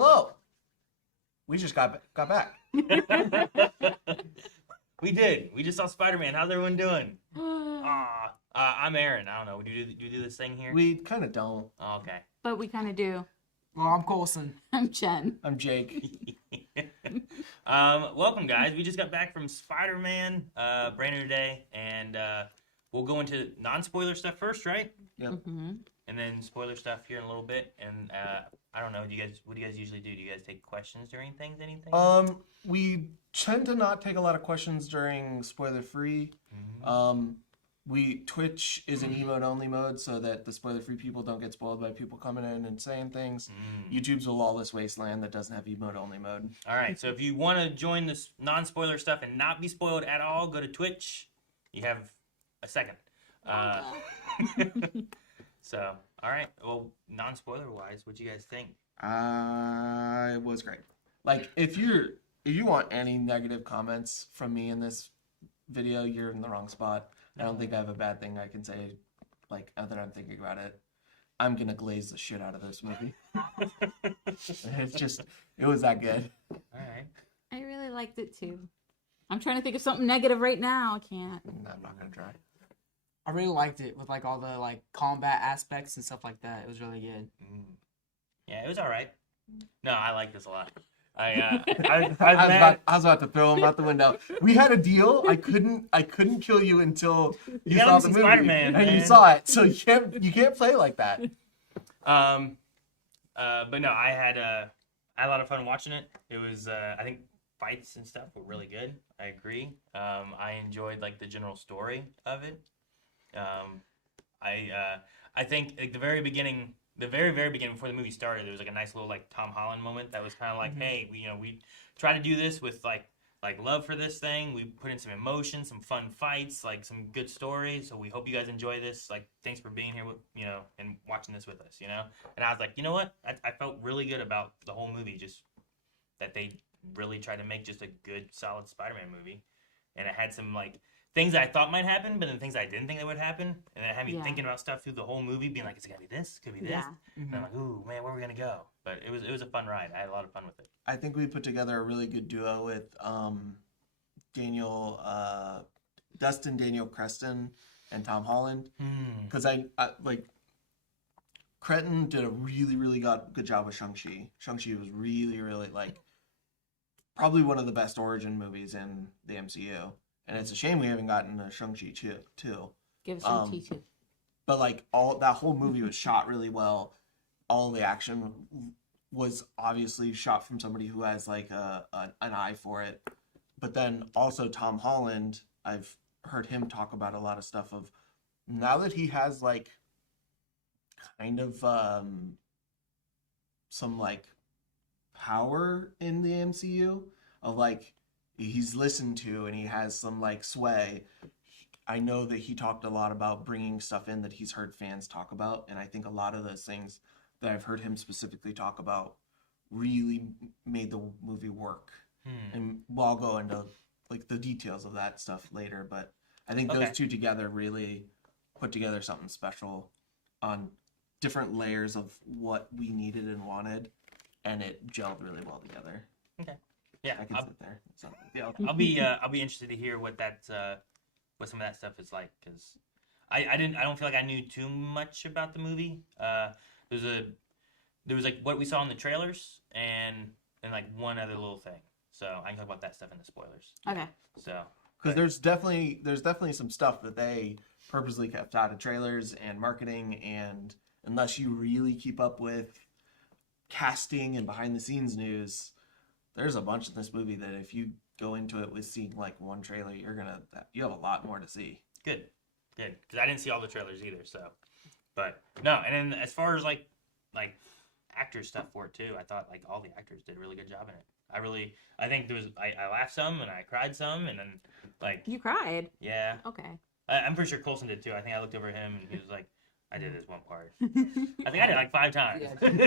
Hello. We just got back. We did. We just saw Spider-Man. How's everyone doing? I'm Aaron. I don't know. Do you do this thing here? We kind of don't. Oh, okay. But we kind of do. Well, I'm Colson. I'm Jen. I'm Jake. Welcome, guys. We just got back from Spider-Man, brand new day, and we'll go into non-spoiler stuff first, right? Yep. Mm-hmm. And then spoiler stuff here in a little bit. And I don't know. What do you guys usually do? Do you guys take questions during things? Anything? We tend to not take a lot of questions during spoiler-free. Mm-hmm. Twitch is an emote-only mode so that the spoiler-free people don't get spoiled by people coming in and saying things. YouTube's a lawless wasteland that doesn't have emote-only mode. All right, so if you want to join this non-spoiler stuff and not be spoiled at all, go to Twitch. You have a second. So, all right. Well, non-spoiler-wise, what do you guys think? It was great. Like, if you want any negative comments from me in this video, you're in the wrong spot. I don't think I have a bad thing I can say, like, now that I'm thinking about it. I'm gonna glaze the shit out of this movie. It was that good. All right. I really liked it too. I'm trying to think of something negative right now. I can't. No, I'm not gonna try. I really liked it with like all the like combat aspects and stuff like that. It was really good. Yeah, it was all right. No, I like this a lot. I was about to throw him out the window. We had a deal. I couldn't kill you until you saw the movie, Spider-Man, and man. you saw it. So you can't play like that. But no, I had a lot of fun watching it. It was I think fights and stuff were really good. I agree. I enjoyed like the general story of it. I think like the very beginning before the movie started, there was like a nice little like Tom Holland moment that was kind of like, hey, we try to do this with like love for this thing. We put in some emotion, some fun fights, like some good stories. So we hope you guys enjoy this. Like, thanks for being here with and watching this with us. And I was like, you know what? I felt really good about the whole movie, just that they really tried to make just a good, solid Spider-Man movie, and it had some like things that I thought might happen, but then things I didn't think that would happen, and it had me thinking about stuff through the whole movie, being like, is it gonna be this? Could be this. Yeah. And I'm like, ooh, man, where are we gonna go? But it was a fun ride. I had a lot of fun with it. I think we put together a really good duo with Dustin Daniel Creston and Tom Holland, because I like Cretton did a really really good job with Shang-Chi. Shang-Chi was really really like probably one of the best origin movies in the MCU. And it's a shame we haven't gotten a Shang-Chi too. Give us some tea too. But like that whole movie was shot really well. All the action was obviously shot from somebody who has like an eye for it. But then also Tom Holland, I've heard him talk about a lot of stuff of now that he has like kind of some like power in the MCU of like he's listened to and he has some like sway. I know that he talked a lot about bringing stuff in that he's heard fans talk about, and I think a lot of those things that I've heard him specifically talk about really made the movie work. And we'll go into like the details of that stuff later, but I think those two together really put together something special on different layers of what we needed and wanted, and it gelled really well together. Okay. Yeah, I can sit there. So, I'll be interested to hear what what some of that stuff is like, because I don't feel like I knew too much about the movie. There was like what we saw in the trailers and like one other little thing. So I can talk about that stuff in the spoilers. Okay. So because there's definitely some stuff that they purposely kept out of trailers and marketing, and unless you really keep up with casting and behind the scenes news, there's a bunch in this movie that if you go into it with seeing like one trailer, you have a lot more to see. Good, because I didn't see all the trailers either. So, but no, and then as far as like actor stuff for it too, I thought like all the actors did a really good job in it. I think I laughed some and I cried some, and then like You cried. Yeah. Okay. I'm pretty sure Coulson did too. I think I looked over at him and he was like, I did this one part. I think I did it like 5 times.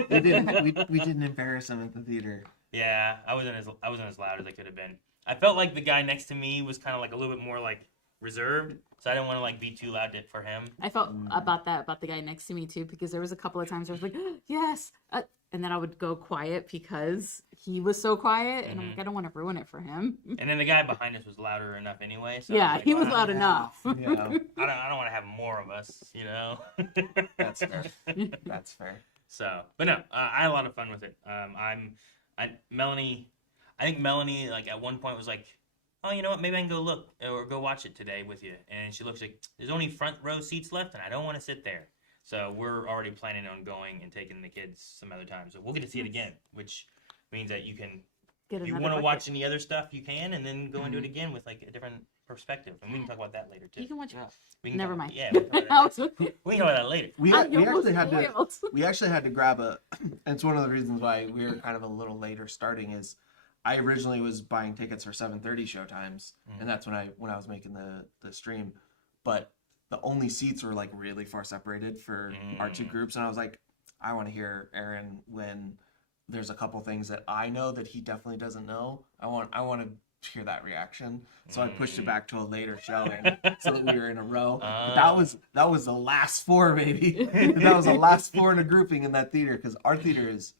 We didn't embarrass him at the theater. Yeah, I wasn't as loud as I could have been. I felt like the guy next to me was kind of like a little bit more like reserved, so I didn't want to like be too loud for him. I felt about the guy next to me too, because there was a couple of times I was like, yes, and then I would go quiet because he was so quiet, and I'm like, I don't want to ruin it for him. And then the guy behind us was louder enough anyway. So Yeah, he was well, loud enough. Yeah, I don't want to have more of us, you know. that's fair. That's fair. So, but no, I had a lot of fun with it. Melanie, I think Melanie, like at one point was like, oh, you know what? Maybe I can go look or go watch it today with you. And she looks like there's only front row seats left, and I don't want to sit there. So we're already planning on going and taking the kids some other time. So we'll get to see it again, which means that you can, Get if you another want to bucket. watch any other stuff, you can, and then go into it again with like a different perspective. And we can talk about that later too. You can watch. Yeah. We can Never talk- mind. Yeah, we can talk about that. We can talk about that later. We You almost actually had to. spoiled. We actually had to grab a. And it's one of the reasons why we were kind of a little later starting. Is I originally was buying tickets for 7:30 showtimes, and that's when I was making the stream, but the only seats were like really far separated for our two groups, and I was like, I want to hear Aaron when there's a couple things that I know that he definitely doesn't know. I want to hear that reaction, so I pushed it back to a later showing so that we were in a row. But that was the last four, baby. That was the last four in a grouping in that theater because our theater is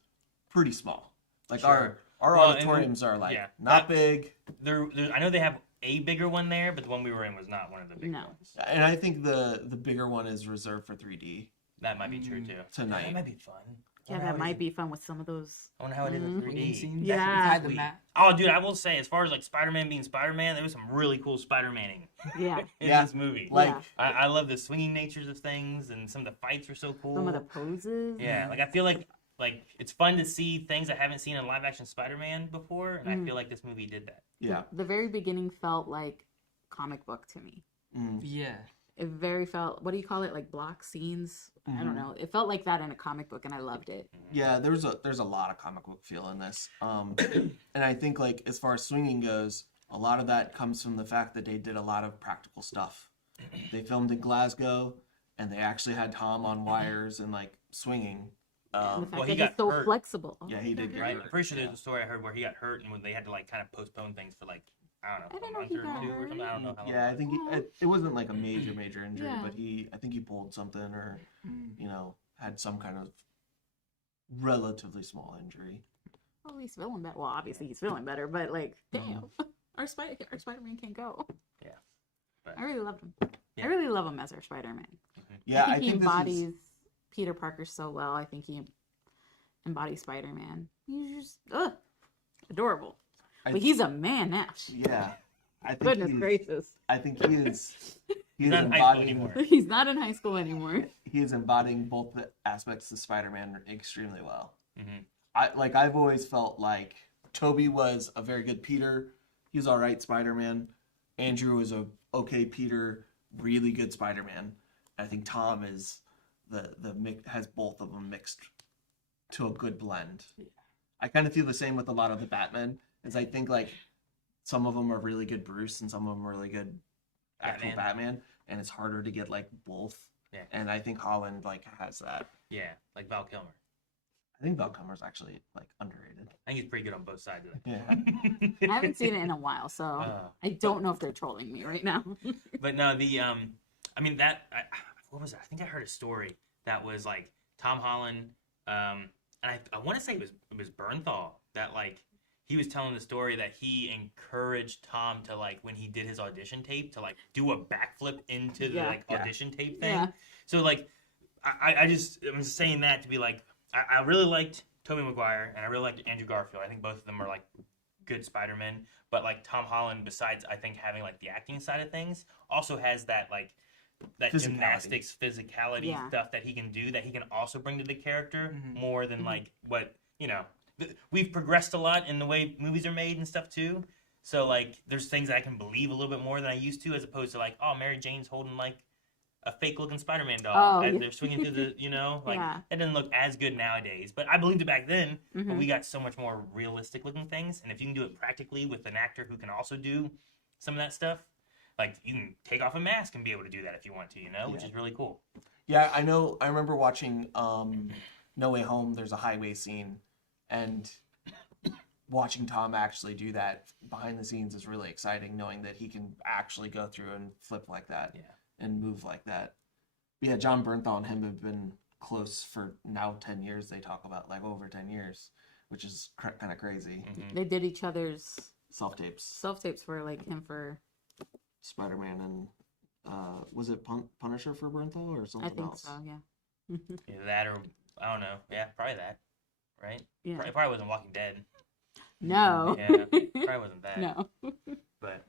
pretty small. Like Sure. our Well, auditoriums are like yeah, not that- big. I know they have a bigger one there, but the one we were in was not one of the big No. ones. And I think the bigger one is reserved for 3D That might be true too. tonight. That might be fun. Yeah, that might be fun with some of those. I wonder how it is in 3D. Scenes. Yeah. Inside the Sweet. map. Oh, dude, I will say, as far as like Spider-Man being Spider-Man, there was some really cool Spider-Maning Yeah, in Yeah. this movie. Like Yeah. I love the swinging natures of things, and some of the fights were so cool. some of the poses. Yeah, like I feel like it's fun to see things I haven't seen in live action Spider-Man before, and I feel like this movie did that. yeah. The very beginning felt like comic book to me. Yeah. It very felt, what do you call it, like block scenes? I don't know. It felt like that in a comic book, and I loved it. Yeah, there's a lot of comic book feel in this. And I think like as far as swinging goes, a lot of that comes from the fact that they did a lot of practical stuff. They filmed in Glasgow, and they actually had Tom on wires and like swinging. And the fact well, he that he's got so hurt. flexible. Yeah, he did get Right? hurt. I'm pretty sure Yeah. there's a story I heard where he got hurt, and when they had to like kind of postpone things for like I don't know, I didn't a know month he or got two or hurt. something. I don't know how long. Yeah, I it think it wasn't like a major injury, Yeah. but I think he pulled something or had some kind of relatively small injury. Oh, he's feeling better. Well, obviously he's feeling better, but like, damn, our Spider-Man can't go. Yeah. But- I really loved him. Yeah. I really love him as our Spider-Man. Yeah, I think he this is- embodies Peter Parker so well. I think he embodies Spider-Man. He's just adorable. I- But he's a man now. Yeah, I think Goodness he's- gracious. I think he is. He is not in high school embodying. anymore. He's not in high school anymore. He is embodying both the aspects of Spider-Man extremely well. Mhm. I've always felt like Toby was a very good Peter. He was all right Spider-Man. Andrew was a okay Peter, really good Spider-Man. I think Tom is the mix, has both of them mixed to a good blend. I kind of feel the same with a lot of the Batman. Is I think like some of them are really good Bruce and some of them are really good actual Batman, and it's harder to get like both. Yeah. And I think Holland like has that. Yeah, like Val Kilmer. I think Val Kilmer's actually like underrated. I think he's pretty good on both sides of it. Yeah. I haven't seen it in a while, so I don't know if they're trolling me right now. But no, I mean what was it? I think I heard a story that was like Tom Holland, and I want to say it was Bernthal that like he was telling the story that he encouraged Tom to like when he did his audition tape to like do a backflip into the like audition tape thing. Yeah. So like I'm just saying that to be like I really liked Tobey Maguire and I really liked Andrew Garfield. I think both of them are like good Spider-Men, but like Tom Holland, besides I think having like the acting side of things, also has that like that Physicality. gymnastics physicality Yeah. stuff that he can do that he can also bring to the character more than like what we've progressed a lot in the way movies are made and stuff too. So like there's things that I can believe a little bit more than I used to, as opposed to like, oh, Mary Jane's holding like a fake looking Spider-Man doll as yeah. they're swinging through the like Yeah. that doesn't look as good nowadays, but I believed it back then. But Mhm. we got so much more realistic looking things, and if you can do it practically with an actor who can also do some of that stuff, like you can take off a mask and be able to do that if you want to, which is really cool. Yeah, I know. I remember watching No Way Home. There's a highway scene, and watching Tom actually do that behind the scenes is really exciting. Knowing that he can actually go through and flip like that, and move like that. But yeah, John Bernthal and him have been close for now 10 years. They talk about like over 10 years, which is kind of crazy. Mhm. They did each other's Self-tapes, self-tapes for like him for, Spider-Man and was it Punisher for Bernthal or I something think else? so, yeah. Either that or I don't know. Yeah, probably that. Right? Yeah. It probably wasn't Walking Dead. No. Yeah, probably wasn't that. No. But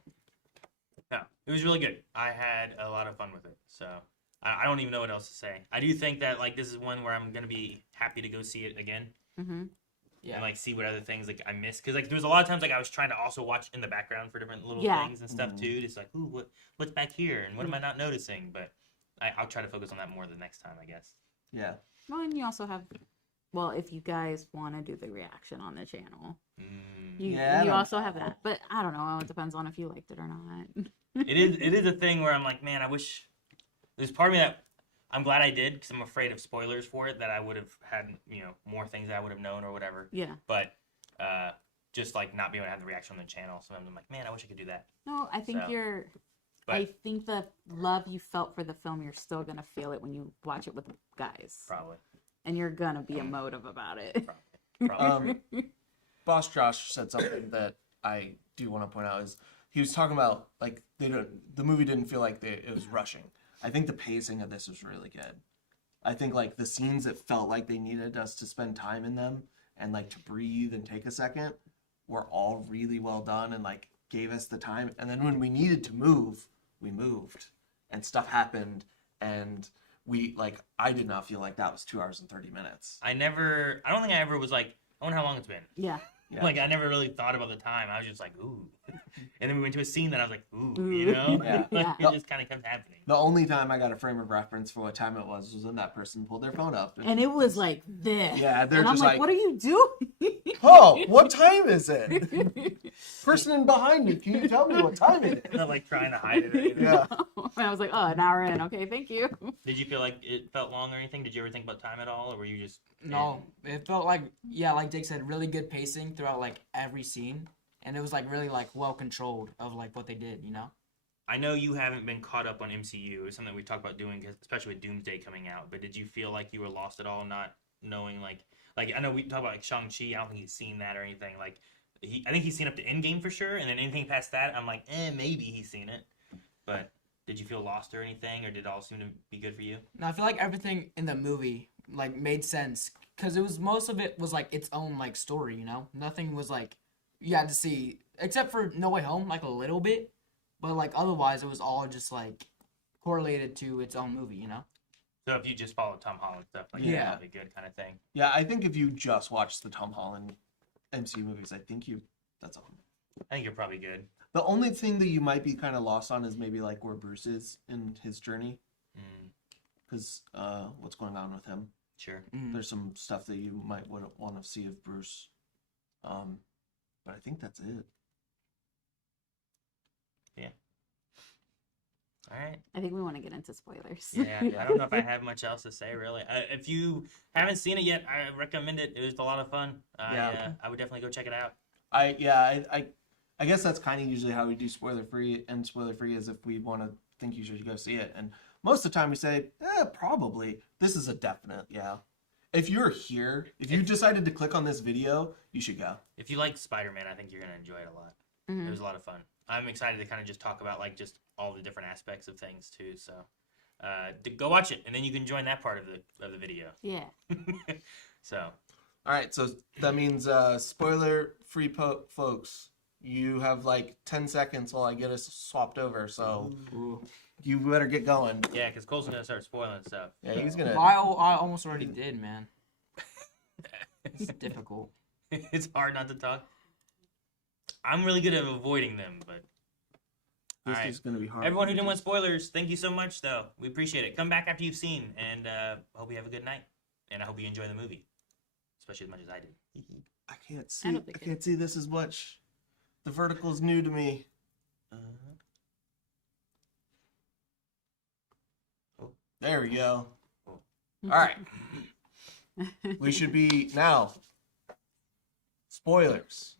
no, it was really good. I had a lot of fun with it. So I don't even know what else to say. I do think that like this is one where I'm gonna be happy to go see it again Mm-hmm. Yeah. and like see what other things like I missed because like there was a lot of times like I was trying to also watch in the background for different little Yeah. things and stuff too. Just like ooh, what's back here and what am I not noticing? But I'll try to focus on that more the next time, I guess. Yeah. Well, and you also have, well, if you guys want to do the reaction on the channel, you Yeah, also have that. But I don't know. It depends on if you liked it or not. It is a thing where I'm like, man, I wish there's part of me that I'm glad I did because I'm afraid of spoilers for it that I would have had more things I would have known or whatever. Yeah. But just like not being able to have the reaction on the channel, sometimes I'm like, man, I wish I could do that. No, I think So, but I think the love you felt for the film, you're still gonna feel it when you watch it with guys, probably. and you're gonna be emotive about it. Probably. Boss Josh said something that I do want to point out is he was talking about like the movie didn't feel like it was rushing. I think the pacing of this was really good. I think like the scenes that felt like they needed us to spend time in them and like to breathe and take a second were all really well done and like gave us the time. And then when we needed to move, we moved and stuff happened and we like I did not feel like that was 2 hours and 30 minutes. I don't think I ever was like, I wonder how long it's been. Yeah. Yeah. Like I never really thought about the time. I was just like, ooh. And then we went to a scene that I was like, ooh, Ooh. Yeah. Like, Yeah. it just kind of kept happening. The only time I got a frame of reference for what time it was when that person pulled their phone up. And it was like this. Yeah, they're and I'm just like, like, what are you doing? oh, what time is it? Person in behind me, can you tell me what time it is? Not like trying to hide it or anything. Yeah. And I was like, oh, an hour in. Okay, thank you. Did you feel like it felt long or anything? Did you ever think about time at all, or were you just No, it felt like, yeah, like Jake said, really good pacing throughout like every scene, and it was like really like well controlled of like what they did, you know. I know you haven't been caught up on MCU. It's something we talked about doing, especially with Doomsday coming out. But did you feel like you were lost at all, not knowing like I know we talk about like Shang-Chi. I don't think he's seen that or anything. Like I think he's seen up to Endgame for sure, and then anything past that, I'm like, maybe he's seen it. But did you feel lost or anything, or did it all seem to be good for you? No, I feel like everything in the movie like made sense because it was most of it was like its own like story, you know. Nothing was like you had to see except for No Way Home, like a little bit, but like otherwise it was all just like correlated to its own movie, you know. So if you just followed Tom Holland stuff, like Yeah. that'd be good kind of thing. Yeah, I think if you just watch the Tom Holland MCU movies, I think that's all. I think you're probably good. The only thing that you might be kind of lost on is maybe like where Bruce is in his journey, because what's going on with him. Sure. There's some stuff that you might want to see of Bruce, but I think that's it. All right. I think we want to get into spoilers. Yeah, I don't know if I have much else to say really. If you haven't seen it yet, I recommend it. It was a lot of fun. Yeah. I would definitely go check it out. I guess that's kind of usually how we do spoiler free, and spoiler free is if we want to think you should go see it, and most of the time we say, probably. This is a definite, yeah. If you're here, if you decided to click on this video, you should go. If you like Spider-Man, I think you're gonna enjoy it a lot. Mhm. It was a lot of fun. I'm excited to kind of just talk about like just all the different aspects of things too. So, go watch it, and then you can join that part of the video. Yeah. So, All right, so that means spoiler free folks. You have like 10 seconds while I get us swapped over, so you better get going. yeah, because Cole's gonna start spoiling stuff. Yeah, he's gonna. I almost already did, man. It's difficult. It's hard not to talk. I'm really good at avoiding them, but This all right. is gonna be hard. Everyone who didn't want spoilers, thank you so much, though. We appreciate it. Come back after you've seen, and hope you have a good night. And I hope you enjoy the movie, especially as much as I did. I can't see. I I, don't think can't see this as much. The vertical is new to me. There we go. Oh. All right. We should be now. Spoilers.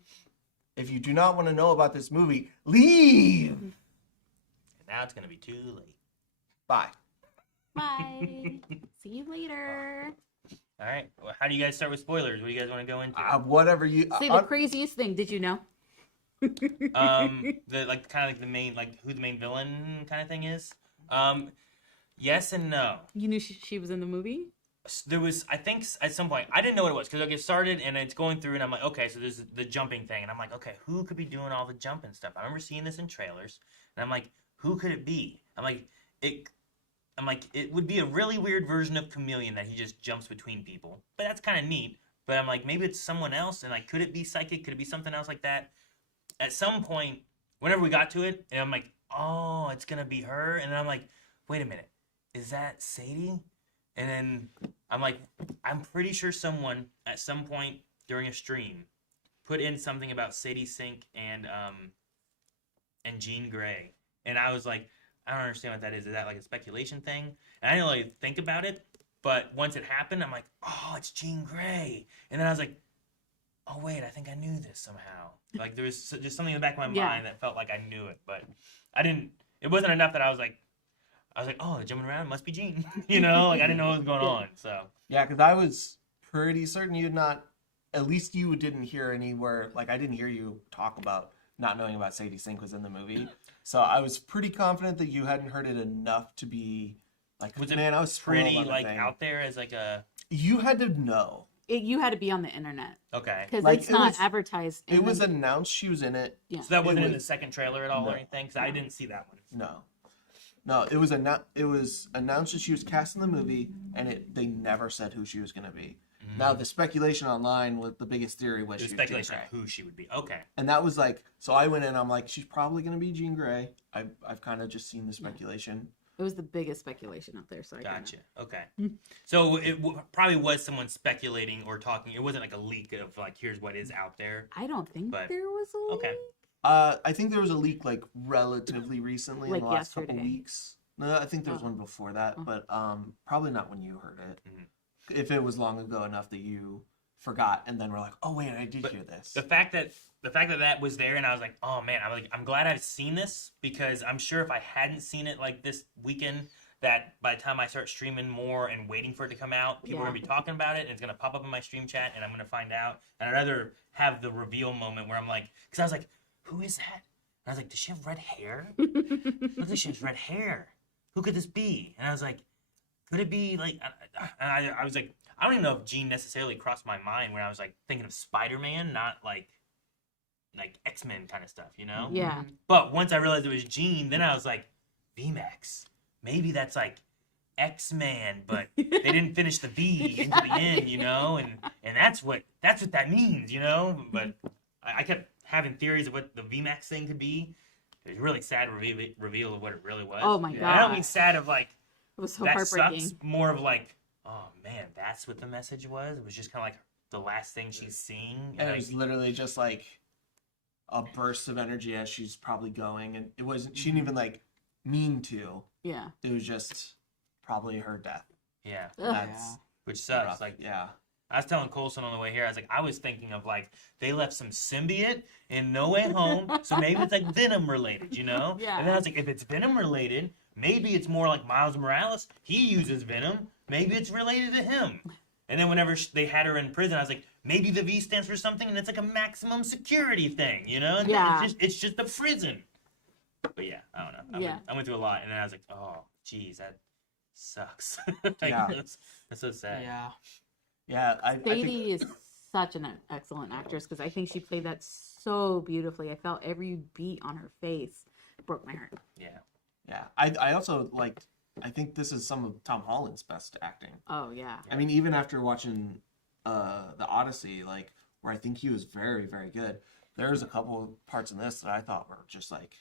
If you do not want to know about this movie, leave. And now it's gonna be too late. Bye. Bye. See you later. All right. Well, how do you guys start with spoilers? What do you guys want to go into? Whatever you. Say the craziest thing. Did you know? The like kind of like the main like who the main villain kind of thing is. Yes and no. You knew she was in the movie? There was, I think, at some point, I didn't know what it was because I get started and it's going through, and I'm like, okay, so there's the jumping thing, and I'm like, okay, who could be doing all the jumping stuff? I remember seeing this in trailers, and I'm like, who could it be? It would be a really weird version of Chameleon that he just jumps between people, but that's kind of neat. But I'm like, maybe it's someone else, and like, could it be psychic? Could it be something else like that? At some point, whenever we got to it, and I'm like, oh, it's gonna be her, and then I'm like, wait a minute, is that Sadie? And then I'm like, I'm pretty sure someone at some point during a stream put in something about Sadie Sink and Jean Grey, and I was like, I don't understand what that is. Is that like a speculation thing? And I didn't really think about it, but once it happened, I'm like, oh, it's Jean Grey. And then I was like, oh wait, I think I knew this somehow. Like there was just something in the back of my mind that felt like I knew it, but I didn't. It wasn't enough that I was like, oh, they're jumping around. Must be Jean. You know, like I didn't know what was going on. So Yeah, because I was pretty certain you had not. At least you didn't hear anywhere. Like I didn't hear you talk about not knowing about Sadie Sink was in the movie. So I was pretty confident that you hadn't heard it enough to be like, was it man, I was spoiled pretty on the like thing. out there as like a You had to know. You had to be on the internet okay. because Like, it's it not was- advertised. It was announced she was in it. Yeah. So that wasn't It in the was- second trailer at all No. or anything. Because I didn't see that one. No, it was announced that she was cast in the movie, and they never said who she was going to be. Now the speculation online with the biggest theory was There's she was Jean speculation Grey. of who she would be. Okay. And that was like, so I went in, I'm like, she's probably going to be Jean Grey. I've kind of just seen the speculation. It was the biggest speculation out there. So I didn't know. Gotcha. Okay. So it probably was someone speculating or talking. It wasn't like a leak of like, here's what is out there. I don't think But- there was a Okay. leak. I think there was a leak like relatively recently Like in the last couple yesterday. weeks. No, I think there was Oh. one before that, Oh. but probably not when you heard it. Mhm. If it was long ago enough that you forgot, and then we're like, oh wait, I did But hear this. The fact that was there, and I was like, oh man, I'm glad I've seen this because I'm sure if I hadn't seen it like this weekend, that by the time I start streaming more and waiting for it to come out, people are gonna be talking about it, and it's gonna pop up in my stream chat, and I'm gonna find out. And I'd rather have the reveal moment where I'm like, because I was like, who is that? And I was like, does she have red hair? Look like she has red hair. Who could this be? And I was like, could it be like? And I was like, I don't even know if Jean necessarily crossed my mind when I was like thinking of Spider-Man, not like X-Men kind of stuff, you know? Yeah. But once I realized it was Jean, then I was like, VMAX. Maybe that's like X-Man, but they didn't finish the V into the end, you know? And that's what that means, you know? But I kept having theories of what the VMAX thing could be. It was really sad reveal of what it really was. Oh my And god. I don't mean sad of like It was so that heartbreaking. sucks. More of like, oh man, that's what the message was. It was just kind of like the last thing she's seeing. And it like, was literally just like a burst of energy as she's probably going, and it wasn't. She didn't even like mean to. Yeah. It was just probably her death. yeah, Ugh. That's which sucks. rough. Like yeah. I was telling Colson on the way here, I was like, I was thinking of like they left some symbiote in No Way Home, so maybe it's like Venom related, you know? Yeah. And then I was like, if it's Venom related, maybe it's more like Miles Morales. He uses Venom. Maybe it's related to him. And then whenever they had her in prison, I was like, maybe the V stands for something, and it's like a maximum security thing, you know? And Yeah. it's just a prison. But yeah, I don't know. Yeah. I went through a lot, and then I was like, oh, geez, that sucks. Yeah. That's so sad. Yeah. Yeah. I think Sadie is such an excellent actress because I think she played that so beautifully. I felt every beat on her face. It broke my heart. Yeah. Yeah, I also liked. I think this is some of Tom Holland's best acting. Oh yeah. I mean, even after watching the Odyssey, like where I think he was very, very good. There's a couple parts in this that I thought were just like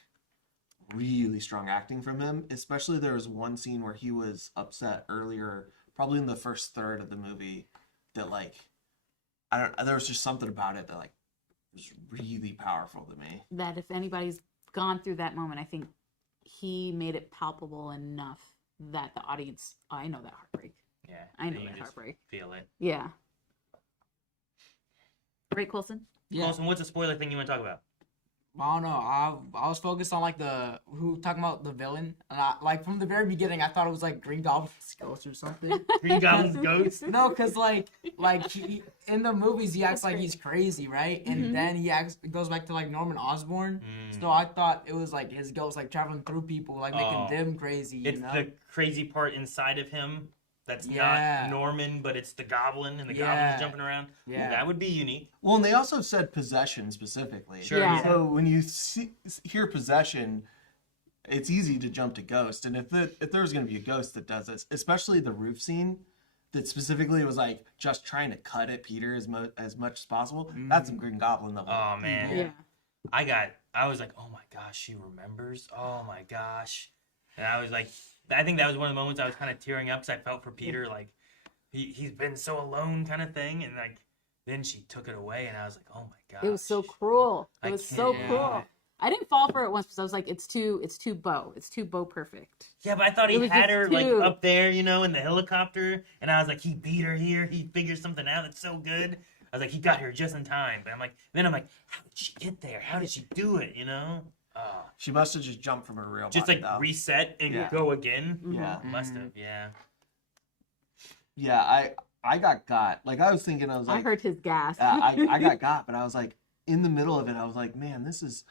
really strong acting from him. Especially there was one scene where he was upset earlier, probably in the first third of the movie, that like there was just something about it that like was really powerful to me. That if anybody's gone through that moment, I think he made it palpable enough that the audience. Oh, I know that heartbreak. Yeah. I know you that just heartbreak. feel it. Yeah. Right, Colson? Yeah. Colson, what's a spoiler thing you want to talk about? I don't know. I was focused on like talking about the villain, and like from the very beginning, I thought it was like Green Goblin's ghost or something. Green Goblin's ghost. No, cause like he in the movies he acts like he's crazy, right? And then goes back to like Norman Osborn. So I thought it was like his ghost like traveling through people, like making them crazy. You It's know? the crazy part inside of him that's Yeah. not Norman, but it's the Goblin, and the Yeah. Goblin's jumping around. Yeah. That would be unique. Well, and they also said possession specifically. Sure. Yeah. So when you hear possession, it's easy to jump to ghost. And if there was going to be a ghost that does this, especially the roof scene, that specifically was like just trying to cut at Peter as much as possible, that's some Green Goblin level. Oh man. Yeah. I was like, oh my gosh, she remembers. Oh my gosh. And I was like, I think that was one of the moments I was kind of tearing up because I felt for Peter, like he's been so alone kind of thing. And like, then she took it away and I was like, oh my gosh. It was so cruel. I It was so can't- cruel. I didn't fall for it once because I was like, it's too Bo. It's too Bo perfect. Yeah, but I thought It he was had just her like too- up there, you know, in the helicopter. And I was like, he beat her here. He figured something out. It's so good. I was like, he got her just in time. But I'm like, how did she get there? How did she do it? You know? She must have just jumped from her real Just body, like though. reset and Yeah. go again. Yeah. Must have, yeah. Yeah, I got. Like, I was thinking, I was I like, heard his gas. I got, but I was like, in the middle of it, I was like, man, this is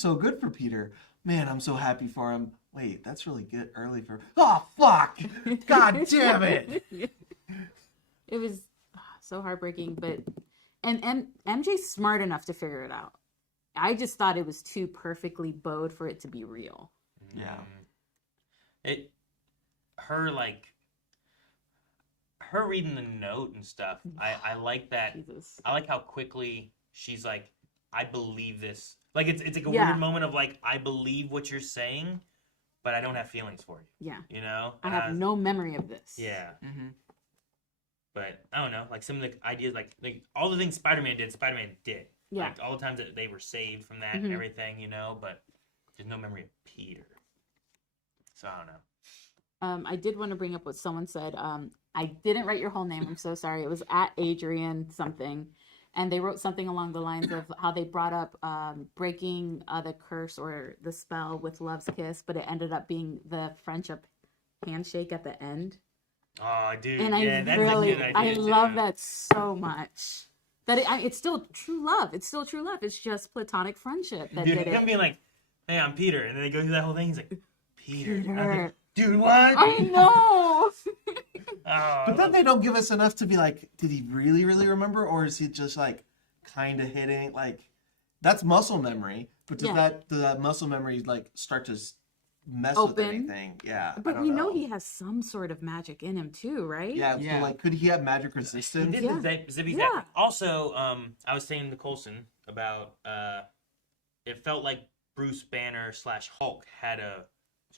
so good for Peter. Man, I'm so happy for him. Wait, that's really good early for. Oh fuck! God damn it! It was so heartbreaking, but MJ's smart enough to figure it out. I just thought it was too perfectly bowed for it to be real. Yeah. Her reading the note and stuff. I like that. Jesus. I like how quickly she's like, I believe this. Like it's like a Yeah. weird moment of like, I believe what you're saying, but I don't have feelings for you. Yeah. You know? I And have was- no memory of this. Yeah. Mm-hmm. But I don't know, like some of the ideas, like all the things Spider-Man did. Yeah. Like all the times that they were saved from that Mhm. and everything, you know, but there's no memory of Peter. So I don't know. I did want to bring up what someone said. I didn't write your whole name. I'm so sorry. It was at Adrian something. And they wrote something along the lines of how they brought up breaking the curse or the spell with Love's Kiss, but it ended up being the friendship handshake at the end. Oh, dude. And yeah, I that's really, a good I idea, love too. that so much. That it's still true love. It's still true love. It's just platonic friendship that Dude, did him it. being like, hey, I'm Peter. And then they go through that whole thing. He's like, Peter. And I was Peter. like, dude, what? I know. Oh, But then they don't give us enough to be like, did he really, really remember, or is he just like kind of hitting? Like, that's muscle memory. But does Yeah. that muscle memory like start to mess Open. with anything? Yeah. I But don't we know he has some sort of magic in him too, right? Yeah. Yeah. So like, could he have magic He resistance? did Yeah. the zippy Yeah. zap. Also, I was saying to Coulson about it felt like Bruce Banner / Hulk had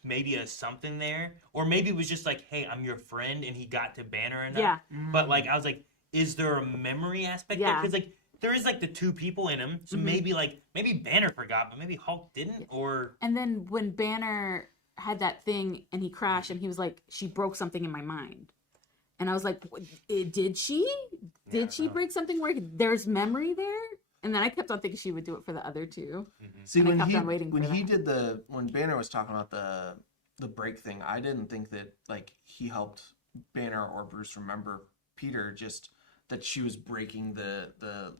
maybe a something there, or maybe it was just like, hey, I'm your friend, and he got to Banner enough. Yeah. But like, I was like, is there a memory aspect there? Yeah. Because like, there is like the two people in him, so Mhm. maybe Banner forgot, but maybe Hulk didn't, or And then when Banner had that thing and he crashed and he was like, she broke something in my mind. And I was like, did she? Yeah, Did she no. break something where there's memory there? And then I kept on thinking she would do it for the other two. See, And I when kept he on waiting when for he that. did when Banner was talking about the break thing, I didn't think that like he helped Banner or Bruce remember Peter, just that she was breaking the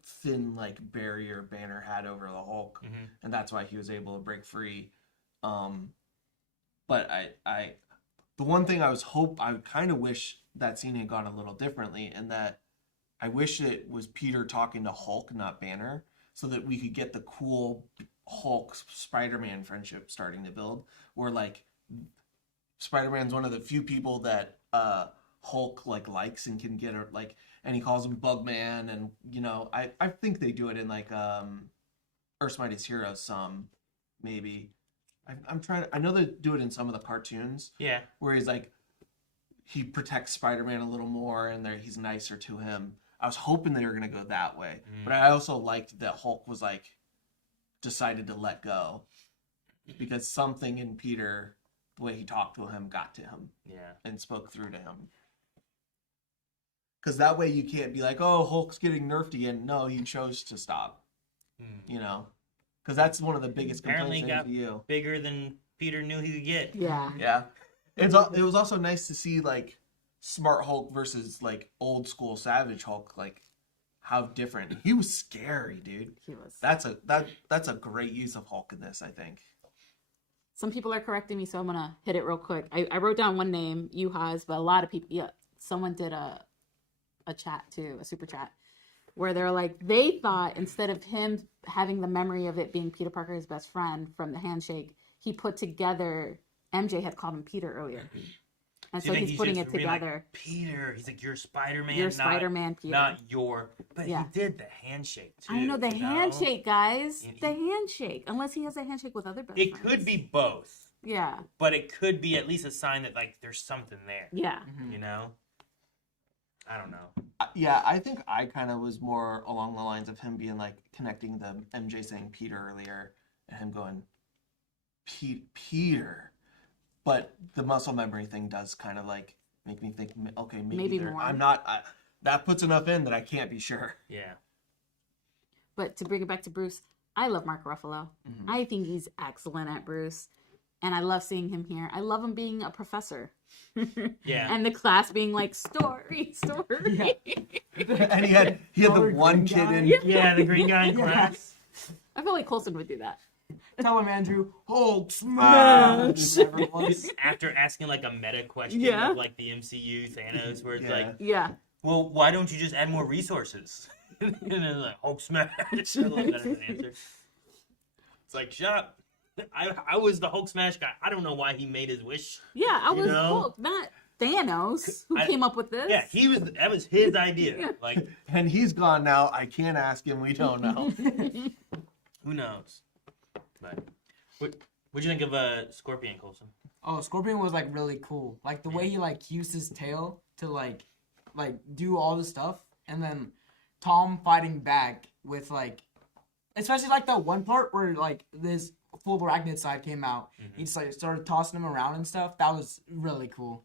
thin like barrier Banner had over the Hulk, and that's why he was able to break free. But I the one thing I kind of wish that scene had gone a little differently, and that I wish it was Peter talking to Hulk, not Banner, so that we could get the cool Hulk Spider-Man friendship starting to build, where like Spider-Man's one of the few people that Hulk likes and can get like, and he calls him Bugman, and you know, I think they do it in like Earth's Mightiest Heroes some, maybe. I know they do it in some of the cartoons yeah. where he's like, he protects Spider-Man a little more and he's nicer to him. I was hoping they were going to go that way. But I also liked that Hulk was like, decided to let go. Because something in Peter, the way he talked to him, got to him Yeah. and spoke through to him. Because that way you can't be like, oh, Hulk's getting nerfed again. No, he chose to stop, you know? because that's one of the biggest Apparently complaints got in MCU. bigger than Peter knew he could get. Yeah. Yeah, it was also nice to see like Smart Hulk versus like old school Savage Hulk, like how different he was. Scary, dude. He was. That's a great use of Hulk in this, I think. Some people are correcting me, so I'm gonna hit it real quick. I wrote down one name, Yuhas, but a lot of people, yeah, someone did a chat too, a super chat, where they're like, they thought instead of him having the memory of it being Peter Parker's best friend from the handshake, he put together, MJ had called him Peter earlier. And so he's putting it together. Like, Peter, he's like, you're Spider-Man. You're Spider-Man, Peter. Not your. But Yeah. he did the handshake too. I know the handshake, guys. And The handshake. Unless he has a handshake with other best It friends. could be both, Yeah. but it could be at least a sign that like there's something there. Yeah. You know. I don't know. Yeah, I think I kind of was more along the lines of him being like connecting the MJ saying Peter earlier and him going Peter, but the muscle memory thing does kind of like make me think, okay, maybe more. I'm not. That puts enough in that I can't be sure. Yeah. But to bring it back to Bruce, I love Mark Ruffalo. Mm-hmm. I think he's excellent at Bruce. And I love seeing him here. I love him being a professor. Yeah. And the class being like, story. And he had the Colored one green kid guy. in. Yeah, the green guy in class. I feel like Coulson would do that. Tell him, Andrew, Hulk smash! Whatever it was. After asking like a meta question Yeah. of like the MCU Thanos, where it's Yeah. like, Yeah. well, why don't you just add more resources? And then like, Hulk smash. I love that as an answer. It's like, shut up. I was the Hulk smash guy. I don't know why he made his wish. Yeah, I You was know? Hulk, not Thanos, who I- came up with this. Yeah, that was his idea. Yeah. Like, And he's gone now. I can't ask him. We don't know. who knows? But what'd you think of Scorpion, Coulson? Oh, Scorpion was like really cool. Like the way he like used his tail to like do all this stuff, and then Tom fighting back with like, especially like the one part where like this full arachnid side came out. He just like started tossing him around and stuff. That was really cool.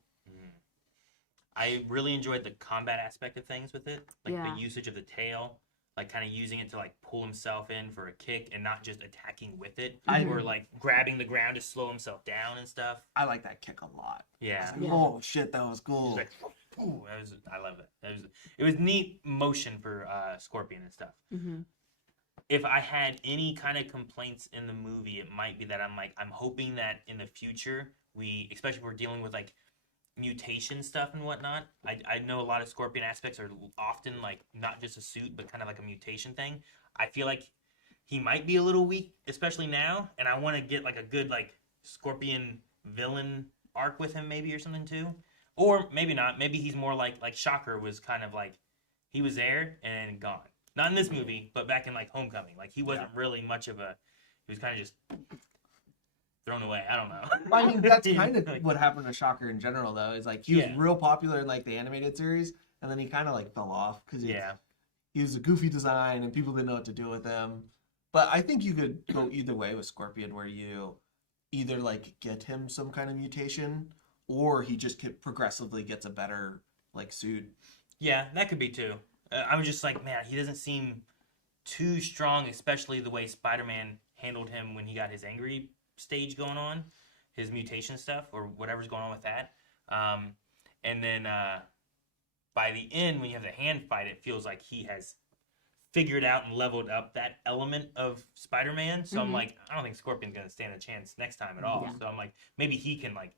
I really enjoyed the combat aspect of things with it, like Yeah. the usage of the tail, like kind of using it to like pull himself in for a kick and not just attacking with it, or like grabbing the ground to slow himself down and stuff. I like that kick a lot. Yeah. Like, oh shit, that was cool. Like, ooh, I love it. It was neat motion for Scorpion and stuff. Mm-hmm. If I had any kind of complaints in the movie, it might be that I'm hoping that in the future especially if we're dealing with like mutation stuff and whatnot. I know a lot of Scorpion aspects are often like not just a suit, but kind of like a mutation thing. I feel like he might be a little weak, especially now, and I want to get like a good like Scorpion villain arc with him maybe or something too. Or maybe not. Maybe he's more like Shocker was kind of like he was there and gone. Not in this movie, but back in like Homecoming. Like he wasn't really much of a. He was kind of just thrown away. I don't know. I mean, that's kind of what happened to Shocker in general, though. Is like he was Yeah. real popular in like the animated series, and then he kind of like fell off because Yeah. he was a goofy design and people didn't know what to do with him. But I think you could go either way with Scorpion, where you either like get him some kind of mutation, or he just progressively gets a better like suit. Yeah, that could be too. I was just like, man, he doesn't seem too strong, especially the way Spider-Man handled him when he got his angry stage going on, his mutation stuff or whatever's going on with that. And then by the end, when you have the hand fight, it feels like he has figured out and leveled up that element of Spider-Man. So I'm like, I don't think Scorpion's gonna stand a chance next time at all. Yeah. So I'm like, maybe he can like.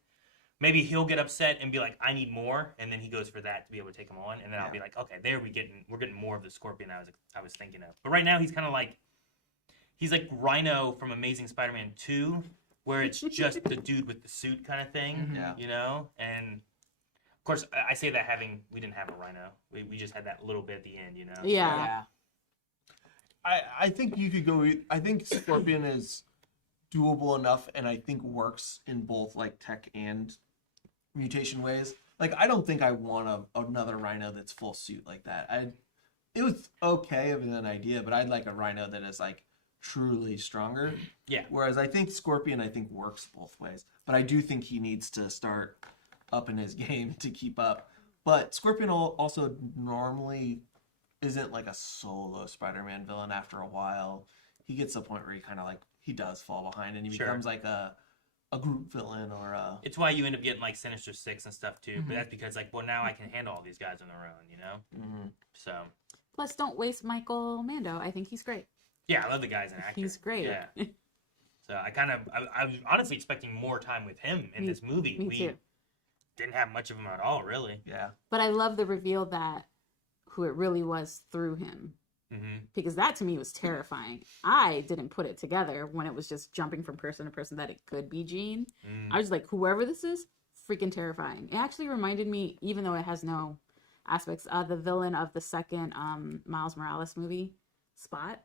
Maybe he'll get upset and be like, "I need more," and then he goes for that to be able to take him on, and then I'll be like, "Okay, we're getting more of the Scorpion I was thinking of." But right now he's kind of like, he's like Rhino from Amazing Spider-Man 2, where it's just the dude with the suit kind of thing, Yeah. you know. And of course, I say that we didn't have a Rhino, we just had that little bit at the end, you know. Yeah. I think you could go. I think Scorpion is doable enough, and I think works in both like tech and mutation ways. Like I don't think I want another Rhino that's full suit like that. It was okay of an idea, but I'd like a Rhino that is like truly stronger. Yeah. Whereas I think Scorpion works both ways, but I do think he needs to start upping his game to keep up. But Scorpion also normally isn't like a solo Spider-Man villain after a while. he gets to a point where he kind of like he does fall behind and he Sure. becomes like a group villain or a It's why you end up getting like Sinister Six and stuff too. Mhm. But that's because like, well, now I can handle all these guys on their own, you know. Mhm. So Plus, don't waste Michael Mando. I think he's great. yeah, I love the guy's an actor. He's great. Yeah. So I was honestly expecting more time with him in Me- this movie. me We too. didn't have much of him at all, really. yeah. But I love the reveal that who it really was through him. Mm-hmm. Because that to me was terrifying. I didn't put it together when it was just jumping from person to person that it could be Jean. I was like, whoever this is, freaking terrifying. It actually reminded me, even though it has no aspects, the villain of the second Miles Morales movie, Spot.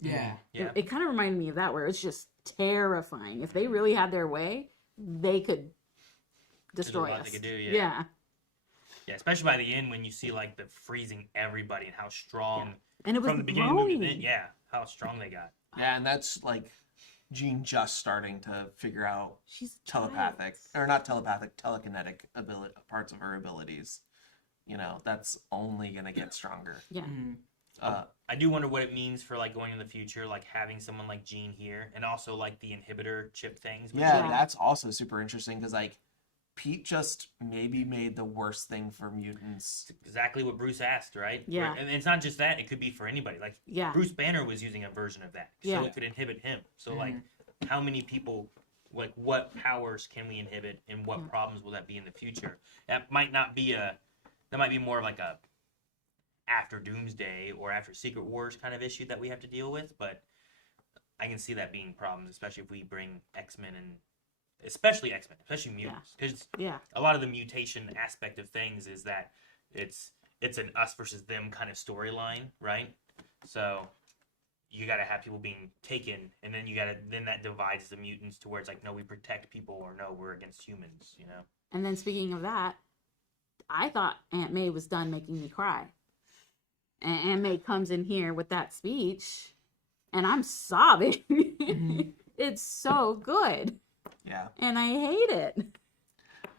Yeah. Yeah. It kind of reminded me of that, where it's just terrifying. If they really had their way, they could destroy lot us. they could do, yeah. Yeah. Yeah, especially by the end when you see like the freezing everybody and how strong And it was from the beginning of the growing. movie. Yeah, how strong they got. Yeah, and that's like Jean just starting to figure out She's telepathic giant. or not telepathic, telekinetic ability parts of her abilities. You know, that's only gonna get stronger. Yeah. Mhm. I do wonder what it means for like going in the future, like having someone like Jean here, and also like the inhibitor chip things. which- Yeah, Yeah. that's also super interesting because like Pete just maybe made the worst thing for mutants. exactly what Bruce asked, right? Yeah. And it's not just that; it could be for anybody. Like Yeah. Bruce Banner was using a version of that, so Yeah. it could inhibit him. So like, how many people? Like, what powers can we inhibit, and what Yeah. problems will that be in the future? That might not be a. That might be more of like a after Doomsday or after Secret Wars kind of issue that we have to deal with. But I can see that being problems, especially if we bring X-Men and especially mutants, because Yeah. a lot of the mutation aspect of things is that it's an us versus them kind of storyline, right? So you got to have people being taken, and then then that divides the mutants to where it's like, no, we protect people, or no, we're against humans, you know. And then speaking of that, I thought Aunt May was done making me cry. And Aunt May comes in here with that speech, and I'm sobbing. It's so good, Yeah. and I hate it.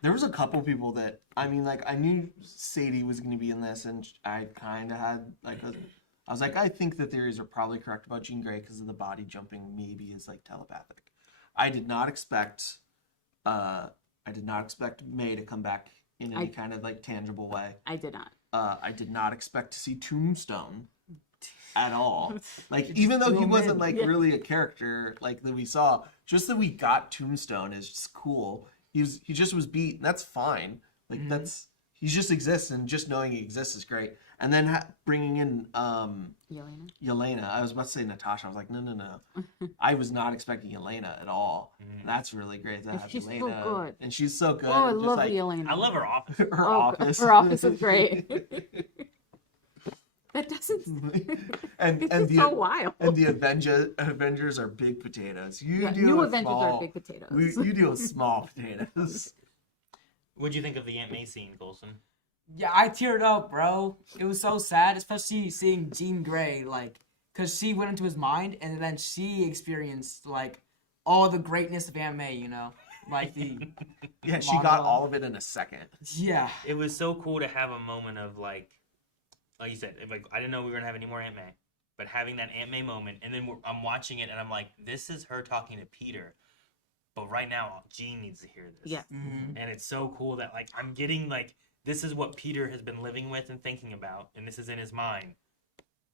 There was a couple people that I mean, like I knew Sadie was going to be in this, and I kind of had like I was like, I think the theories are probably correct about Jean Grey because of the body jumping. Maybe is like telepathic. I did not expect May to come back in any kind of like tangible way. I did not. I did not expect to see Tombstone at all. Like You even just though he threw him wasn't in. like Yeah. really a character like that we saw, just that we got Tombstone is just cool. He just was beat, and that's fine. Like he just exists, and just knowing he exists is great. And then bringing in Yelena. Yelena, I was about to say Natasha. I was like, no. I was not expecting Yelena at all. That's really great to And have she's so Yelena, good. and she's so good. Oh, I just love like, Yelena. I love her office. her Oh, office. her office is great. That doesn't. and It's the so wild. and the Avengers are big potatoes. You Yeah, deal new with Avengers small, are big potatoes. You deal with small potatoes. What'd you think of the Aunt May scene, Colson? Yeah, I teared up, bro. It was so sad, especially seeing Jean Grey, like, because she went into his mind, and then she experienced, like, all the greatness of Aunt May, you know? Like, the... Yeah, she got monologue. all of it in a second. Yeah. It was so cool to have a moment of like you said, like I didn't know we were gonna have any more Aunt May, but having that Aunt May moment, and then I'm watching it, and I'm like, this is her talking to Peter, but right now Jean needs to hear this. Yeah. Mm-hmm. And it's so cool that like I'm getting like this is what Peter has been living with and thinking about, and this is in his mind.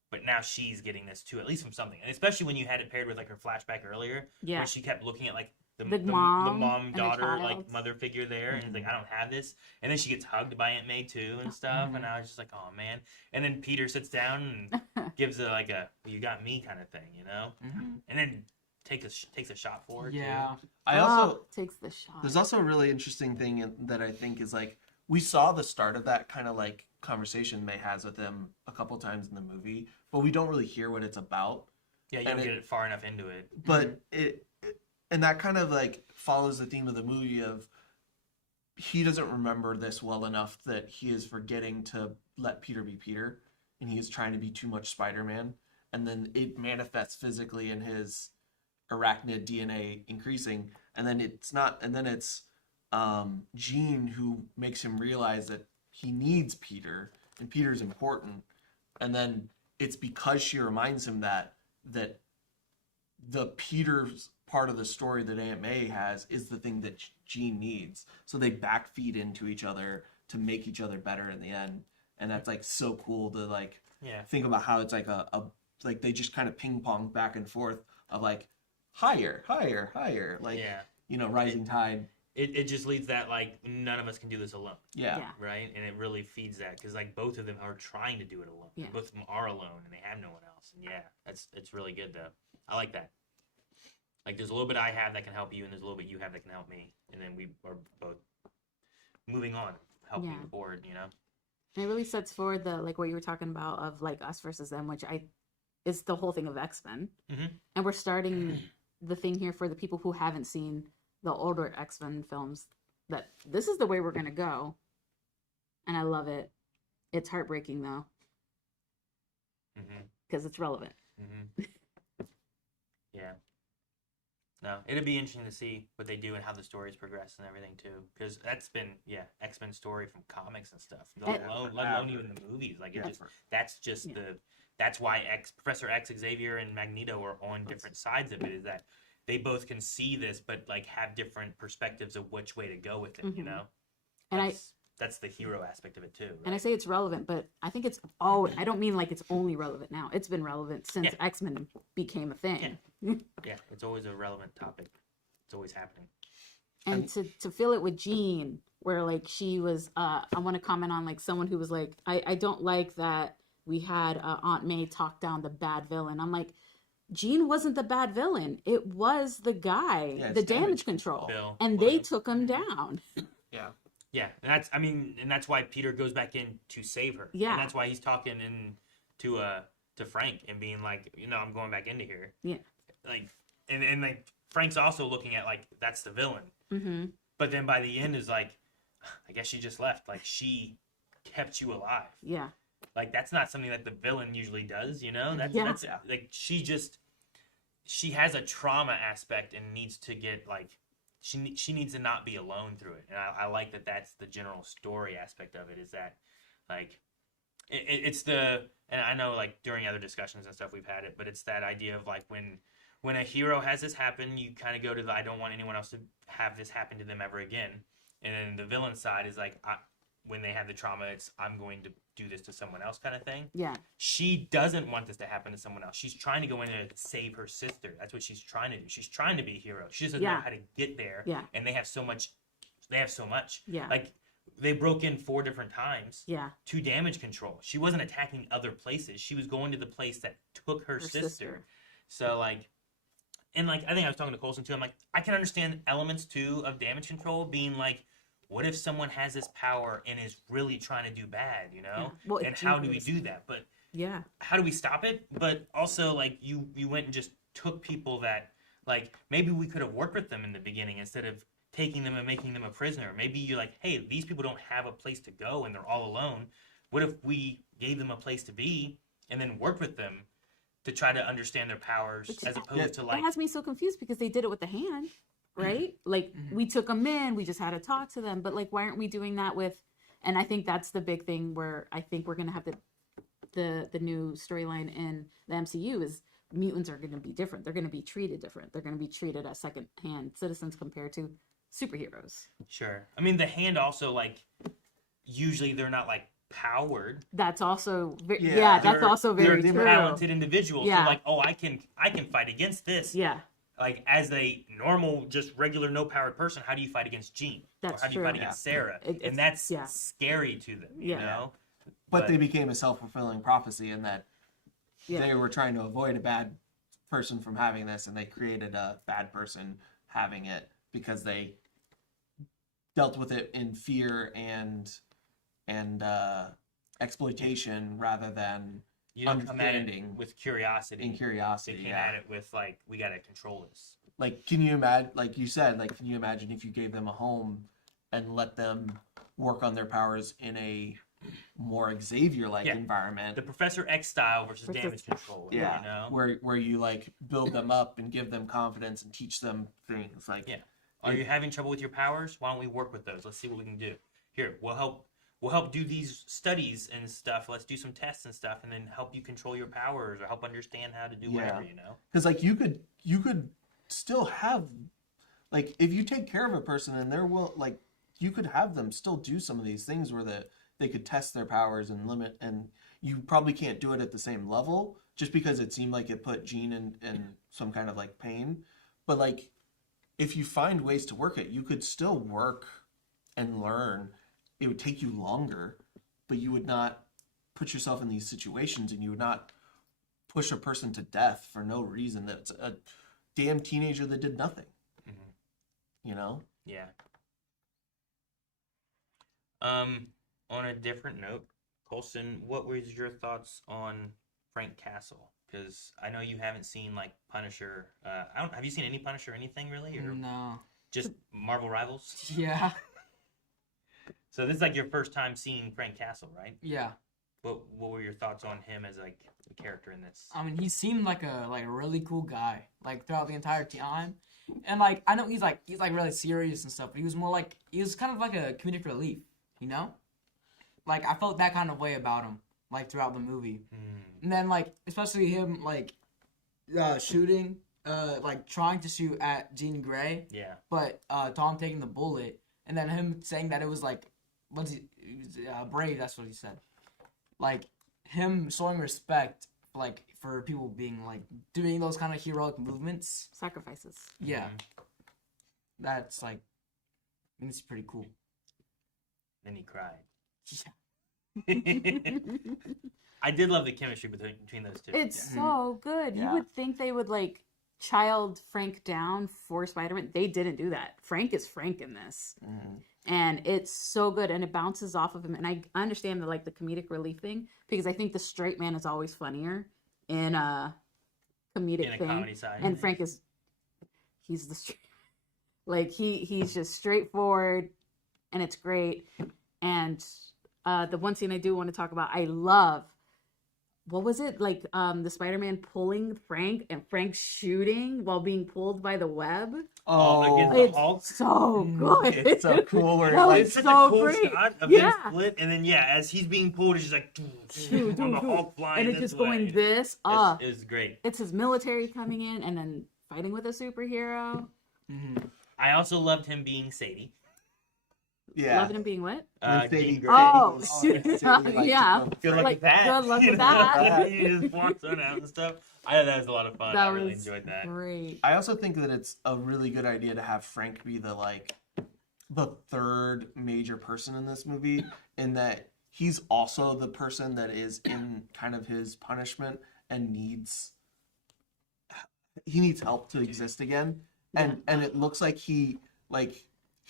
But now she's getting this too, at least from something, and especially when you had it paired with like her flashback earlier, Yeah. where she kept looking at like the mom mom and the daughter child. like mother figure there, and it's like I don't have this, and then she gets hugged by Aunt May too and stuff, and I was just like, oh man, and then Peter sits down and gives it like a you got me kind of thing, you know, and then takes a shot for her. Yeah. too. I also takes the shot. there's also a really interesting thing that I think is like we saw the start of that kind of like conversation May has with him a couple times in the movie, but we don't really hear what it's about. Yeah, you And don't get it far enough into it. But and that kind of like follows the theme of the movie of he doesn't remember this well enough that he is forgetting to let Peter be Peter, and he is trying to be too much Spider-Man, and then it manifests physically in his arachnid DNA increasing, and then it's Jean who makes him realize that he needs Peter and Peter's important, and then it's because she reminds him that the Peter's part of the story that Aunt May has is the thing that Jean needs. So they backfeed into each other to make each other better in the end. And that's like so cool to like think about how it's like a like they just kind of ping pong back and forth of like higher, like rising tide. It just leads that like none of us can do this alone. Yeah. Right? And it really feeds that because like both of them are trying to do it alone. Yeah. Both of them are alone and they have no one else. And it's really good though. I like that. Like there's a little bit I have that can help you and there's a little bit you have that can help me. And then we are both moving on, helping forward, And it really sets forward the like what you were talking about of like us versus them, which is the whole thing of X-Men. Mm-hmm. And we're starting the thing here for the people who haven't seen the older X-Men films that this is the way we're going to go. And I love it. It's heartbreaking though. Because it's relevant. Yeah. No, it'd be interesting to see what they do and how the stories progress and everything too. Because that's been X-Men story from comics and stuff. Let alone even the movies. Like that's why Professor X, Xavier, and Magneto are on different sides of it. Is that they both can see this, but like have different perspectives of which way to go with it. And that's the hero aspect of it too. Right? And I say it's relevant, but I think it's always, I don't mean like it's only relevant now. It's been relevant since X-Men became a thing. Yeah, it's always a relevant topic. It's always happening. And to fill it with Jean, where like she was, I want to comment on like someone who was like, I don't like that we had Aunt May talk down the bad villain. I'm like, Jean wasn't the bad villain. It was the guy, the damage control. Bill, and they took him down. Yeah. Yeah, and that's why Peter goes back in to save her. Yeah. And that's why he's talking to Frank and being like, I'm going back into here. Yeah. Like, and like Frank's also looking at like that's the villain. Mm-hmm. But then by the end is like, I guess she just left. Like she kept you alive. Yeah. Like that's not something that the villain usually does. That's like she has a trauma aspect and needs to get like. She needs to not be alone through it, and I like that. That's the general story aspect of it. Is that like it's the and I know like during other discussions and stuff we've had it, but it's that idea of like when a hero has this happen, you kind of go to the I don't want anyone else to have this happen to them ever again, and then the villain side is like when they have the trauma, it's I'm going to do this to someone else kind of thing. Yeah. She doesn't want this to happen to someone else. She's trying to go in and save her sister. That's what she's trying to do. She's trying to be a hero. She doesn't know how to get there. Yeah. And they have so much. Yeah. Like they broke in 4 different times. Yeah. To damage control. She wasn't attacking other places. She was going to the place that took her sister. So like, and like I think I was talking to Colson too. I'm like I can understand elements too of damage control being like. What if someone has this power and is really trying to do bad, Yeah. Well, and how do we do that? But how do we stop it? But also, like, you went and just took people that, like, maybe we could have worked with them in the beginning instead of taking them and making them a prisoner. Maybe you're like, hey, these people don't have a place to go and they're all alone. What if we gave them a place to be and then worked with them to try to understand their powers as opposed to, like... That has me so confused because they did it with the hand. Right? Like we took them in, we just had to talk to them. But like, why aren't we doing that with? And I think that's the big thing where I think we're gonna have the new storyline in the MCU is mutants are gonna be different. They're gonna be treated different. They're gonna be treated as second-hand citizens compared to superheroes. Sure. I mean, the hand also like usually they're not like powered. That's also that's also very true. They're talented individuals. Yeah. So like, oh, I can fight against this. Yeah. Like as a normal, just regular, no powered person, how do you fight against Jean? That's or how do you fight against Sarah? And that's scary to them, you know? But they became a self-fulfilling prophecy in that they were trying to avoid a bad person from having this, and they created a bad person having it because they dealt with it in fear and exploitation rather than you don't understanding come at it with curiosity. And curiosity, they came at it with like, we gotta control this. Like, can you imagine? Like you said, like, can you imagine if you gave them a home and let them work on their powers in a more Xavier-like environment? The Professor X style versus damage control. Yeah, you know? where you like build them up and give them confidence and teach them things. Like, are you having trouble with your powers? Why don't we work with those? Let's see what we can do. Here, we'll we'll help do these studies and stuff. Let's do some tests and stuff, and then help you control your powers or help understand how to do whatever, you know? Because like you could still have, like, if you take care of a person and they're like, you could have them still do some of these things where they could test their powers and limit, and you probably can't do it at the same level just because it seemed like it put Jean in some kind of like pain. But like, if you find ways to work it, you could still work and learn. It would take you longer, but you would not put yourself in these situations, and you would not push a person to death for no reason. That's a damn teenager that did nothing. Mm-hmm. You know? Yeah. On a different note, Colson, what was your thoughts on Frank Castle? Because I know you haven't seen like Punisher. Have you seen any Punisher or anything really, or No. just Marvel Rivals? Yeah. So this is like your first time seeing Frank Castle, right? Yeah. What were your thoughts on him as like a character in this? I mean, he seemed like a really cool guy, like throughout the entire time. And like I know he's like really serious and stuff, but he was kind of like a comedic relief, you know? Like I felt that kind of way about him, like throughout the movie. And then like especially him like shooting, like trying to shoot at Jean Grey, Yeah. but Tom taking the bullet, and then him saying that it was like brave. That's what he said. Like him showing respect, like for people being like doing those kind of heroic movements. Sacrifices. Yeah, that's like, I think it's pretty cool. Then he cried. Yeah. I did love the chemistry between those two. It's so good. Yeah. You would think they would like child Frank down for Spider-Man. They didn't do that. Frank is Frank in this. And it's so good, and it bounces off of him. And I understand the like the comedic relief thing, because I think the straight man is always funnier in a comedic in a thing. comedy side. And Frank is, he's the straight, like he's just straightforward, and it's great. And the one scene I do want to talk about, I love, what was it, like the Spider-Man pulling Frank and Frank shooting while being pulled by the web. Against It's the Hulk. so good. It's so cool where That it's like, It's such so a cool great. shot of Yeah. them split, and then as he's being pulled, it's just like from the Hulk flying and it's this just going way. this. It's great. It's his military coming in and then fighting with a superhero. I also loved him being Sadie. yeah. Loving him being what? When Sadie Jean Grey Grey. Oh, was- shoot. Sadie liked Yeah. him. Good luck Like, with that. good luck You with know? that. He just walks on out and stuff. I thought that was a lot of fun. That I really was enjoyed that. great. I also think that it's a really good idea to have Frank be the third major person in this movie, in that he's also the person that is in kind of his punishment and needs help to exist again. And it looks like he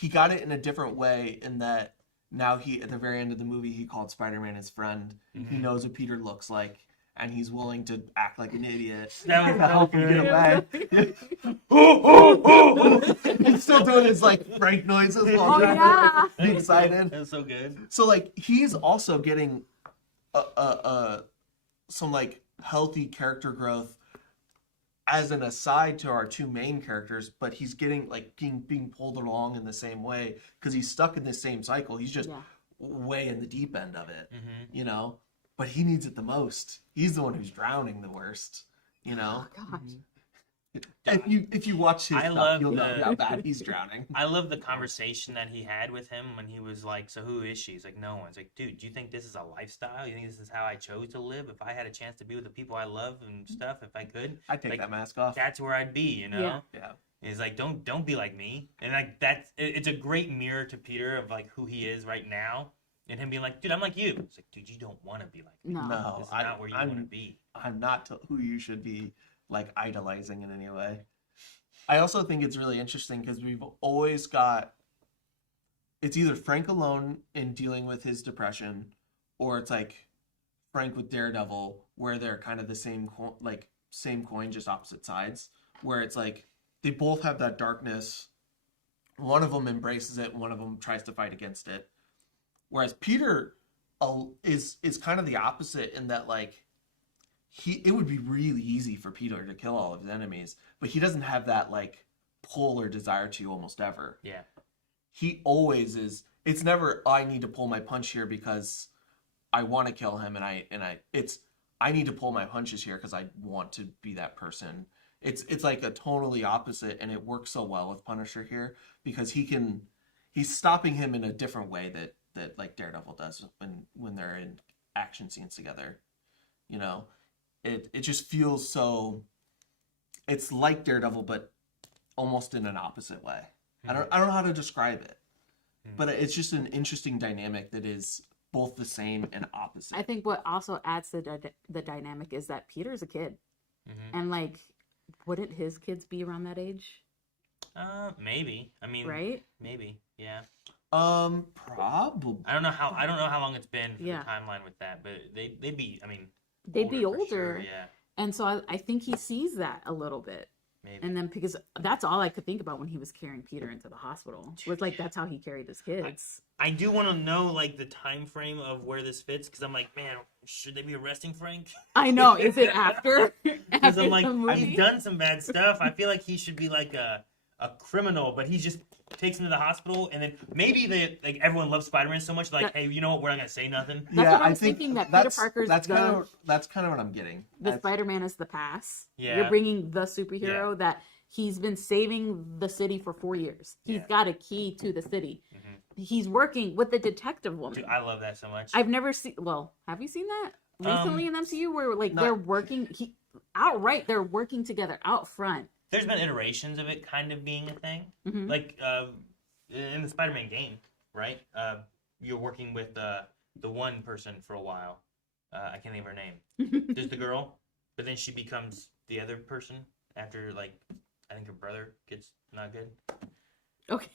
got it in a different way, in that now at the very end of the movie, he called Spider-Man his friend. He knows what Peter looks like, and he's willing to act like an idiot That to was so help him good. get away. He's still doing his like Frank noises while Oh, trying yeah. to be excited. That was so good. So like he's also getting some like healthy character growth as an aside to our two main characters, but he's getting like being pulled along in the same way because he's stuck in this same cycle. He's just way in the deep end of it, you know. But he needs it the most. He's the one who's drowning the worst, you know. Oh, gosh. If you watch his I stuff, love you'll know the- how bad he's drowning. I love the conversation that he had with him when he was like, "So who is she?" He's like, "No one." It's like, "Dude, do you think this is a lifestyle? You think this is how I chose to live? If I had a chance to be with the people I love and stuff, if I could, I'd take like, that mask off. that's where I'd be." You know? Yeah. Yeah. And he's like, "Don't be like me." And like it's a great mirror to Peter of like who he is right now, and him being like, "Dude, I'm like you." It's like, "Dude, you don't want to be like me. No. No, This is not where you want to be." I'm not who you should be like idolizing in any way. I also think it's really interesting because we've always got, it's either Frank alone in dealing with his depression, or it's like Frank with Daredevil, where they're kind of the same coin, just opposite sides. Where it's like they both have that darkness. One of them embraces it, one of them tries to fight against it. Whereas Peter is kind of the opposite, in that like it would be really easy for Peter to kill all of his enemies, but he doesn't have that like pull or desire to almost ever. Yeah. He always is it's never I need to pull my punch here because I want to kill him, and I need to pull my punches here because I want to be that person. It's like a totally opposite, and it works so well with Punisher here because he's stopping him in a different way that like Daredevil does when they're in action scenes together. You know, it just feels so. It's like Daredevil, but almost in an opposite way. I don't know how to describe it, but it's just an interesting dynamic that is both the same and opposite. I think what also adds to the dynamic is that Peter's a kid, and like, wouldn't his kids be around that age? Maybe. I mean, right? Maybe. Yeah. Probably. I don't know how long it's been for Yeah. the timeline with that, but they'd be. I mean, They'd be for older. sure, yeah. And so I think he sees that a little bit. Maybe. And then because that's all I could think about when he was carrying Peter into the hospital was like that's how he carried his kids. I do want to know like the time frame of where this fits because I'm like, man, should they be arresting Frank? I know. Is it after? Because I'm like, the movie? he's done some bad stuff. I feel like he should be like a criminal, but he just takes him to the hospital, and then maybe like everyone loves Spider-Man so much, like, hey, you know what? We're not gonna say nothing. That's what I was thinking. That Peter Parker's that's kind of what I'm getting. The Spider-Man is the pass. Yeah. You're bringing the superhero that he's been saving the city for 4 years. He's got a key to the city. He's working with the detective woman. Dude, I love that so much. I've never seen. Well, have you seen that recently in MCU where like they're working? They're working together out front. There's been iterations of it kind of being a thing. Like in the Spider-Man game, right? You're working with the one person for a while. I can't think of her name. There's the girl, but then she becomes the other person after, like, I think her brother gets not good. Okay.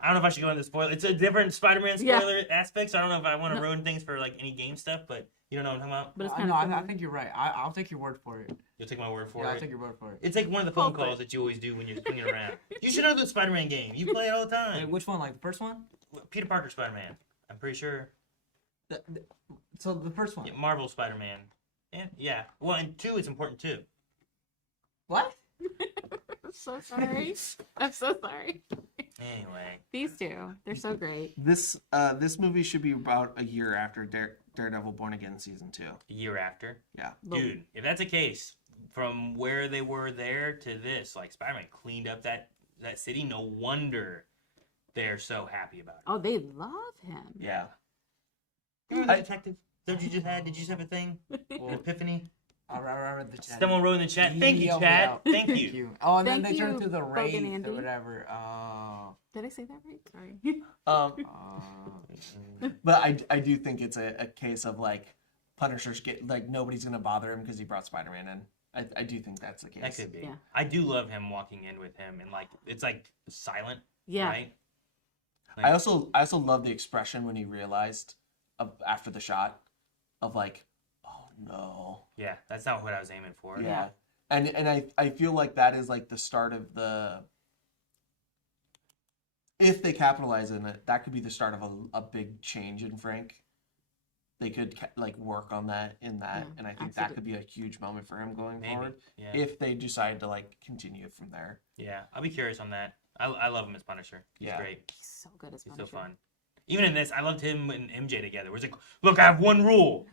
I don't know if I should go into spoiler. It's a different Spider-Man spoiler aspect, so I don't know if I want to ruin things for like any game stuff, but you don't know what I'm talking about. But it's No, I think you're right. I'll take your word for it. You'll take my word for it. I'll take your word for it. It's like one of the phone calls that you always do when you're swinging around. You should know the Spider-Man game. You play it all the time. Wait, which one? Like the first one? Peter Parker Spider-Man. I'm pretty sure. So the first one. Yeah, Marvel Spider-Man. Yeah. Well, and 2 is important too. What? I'm so sorry. I'm so sorry. Anyway. These two, they're so great. This movie should be about a year after Daredevil Born Again season 2. A year after. Yeah. Dude, if that's the case, from where they were there to this, like Spider-Man cleaned up that city. No wonder they're so happy about it. Oh, they love him. Yeah. You're the detective. Did you just have a thing? An epiphany? I read the chat. Someone wrote in the chat. Thank you, Chad. Thank you. Oh, and then Thank they turn you, to the Bogan wraith Andy. or whatever. Oh. Did I say that right? Sorry. But I do think it's a case of like Punisher's like nobody's gonna bother him because he brought Spider-Man in. I do think that's the case. That could be. Yeah. I do love him walking in with him, and like it's like silent, Yeah. right? I also love the expression when he realized after the shot of like, oh no. Yeah, that's not what I was aiming for. Yeah. And I feel like that is like the start of if they capitalize on it, that could be the start of a big change in Frank. They could like work on that and I think that could be a huge moment for him going forward. Yeah. If they decide to like continue from there. Yeah, I'll be curious on that. I love him as Punisher. He's great. He's so good as He's Punisher. so fun. Even in this, I loved him and MJ together. Where it's like, look, I have one rule: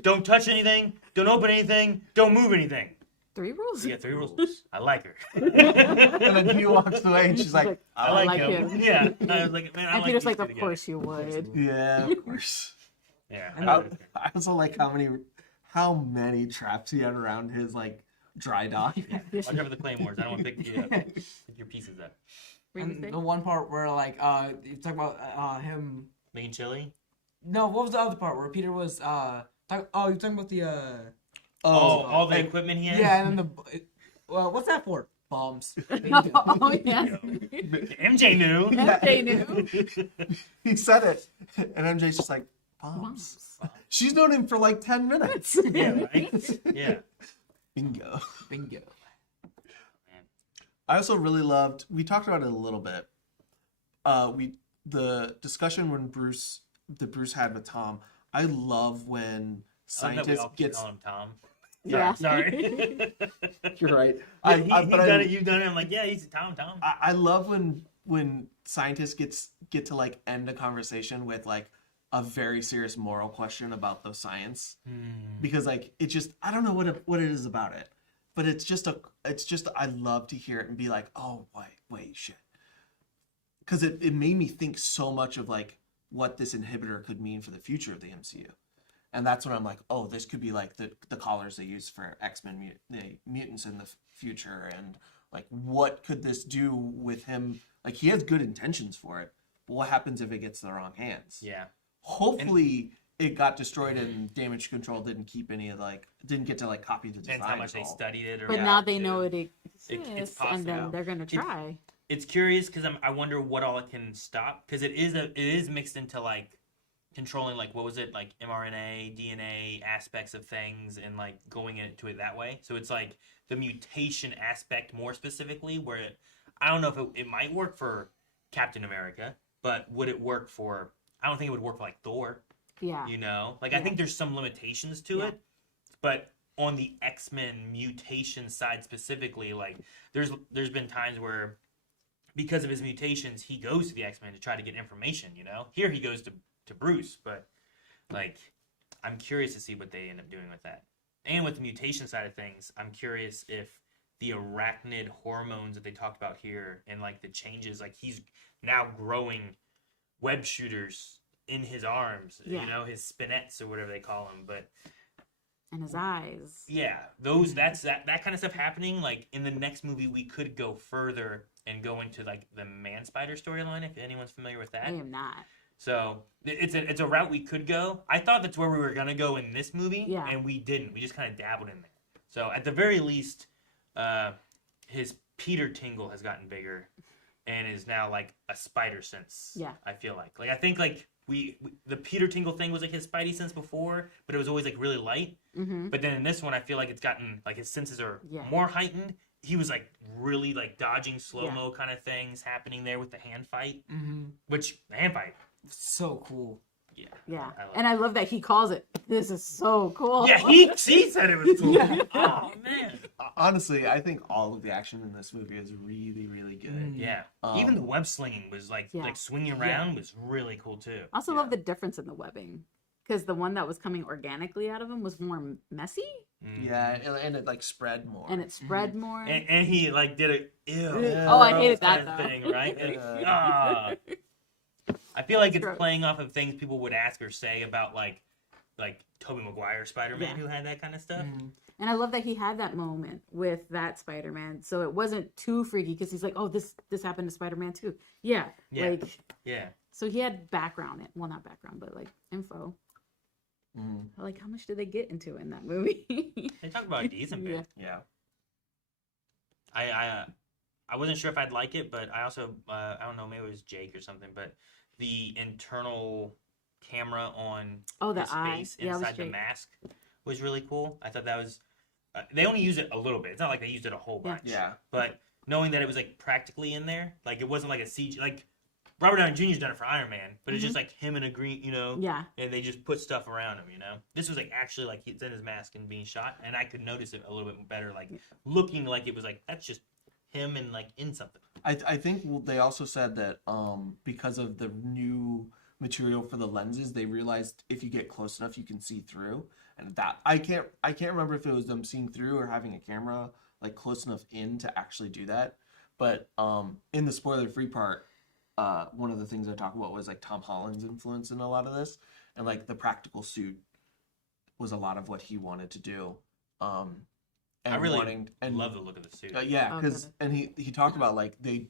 don't touch anything, don't open anything, don't move anything. 3 rules? You got 3 rules. I like her. And then he walks away and she's like, I like him. Yeah. I was like, man, I And like Peter's these like, two of together. course you would. yeah, of course. Yeah. I also like how many traps he had around his like dry dock. Watch out for the claymores. I don't want to pick your pieces up. And the one part where like you talk about him Making chili. No, what was the other part where Peter was you're talking about the all the equipment he has. yeah, and then well, what's that for? Bombs. Oh, yes. MJ knew. MJ knew. He said it, and MJ's just like, bombs. She's known him for like 10 minutes. Yeah, right? Yeah. Bingo. Bingo. I also really loved. We talked about it a little bit. The discussion when Bruce had with Tom. I love when scientists gets. Call him Tom. Yeah. Sorry. You're right. You've done it. I'm like, yeah, he's Tom. I love when scientists get to like end a conversation with like a very serious moral question about the science, because like it just, I don't know what it is about it, but it's just I love to hear it and be like, oh wait shit, because it made me think so much of like what this inhibitor could mean for the future of the MCU. And that's when I'm like, oh, this could be like the collars they use for X-Men mutants in the future, and like what could this do with him? Like he has good intentions for it, but what happens if it gets in the wrong hands? Yeah. Hopefully it got destroyed and Damage Control didn't keep any of didn't get to like copy the design. Depends how much at they all. studied it. Or But now they know it exists, it's and then possible. they're gonna try. It's curious because I wonder what all it can stop, because it is mixed into like controlling, like what was it, like mRNA, DNA aspects of things, and like going into it that way. So it's like the mutation aspect more specifically, where I don't know if it might work for Captain America, but would it work for? I don't think it would work for like Thor. Yeah. You know, like I think there's some limitations to it, but on the X-Men mutation side specifically, like there's been times where because of his mutations, he goes to the X-Men to try to get information. You know, here he goes to Bruce, but like I'm curious to see what they end up doing with that. And with the mutation side of things, I'm curious if the arachnid hormones that they talked about here and like the changes, like he's now growing web shooters in his arms, you know, his spinets or whatever they call them, but And his eyes. yeah, those that kind of stuff happening. Like in the next movie, we could go further and go into like the Man Spider storyline, if anyone's familiar with that. I am not. So it's a route we could go. I thought that's where we were gonna go in this movie, and we didn't. We just kind of dabbled in there. So at the very least, his Peter Tingle has gotten bigger, and is now like a spider sense. Yeah, I feel like I think like we the Peter Tingle thing was like his Spidey sense before, but it was always like really light. Mm-hmm. But then in this one, I feel like it's gotten like his senses are Yeah. more heightened. He was like really like dodging slow mo kind of things happening there with the hand fight, which the hand fight. So cool. Yeah. Yeah. I love that he calls it. This is so cool. Yeah, he said it was cool. Oh man. Honestly, I think all of the action in this movie is really, really good. Yeah. Even the web slinging was like swinging around was really cool too. I also love the difference in the webbing, because the one that was coming organically out of him was more messy. Yeah, and it like spread more. And it spread more. And he like did it. Oh, I hated that though. Thing, right? I feel like it's playing off of things people would ask or say about like Tobey Maguire Spider-Man, who had that kind of stuff. And I love that he had that moment with that Spider-Man, so it wasn't too freaky, because he's like, oh, this happened to Spider-Man too. Yeah. So he had background, well, not background, but like info. Like, how much did they get into in that movie? They talk about a decent bit. Yeah. I wasn't sure if I'd like it, but I also I don't know, maybe it was Jake or something, but the internal camera on his face inside the mask was really cool. I thought that was they only use it a little bit. It's not like they used it a whole bunch. Yeah. But knowing that it was like practically in there, like it wasn't like a CG, like Robert Downey Jr.'s done it for Iron Man, but it's just like him in a green, you know, and they just put stuff around him, you know. This was like actually like it's in his mask and being shot, and I could notice it a little bit better, like looking like it was like that's just him and like in something. I think they also said that because of the new material for the lenses, they realized if you get close enough you can see through, and that I can't remember if it was them seeing through or having a camera like close enough in to actually do that. But in the spoiler free part, one of the things I talked about was like Tom Holland's influence in a lot of this, and like the practical suit was a lot of what he wanted to do. And I really love the look of the suit. Yeah, because he talked about like he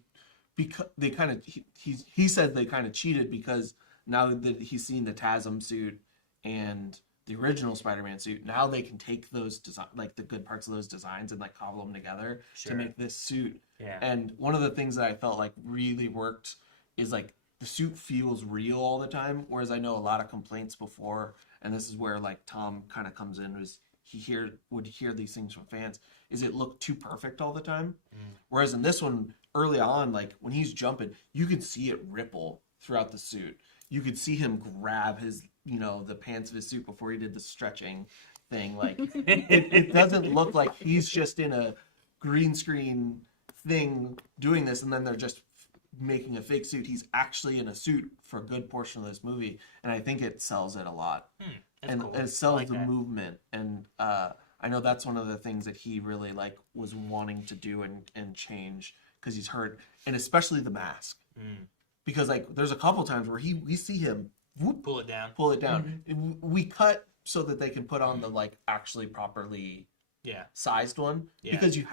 said they kind of cheated, because now that he's seen the TASM suit and the original Spider-Man suit, now they can take those like the good parts of those designs and like cobble them together to make this suit. Yeah. And one of the things that I felt like really worked is like the suit feels real all the time, whereas I know a lot of complaints before, and this is where like Tom kind of comes in, was would hear these things from fans, is it looked too perfect all the time. Whereas in this one, early on, like when he's jumping, you can see it ripple throughout the suit. You could see him grab his, the pants of his suit before he did the stretching thing. Like it doesn't look like he's just in a green screen thing doing this, and then they're just making a fake suit. He's actually in a suit for a good portion of this movie, and I think it sells it a lot. That's And cool. it I sells like the that. movement, and I know that's one of the things that he really like was wanting to do and change because he's hurt, and especially the mask. Because like there's a couple times where we see him whoop, Pull it down. pull it down. We cut so that they can put on the like actually properly Yeah. sized one Yeah. because you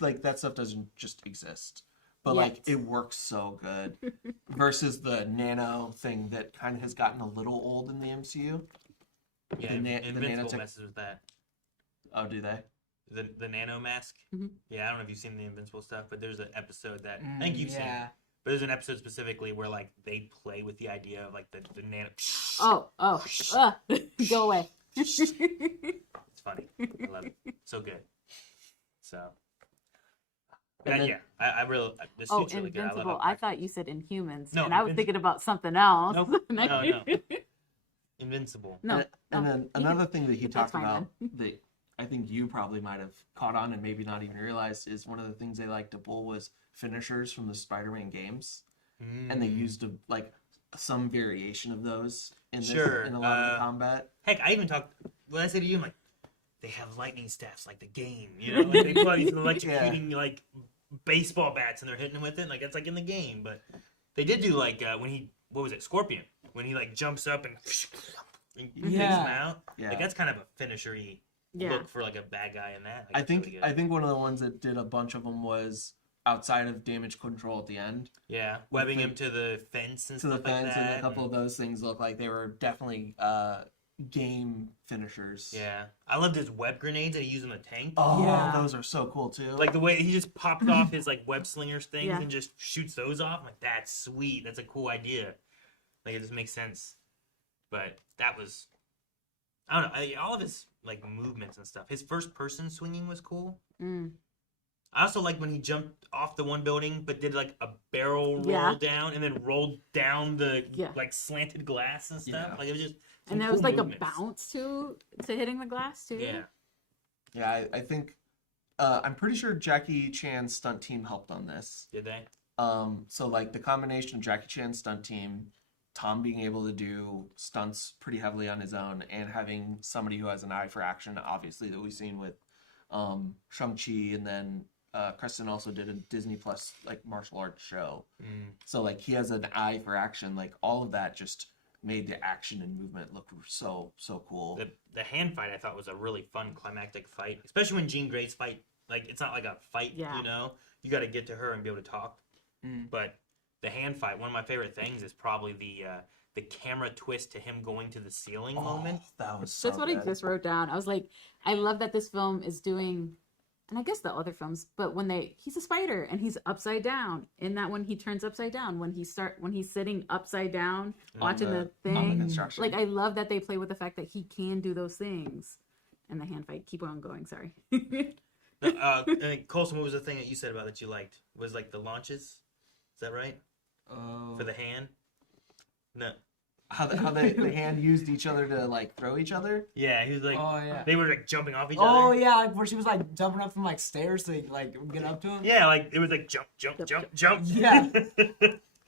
like that stuff doesn't just exist. But like Yet. it works so good versus the nano thing that kind of has gotten a little old in the MCU. Yeah. The Invincible nanotech- messes with that. Oh, do they? The nano mask. Mhm. Yeah, I don't know if you've seen the Invincible stuff, but there's an episode that I think you've seen. Yeah. But there's an episode specifically where like they play with the idea of like the nano. Go away. It's funny. I love it. So good. So. And then- Yeah, I really the Oh, suit's really good. I love Invincible. how I thought you said Inhumans, No, and I was Invincible. thinking about something else. Nope. And I- No. Invincible. no. And no. then You can- another thing that he that's talked fine about that I think you probably might have caught on and maybe not even realized is one of the things they like to pull was finishers from the Spider-Man games, and they used like some variation of those in this, Sure, in a lot of the combat. Heck, I even talked. What I say to you, I'm like, they have lightning staffs like the game. You know, like they pull out these electrocuting like baseball bats and they're hitting with it. Like it's like in the game, but they did do like when he what was it, Scorpion, when he like jumps up and takes him out. Yeah. Like that's kind of a finisher-y Yeah. look for like a bad guy in that. I Like, it's think really I good. think one of the ones that did a bunch of them was outside of damage control at the end Yeah, webbing the- him to the fence and to the stuff fence, like that. and a couple of those things look like they were definitely game finishers. Yeah, I loved his web grenades that he used in the tank. Oh, Yeah. those are so cool too. Like the way he just popped off his like web slingers things Yeah. and just shoots those off. I'm like, that's sweet. That's a cool idea. Like it just makes sense. But that was, I don't know. All of his like movements and stuff. His first person swinging was cool. Mm. I also like when he jumped off the one building, but did like a barrel roll Yeah. down and then rolled down the Yeah. like slanted glass and stuff. Yeah. Like it was just. some And there was cool like movements. a bounce to hitting the glass too. Yeah. yeah, I think I'm pretty sure Jackie Chan's stunt team helped on this. Did they? So like the combination of Jackie Chan's stunt team, Tom being able to do stunts pretty heavily on his own, and having somebody who has an eye for action, obviously that we've seen with Shang-Chi, and then Preston also did a Disney Plus like martial arts show. So like he has an eye for action. Like all of that just made the action and movement look so cool. The hand fight I thought was a really fun climactic fight, especially when Jean Grey's fight. Like it's not like a fight, Yeah. you know. You got to get to her and be able to talk. But the hand fight, one of my favorite things is probably the camera twist to him going to the ceiling moment. That was so That's what I good. just wrote down. I was like, I love that this film is doing, and I guess the other films, but when he's a spider and he's upside down. In that one, he turns upside down when he's sitting upside down watching the on the thing. construction. Like I love that they play with the fact that he can do those things. And the hand fight. Keep on going. Sorry. And Colson, what was the thing that you said about that you liked? Was like the launches? Is that right? Oh. For the hand? No. how the hand used each other to like throw each other. Yeah, he was like, Oh yeah. they were like jumping off each Oh other. yeah, like where she was like jumping up from like stairs to like get up to him. Yeah, like it was like jump, jump, jump, jump. Yeah.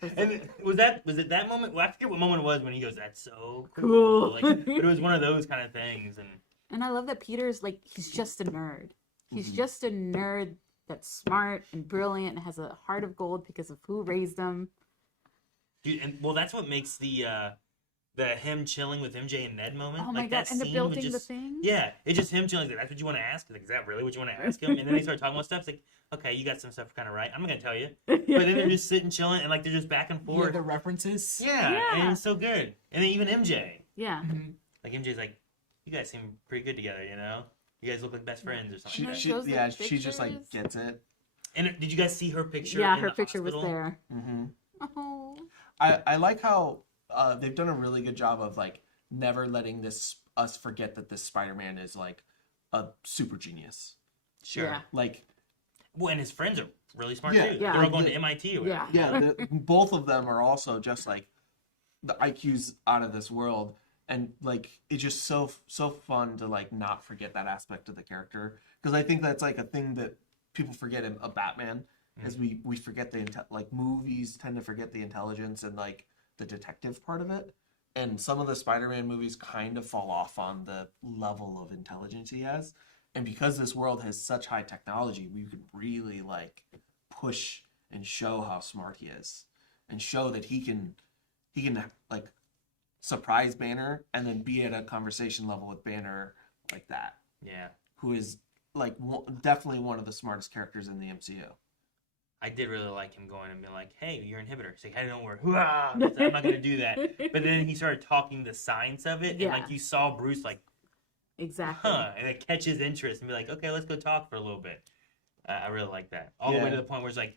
And was it that moment? Well, I forget what moment it was when he goes, "That's so cool." Cool. Like, but it was one of those kind of things, and And I love that Peter's like, he's just a nerd. He's Mhm. just a nerd that's smart and brilliant and has a heart of gold because of who raised him. dude, and well, that's what makes the him chilling with MJ and Ned moment. Oh my like, god! that And the scene building was the just, thing. Yeah, it's just him chilling. Like, that's what you want to ask. Like, is that really what you want to ask him? And then they start talking about stuff. It's like, okay, you got some stuff kind of right. I'm not gonna tell you. But then they're just sitting chilling and like they're just back and Yeah, forth. the references. Yeah, and it Yeah. was so good. And then even MJ, Yeah. Mhm. like MJ's like, you guys seem pretty good together, you know? You guys look like best friends or something. She, And Like it she shows the yeah, she just like pictures. gets it. and did you guys see her picture? Yeah, in her the picture was hospital? there. Mm-hmm. Oh. I like how they've done a really good job of like never letting us forget that this Spider-Man is like a super genius. Sure. Yeah. Like Well, and his friends are really smart Yeah, too. yeah. They're all going to Yeah. MIT or whatever. Yeah. yeah, both of them are also just like the IQs out of this world, and like it's just so fun to like not forget that aspect of the character, because I think that's like a thing that people forget in a Batman as we forget like movies tend to forget the intelligence and like the detective part of it. And some of the Spider-Man movies kind of fall off on the level of intelligence he has. And because this world has such high technology, we could really like push and show how smart he is, and show that he can like surprise Banner and then be at a conversation level with Banner like that. Yeah. Who is like definitely one of the smartest characters in the MCU. I did really like him going and being like, "Hey, your inhibitor." It's like, "Hey, don't worry, I'm not gonna do that." But then he started talking the science of it, and Yeah. like you saw Bruce like, Exactly. and it catches interest and be like, "Okay, let's go talk for a little bit." I really like that. All the way to the point where it's like,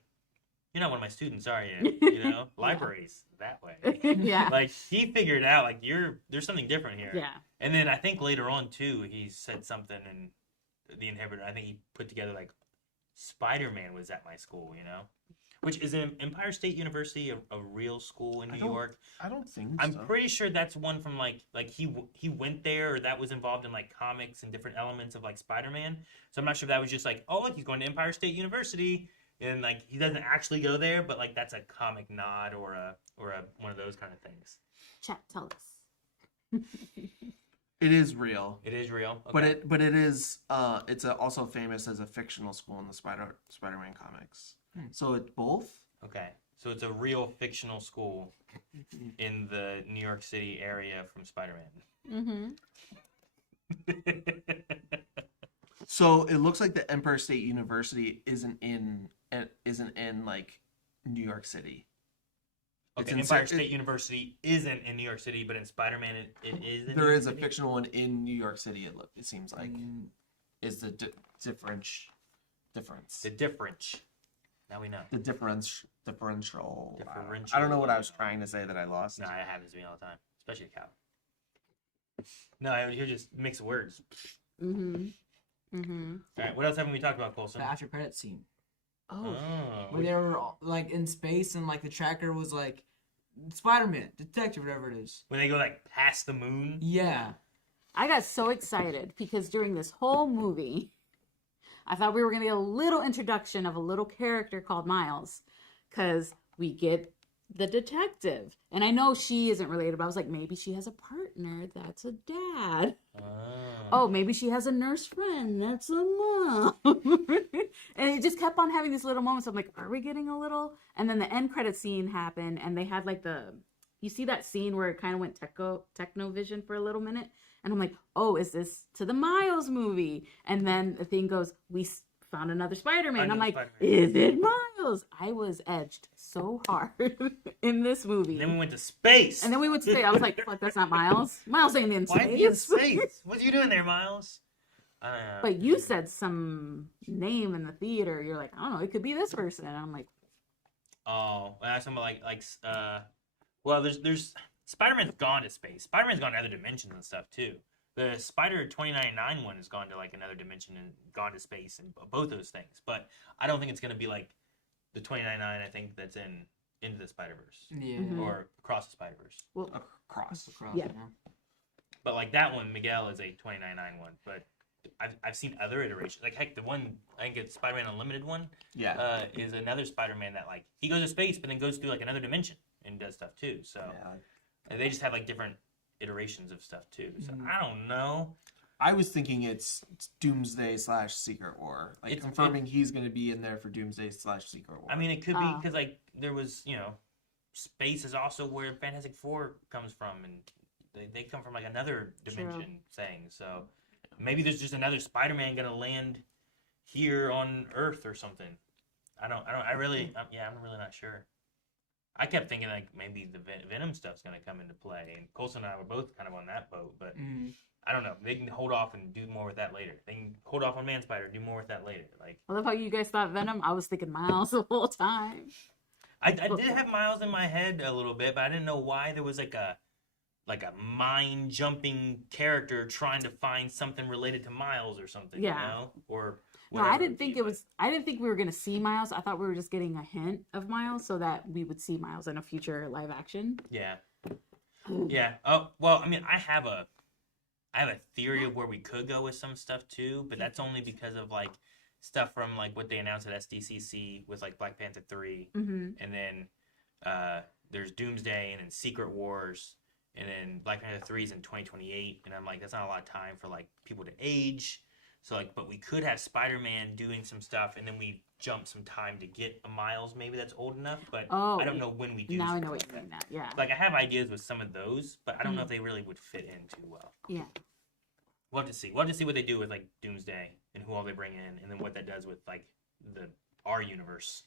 "You're not one of my students, are you?" You know, libraries that way. Yeah. Like he figured out like there's something different here. Yeah. And then I think later on too, he said something in the inhibitor. I think he put together like Spider-Man was at my school, you know, which is Empire State University, a real school in New York. I don't think I'm so. pretty sure that's one from like he went there, or that was involved in like comics and different elements of like Spider-Man. So I'm not sure if that was just like, oh look, he's going to Empire State University, and like he doesn't actually go there, but like that's a comic nod or a one of those kind of things. Chat, tell us. It is real. It is real, okay. But it is it's also famous as a fictional school in the Spider-Man comics. So it's both. Okay, so it's a real fictional school in the New York City area from Spider-Man. So it looks like the Empire State University isn't in like New York City. Okay, Empire State University isn't in New York City, but in Spider-Man it is. In There is a fictional one in New York City. It seems like is the difference. The difference. Now we know. The differential. I don't know what I was trying to say that I lost. No, it happens to me all the time, especially a cow. No, I would hear just mixed words. All right, what else haven't we talked about, Colson? The after credit scene. Oh. Where they were like in space and like the tracker was like Spider-Man, detective, whatever it is. When they go like past the moon. Yeah. I got so excited because during this whole movie, I thought we were going to get a little introduction of a little character called Miles, because we get the detective. And I know she isn't related, but I was like, maybe she has a partner that's a dad. Oh, maybe she has a nurse friend that's a mom. And it just kept on having these little moments of like, are we getting a little? And then the end credit scene happened, and they had like you see that scene where it kind of went techno vision for a little minute? And I'm like, oh, is this to the Miles movie? And then the thing goes, we found another Spider-Man. I'm like, is it Miles? I was edged so hard in this movie. And then we went to space. I was like, fuck, that's not Miles. Miles ain't in space. Why is he in space? What are you doing there, Miles? But you said some name in the theater. You're like, I don't know, it could be this person. And I'm like, oh, something like well, there's Spider-Man's gone to space. Spider-Man's gone to other dimensions and stuff too. The Spider 2099 one has gone to like another dimension and gone to space, and both those things. But I don't think it's gonna be like the 2099. I think that's Into the Spider-Verse, or Across the Spider-Verse. well, Across. yeah. But like that one, Miguel is a 2099 one. But I've seen other iterations. Like heck, the one I think it's Spider-Man Unlimited one. Yeah. Is another Spider-Man that like he goes to space, but then goes through like another dimension and does stuff too. So they just have like different iterations of stuff too. So I don't know. I was thinking it's Doomsday / Secret War. Like confirming he's going to be in there for Doomsday / Secret War. I mean, it could be because like there was, space is also where Fantastic Four comes from, and they come from like another dimension saying. So maybe there's just another Spider-Man going to land here on Earth or something. I'm really not sure. I kept thinking like maybe the Venom stuff's going to come into play, and Coulson and I were both kind of on that boat, but I don't know. They can hold off and do more with that later. They can hold off on Man-Spider, do more with that later. Like I love how you guys thought Venom. I was thinking Miles the whole time. I did have Miles in my head a little bit, but I didn't know why there was like a mind jumping character trying to find something related to Miles or something, or. No, I didn't think I didn't think we were gonna see Miles. I thought we were just getting a hint of Miles so that we would see Miles in a future live action. Yeah. Yeah. Oh well, I mean, I have a theory of where we could go with some stuff too, but that's only because of like stuff from like what they announced at SDCC with like Black Panther 3, Mm-hmm. and then there's Doomsday, and then Secret Wars, and then Black Panther 3 is in 2028, and I'm like, that's not a lot of time for like people to age. So like, but we could have Spider-Man doing some stuff, and then we jump some time to get a Miles maybe that's old enough, but I don't know when we do. Now I something know what like you that. mean now. Yeah. Like I have ideas with some of those, but I don't know if they really would fit in too well. Yeah. We'll have to see. We'll have to see what they do with like Doomsday and who all they bring in, and then what that does with like our universe,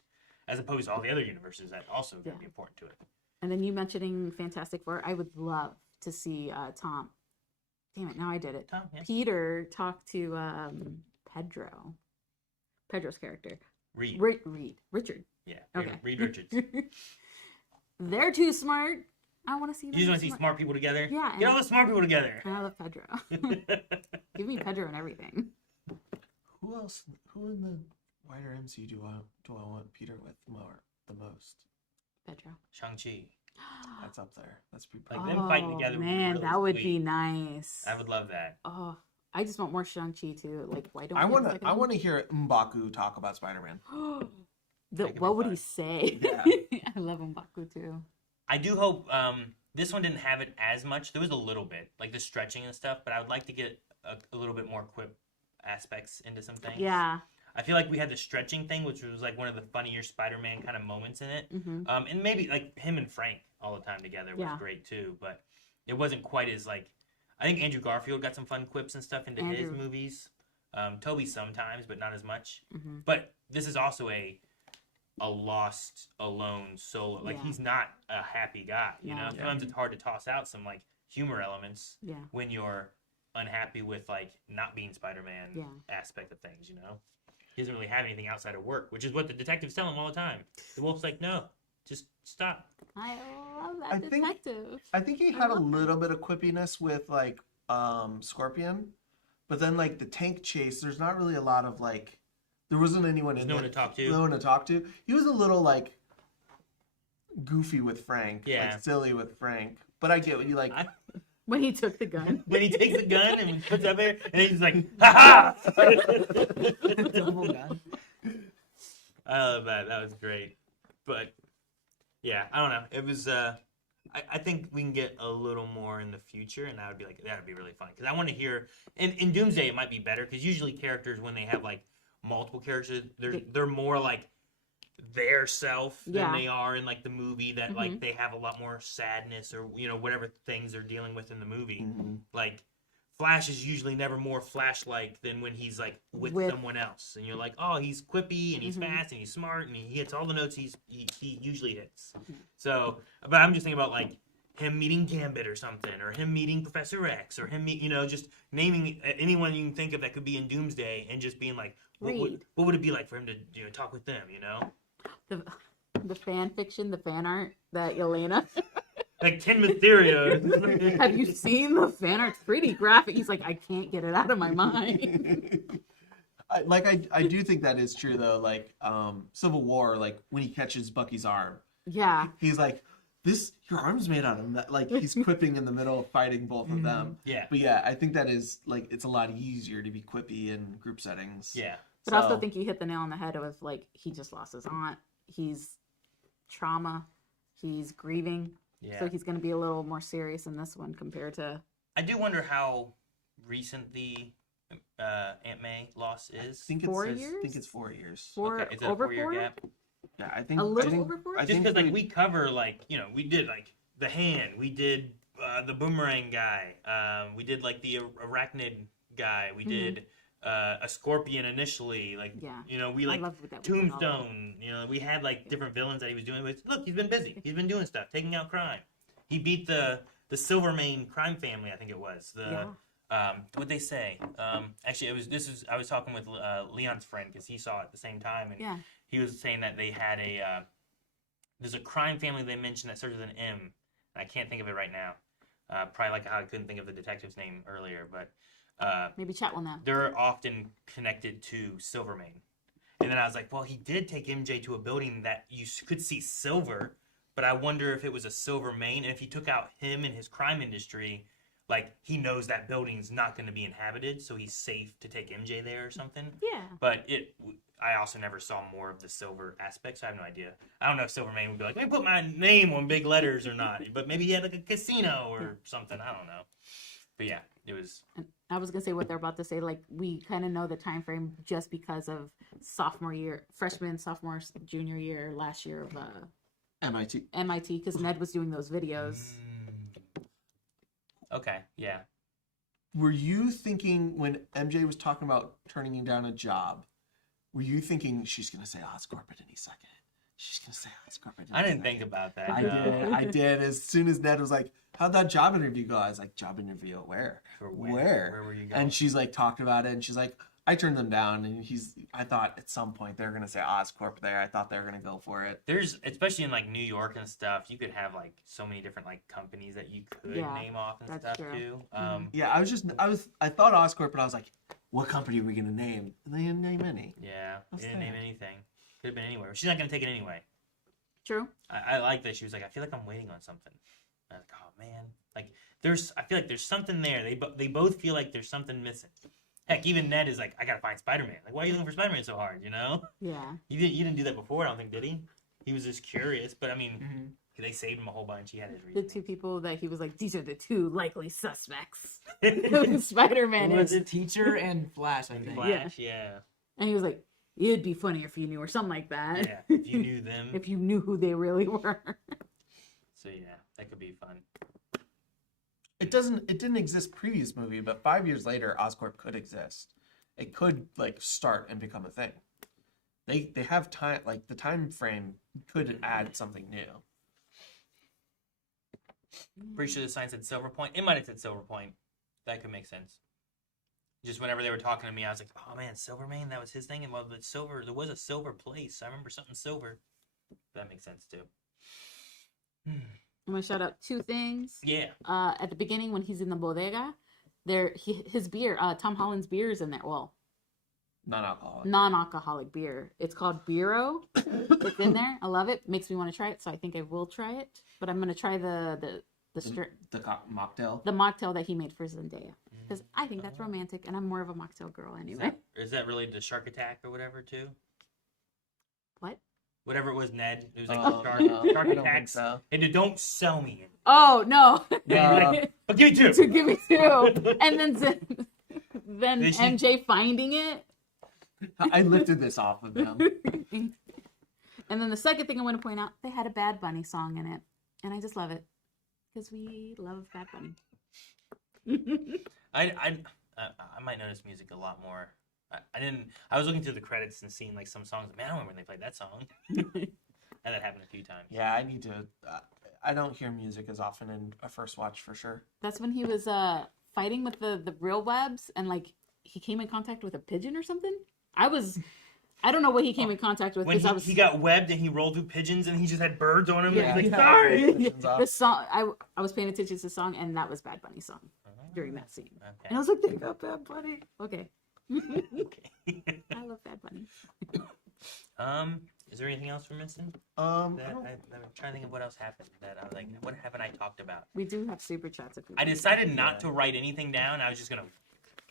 as opposed to all the other universes that also going to be important to it. And then you mentioning Fantastic Four, I would love to see Tom. Damn it! Now I did it. Tom, yeah. Peter talk to Pedro. Pedro's character. Reed. Richard. Yeah. Okay. Reed Richards. They're too smart. I want to see them. You just want to see smart people together? Yeah. Get all the smart people together. I love Pedro. Give me Pedro and everything. Who else? Who in the wider MCU do I want Peter with the most? Pedro. Shang-Chi. That's up there. That's pretty. Like them fighting together. Would be Man, really that would sweet. be nice. I would love that. Oh, I just want more Shang-Chi too. Like, why don't I we have want to. a second I one? want to hear M'Baku talk about Spider-Man. That could What be would fun. he say? Yeah. I love M'Baku too. I do hope this one didn't have it as much. There was a little bit, like the stretching and stuff, but I would like to get a little bit more quip aspects into some things. Yeah. I feel like we had the stretching thing, which was like one of the funnier Spider-Man kind of moments in it. Mm-hmm. And maybe like him and Frank all the time together was great too, but it wasn't quite as like. I think Andrew Garfield got some fun quips and stuff into his movies. Toby sometimes, but not as much. Mm-hmm. But this is also a lost, alone solo. Like he's not a happy guy. You know, sometimes it's hard to toss out some like humor elements when you're unhappy with like not being Spider-Man aspect of things. You know, he doesn't really have anything outside of work, which is what the detectives tell him all the time. The Wolf's like, no, just stop. I love that detective. I think he had a little bit of quippiness with like Scorpion, but then like the tank chase, there's not really a lot of like. There wasn't anyone. There's no one to talk to. No one to talk to. He was a little like goofy with Frank. Yeah. Like silly with Frank. But I get what you like. When he took the gun. When he takes the gun and puts it up there, and he's like, ha ha! Double gun. I love that. That was great. But yeah, I don't know. It was. I think we can get a little more in the future, and that'd be really fun because I want to hear. In Doomsday, it might be better because usually characters when they have like multiple characters, they're more like their self than they are in like the movie. That like they have a lot more sadness or whatever things they're dealing with in the movie. Mm-hmm. Like Flash is usually never more Flash-like than when he's like with someone else, and you're like, oh, he's quippy and he's fast and he's smart and he hits all the notes he usually hits. So, but I'm just thinking about like him meeting Gambit or something, or him meeting Professor X, or him just naming anyone you can think of that could be in Doomsday, and just being like, what would it be like for him to talk with them? The fan fiction, the fan art that Yelena. Like Ken Mysterio. Have you seen the fan art? It's pretty graphic. He's like, I can't get it out of my mind. I do think that is true though. Like Civil War, like when he catches Bucky's arm, he's like, your arm's made out of metal. Like he's quipping in the middle of fighting both of them. Yeah. But yeah, I think that is like it's a lot easier to be quippy in group settings. Yeah. But I also think you hit the nail on the head with like he just lost his aunt. He's trauma. He's grieving. Yeah. So he's going to be a little more serious in this one compared to. I do wonder how recent the Aunt May loss is. I think 4 years. years? I think it's 4 years. Okay. Is it over a 4-year 4? gap? Yeah, I think A little I think, over 4? I Just think because like we cover like we did like the hand, we did the boomerang guy, we did like the arachnid guy, we did a scorpion initially, like we like Tombstone, we had like different villains that he was doing with. Look, he's been busy, he's been doing stuff, taking out crime. He beat the Silvermane crime family, I think it was what'd they say? Actually, I was talking with Leon's friend because he saw it at the same time, and he was saying that they had there's a crime family they mentioned that starts with an M. And I can't think of it right now. Probably like how I couldn't think of the detective's name earlier, but maybe chat will know. they're often connected to Silvermane. And then I was like, well, he did take MJ to a building that you could see silver, but I wonder if it was a Silvermane, and if he took out him and his crime industry, like he knows that building's not going to be inhabited, so he's safe to take MJ there or something. Yeah. But I also never saw more of the Silver aspect, so I have no idea. I don't know if Silvermane would be like, let me put my name on big letters or not. But maybe he had like a casino or something. I don't know. But yeah, it was. I was gonna say what they're about to say. Like we kind of know the time frame just because of freshman, sophomore, junior year, last year of MIT, because Ned was doing those videos. Okay, yeah. Were you thinking when MJ was talking about turning down a job, were you thinking she's going to say Oscorp at any second? She's going to say Oscorp at any I didn't second. think about that. I no. did. I did. As soon as Ned was like, how'd that job interview go? I was like, job interview at where? For Where? Where were you going? And she's like, talked about it. And she's like, I turned them down. And I thought at some point they're going to say Oscorp there. I thought they were going to go for it. There's, especially in like New York and stuff, you could have like so many different like companies that you could name off and that's stuff true. too. Yeah, I thought Oscorp, but I was like, what company are we going to name? And they didn't name any. Yeah, What's they didn't name that? anything. Could have been anywhere. She's not gonna take it anyway. True. I like that she was like, I feel like I'm waiting on something. I was like, oh man, like I feel like there's something there. They both feel like there's something missing. Heck, even Ned is like, I gotta find Spider-Man. Like, why are you looking for Spider-Man so hard? You know? Yeah. You didn't do that before, I don't think, did he? He was just curious, but I mean, they saved him a whole bunch. He had his The reasons. two people that he was like, these are the two likely suspects. Spider-Man Was is. it Teacher and Flash? I think. Flash, yeah. And he was like, it'd be funnier if you knew, or something like that. Yeah, if you knew them. If you knew who they really were. So yeah, that could be fun. It didn't exist previous movie, but 5 years later, Oscorp could exist. It could like start and become a thing. They have time, like the time frame could add something new. Pretty sure the sign said Silver Point. It might have said Silver Point. That could make sense. Just whenever they were talking to me, I was like, "Oh man, Silvermane, that was his thing." And well, there was a silver place. I remember something silver. That makes sense too. I'm gonna shout out two things. Yeah. At the beginning when he's in the bodega, his beer, Tom Holland's beer is in there. Well, Non-alcoholic. non-alcoholic beer. It's called Bureau. It's in there. I love it. Makes me want to try it, so I think I will try it. But I'm gonna try the mocktail. the mocktail that he made for Zendaya, because I think that's romantic, and I'm more of a mocktail girl anyway. Is that related to Shark Attack or whatever too? What? Whatever it was, Ned. It was like No, Shark I don't think Attacks. so. And don't sell me it. Oh no! But give me two. To give me two, and then Is she- MJ finding it. I lifted this off of them. And then the second thing I want to point out, they had a Bad Bunny song in it, and I just love it because we love Bad Bunny. I might notice music a lot more. I was looking through the credits and seeing like some songs. Man, I remember when they played that song. And that happened a few times. Yeah, I need to. I don't hear music as often in a first watch for sure. That's when he was fighting with the real webs, and like he came in contact with a pigeon or something. I don't know what he came in contact with. When because he got webbed and he rolled through pigeons and he just had birds on him. Yeah. And he's like, Yeah. sorry. Pigeons off. The song I was paying attention to the song, and that was Bad Bunny's song during that scene. Okay. And I was like, they got Bad Bunny. Okay. Okay. I love Bad Bunny. Is there anything else we're missing? I'm I'm trying to think of what else happened. That I was like, what haven't I talked about? We do have super chats if you I want. decided not to write anything down. I was just gonna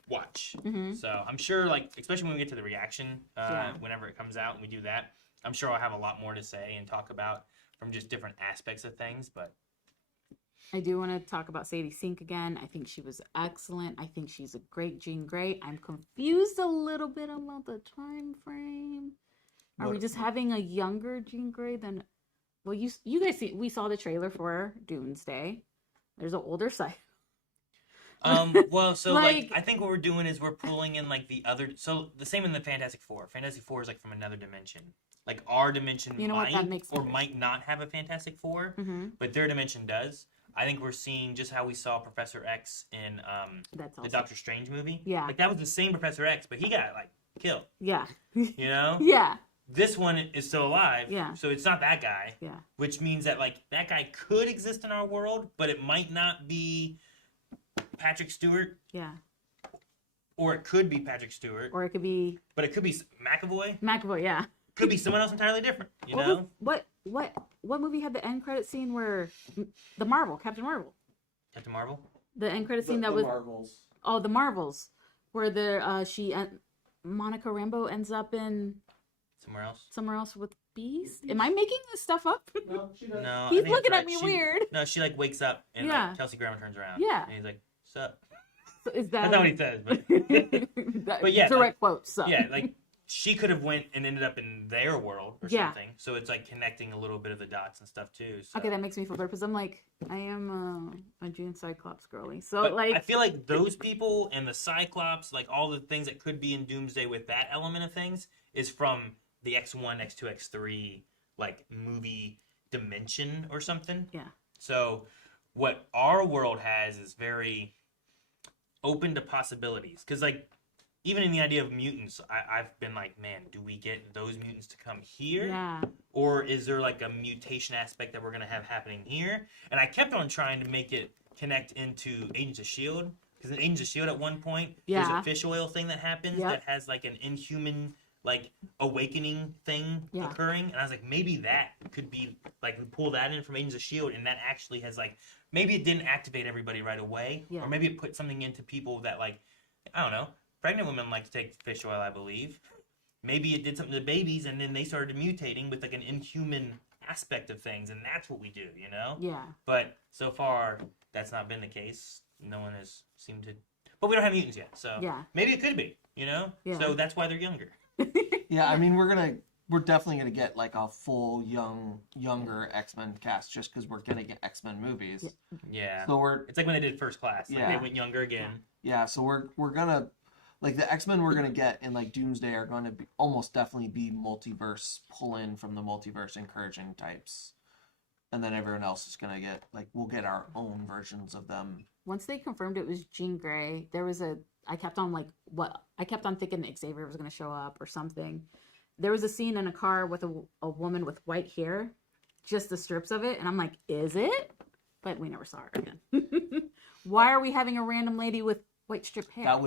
watch. Mhm. So I'm sure, like, especially when we get to the reaction, Yeah. whenever it comes out and we do that, I'm sure I'll have a lot more to say and talk about from just different aspects of things. But I do want to talk about Sadie Sink again. I think she was excellent. I think she's a great Jean Grey. I'm confused a little bit about the time frame. Are we What- just having a younger Jean Grey than? Well, you guys see, we saw the trailer for Doomsday. There's an older side. well, so like Like- I think what we're doing is we're pulling in like the other. So the same in the Fantastic Four. Fantastic Four is like from another dimension. Like our dimension You know what? might That makes or sense. might not have a Fantastic Four, Mm-hmm. but their dimension does. I think we're seeing just how we saw Professor X in That's the awesome. Doctor Strange movie. Yeah. Like that was the same Professor X, but he got like killed. Yeah. You know. Yeah. This one is still alive. Yeah. So it's not that guy. Yeah. Which means that like that guy could exist in our world, but it might not be Patrick Stewart, Yeah. or it could be Patrick Stewart, Or it could be but it could be McAvoy. McAvoy. Yeah. Could be someone else entirely different. You What know, was- what movie had the end credit scene where Captain Marvel? Captain Marvel. The end credit scene that was Marvels. the Marvels, where Monica Rambeau ends up in somewhere else. with Beast. Am I making this stuff up? No, she doesn't. No, I He's think looking that's at me right. weird. No, she like wakes up and Yeah. like, Kelsey Grammer turns around. Yeah. And he's like, "Sup?" So is that That's not what he says, but but yeah, direct quote? So yeah, like she could have went and ended up in their world or Yeah. something. So it's like connecting a little bit of the dots and stuff too. So. okay, that makes me feel better because I'm like I am a June Cyclops girly. So But like I feel like those people and the Cyclops, like all the things that could be in Doomsday with that element of things, is from the X1, X2, X3 like movie dimension or something. Yeah. So what our world has is very open to possibilities. Because like even in the idea of mutants, I've been like, man, do we get those mutants to come here? yeah, Or is there like a mutation aspect that we're going to have happening here? And I kept on trying to make it connect into Agents of S.H.I.E.L.D. Because in Agents of S.H.I.E.L.D. at one point, there's Yeah. a fish oil thing that happens Yep. that has like an inhuman like awakening thing Yeah. occurring. And I was like, maybe that could be like we pull that in from Agents of S.H.I.E.L.D. and that actually has like, maybe it didn't activate everybody right away. Yeah. Or maybe it put something into people that like, I don't know, pregnant women like to take fish oil, I believe. Maybe it did something to babies, and then they started mutating with like an inhuman aspect of things, and that's what we do, you know. yeah. But so far, that's not been the case. No one has seemed to. But we don't have mutants yet, so Yeah. maybe it could be, you know. Yeah. So that's why they're younger. Yeah, I mean we're definitely gonna get like a full younger X-Men cast just because we're gonna get X-Men movies. Yeah. Yeah. So we're It's like when they did First Class. Like Yeah. they went younger again. so we're gonna like the X-Men we're gonna get in like Doomsday are gonna be almost definitely be multiverse pull in from the multiverse encouraging types. And then everyone else is gonna get like we'll get our own versions of them. Once they confirmed it was Jean Grey, there was I kept on thinking Xavier was going to show up or something. There was a scene in a car with a woman with white hair, just the strips of it, and I'm like, is it? But we never saw her again. Why are we having a random lady with white strip hair? That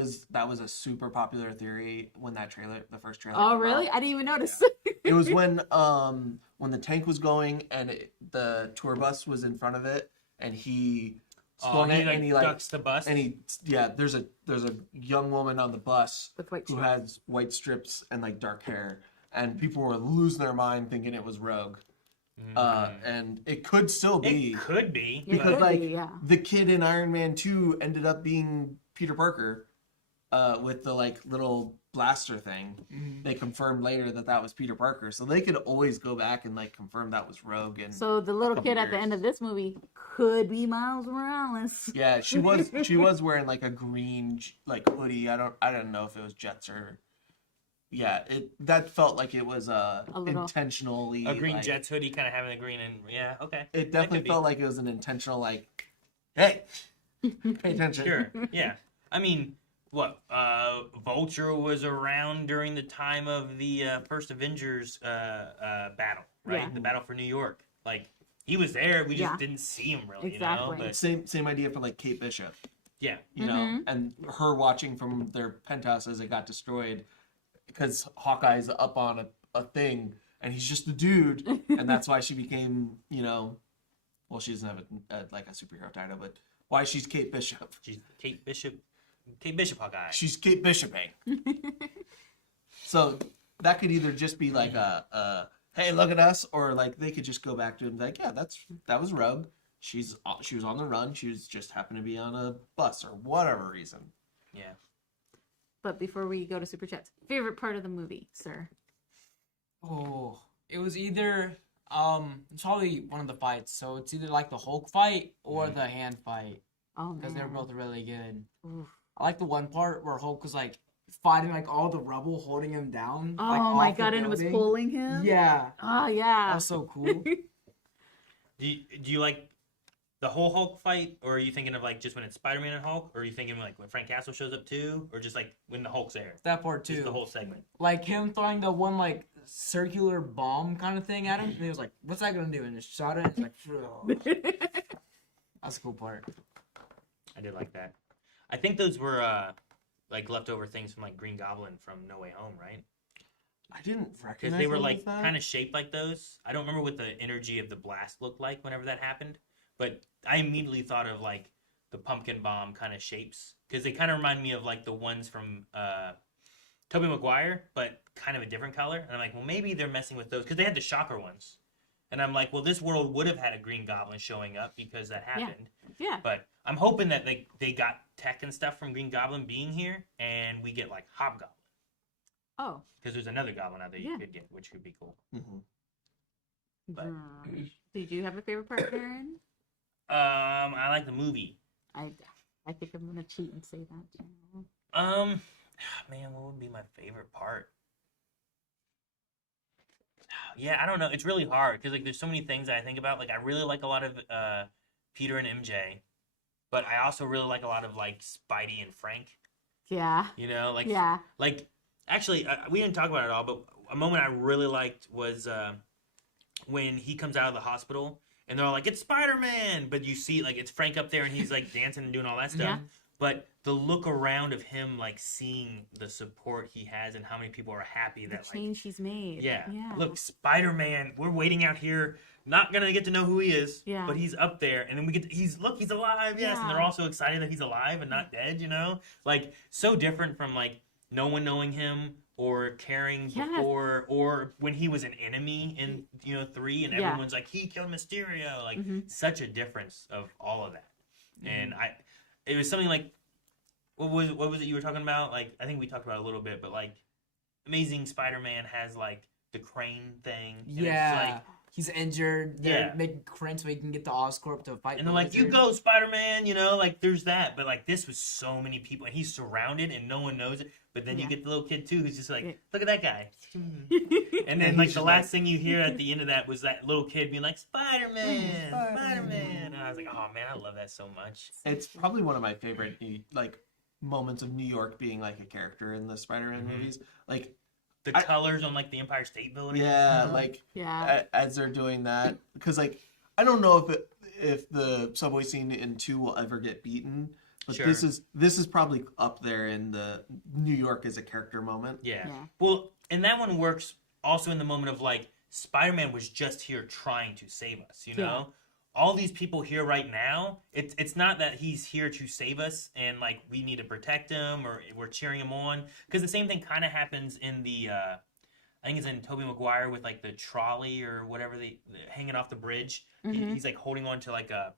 was a super popular theory when the first trailer. Oh came really? out. I didn't even notice. It was when the tank was going and the tour bus was in front of it and he spun it and he like ducks the bus. and there's a young woman on the bus With white who strip. has white strips and like dark hair and people were losing their mind thinking it was Rogue. And it could still be It could be. Yeah, it because could like be, yeah. the kid in Iron Man 2 ended up being Peter Parker with the like little blaster thing. They confirmed later that was Peter Parker, so they could always go back and like confirm that was Rogue. And So the little couple kid at the years. end of this movie could be Miles Morales. yeah, she was wearing like a green like hoodie. I don't know if it was Jets or that felt like it was little- intentionally A green like, Jets hoodie, kind of having the green, and yeah, okay. It That definitely could be. felt like it was an intentional like, hey, pay attention. Sure, yeah. I mean, what? Vulture was around during the time of the first Avengers battle, right? Yeah. The battle for New York. Like, he was there. We just Yeah. didn't see him really, Exactly. you know? But Same idea for like Kate Bishop. yeah, You know, and her watching from their penthouse as it got destroyed because Hawkeye's up on a thing and he's just a dude, and that's why she became, you know, well, she doesn't have like a superhero title, but why she's Kate Bishop. she's Kate Bishop Hawkeye. She's Kate Bishoping. So that could either just be like a hey, look at us, or like they could just go back to it and be like, yeah, that was Rogue. She was on the run. She was just happened to be on a bus or whatever reason. Yeah. But before we go to Super Chats, favorite part of the movie, sir? Oh, it was either it's probably one of the fights. So it's either like the Hulk fight or the hand fight Oh because they were man. both really good. Oof. I like the one part where Hulk was like fighting like all the rubble, holding him down. Oh like, my off the god, and it was building. pulling him? Yeah, Oh that yeah. was so cool. Do you like the whole Hulk fight, or are you thinking of like just when it's Spider-Man and Hulk, or are you thinking like when Frank Castle shows up too, or just like when the Hulk's there? That part too. Just the whole segment. Like him throwing the one like circular bomb kind of thing at him, and he was like, "What's that gonna do?" And just shot it. And it's like, that's a cool part. I did like that. I think those were like leftover things from like Green Goblin from No Way Home, right? I didn't recognize Because they were them like as that. kind of shaped like those. I don't remember what the energy of the blast looked like whenever that happened, but I immediately thought of like the pumpkin bomb kind of shapes, because they kind of remind me of like the ones from Tobey Maguire, but kind of a different color. And I'm like, well, maybe they're messing with those because they had the Shocker ones. And I'm like, well, this world would have had a Green Goblin showing up because that happened. Yeah. But I'm hoping that they got tech and stuff from Green Goblin being here, and we get like Hobgoblin. Oh. Because there's another Goblin out there you Yeah. could get, which would be cool. Mhm. But- Did you have a favorite part, Aaron? I like the movie. I think I'm gonna cheat and say that too. Man, what would be my favorite part? Yeah, I don't know. It's really hard because like there's so many things that I think about. Like I really like a lot of Peter and MJ, but I also really like a lot of like Spidey and Frank. Yeah. You know, like Yeah. like actually we didn't talk about it all, but a moment I really liked was when he comes out of the hospital and they're all like, "It's Spider-Man," but you see like it's Frank up there and he's like dancing and doing all that stuff. Yeah. But the look around of him, like seeing the support he has and how many people are happy The that like, change he's made. yeah, Yeah. look, Spider-Man, we're waiting out here, not gonna get to know who he is, Yeah. but he's up there, and then we get he's alive, yes, and they're Yeah. also excited that he's alive and not dead, you know, like so different from like no one knowing him or caring Yes. before, or when he was an enemy in 3, and Yeah. everyone's like he killed Mysterio, like Mhm. such a difference of all of that, and it was something like. What was it you were talking about? Like I think we talked about it a little bit, but like Amazing Spider-Man has like the crane thing. And Yeah. It's like, He's injured. They're Yeah. making cranes so he can get the Oscorp to fight. and the they're like, "You Lizard. go, Spider-Man!" You know, like there's that. But like this was so many people, and he's surrounded, and no one knows it. But then you Yeah. get the little kid too, who's just like, Yeah. "Look at that guy." And then he's like just the like- last thing you hear at the end of that was that little kid being like, "Spider-Man, Spider-Man." Spider-Man," and I was like, "Oh man, I love that so much." It's probably one of my favorite like moments of New York being like a character in the Spider-Man Mhm. movies. Like, The I- colors on like the Empire State Building. yeah, like Yeah. as they're doing that, because like I don't know if the subway scene in 2 will ever get beaten, but Sure. this is probably up there in the New York as a character moment. Yeah. Yeah. Well, and that one works also in the moment of like Spider-Man was just here trying to save us, you know? All these people here right now, it's not that he's here to save us and like we need to protect him or we're cheering him on, because the same thing kind of happens in the I think it's in Tobey Maguire with like the trolley or whatever they hanging off the bridge. Mhm. He's like holding on to like I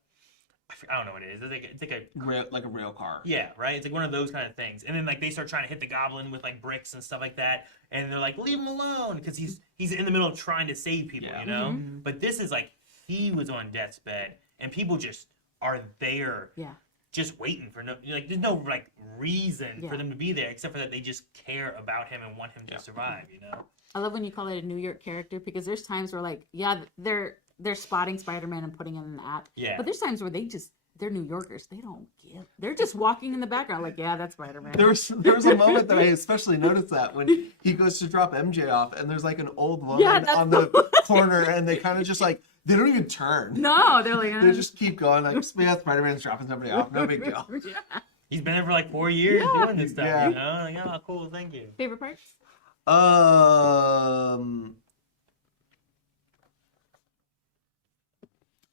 don't know what it is. It's like a Like a rail car. yeah, right. It's like one of those kind of things, and then like they start trying to hit the goblin with like bricks and stuff like that, and they're like, "Leave him alone," because he's in the middle of trying to save people, Yeah. you know. Mhm. But this is like he was on death's bed, and people just are there, Yeah. just waiting for no like. There's no like reason Yeah. for them to be there except for that they just care about him and want him Yeah. to survive, you know. I love when you call it a New York character because there's times where like, yeah, they're spotting Spider-Man and putting him in the app. Yeah. But there's times where they're New Yorkers. They don't give. They're just walking in the background like, yeah, that's Spider-Man. There was a moment that I especially noticed that when he goes to drop MJ off, and there's like an old woman Yeah, that's on the corner, and they kind of just like they don't even turn. No, they're like, They just keep going like, yeah, Spider-Man's dropping somebody off, no big deal. Yeah. He's been there for like 4 years Yeah. doing this stuff, Yeah. you know. Like, oh, cool, thank you. Favorite part?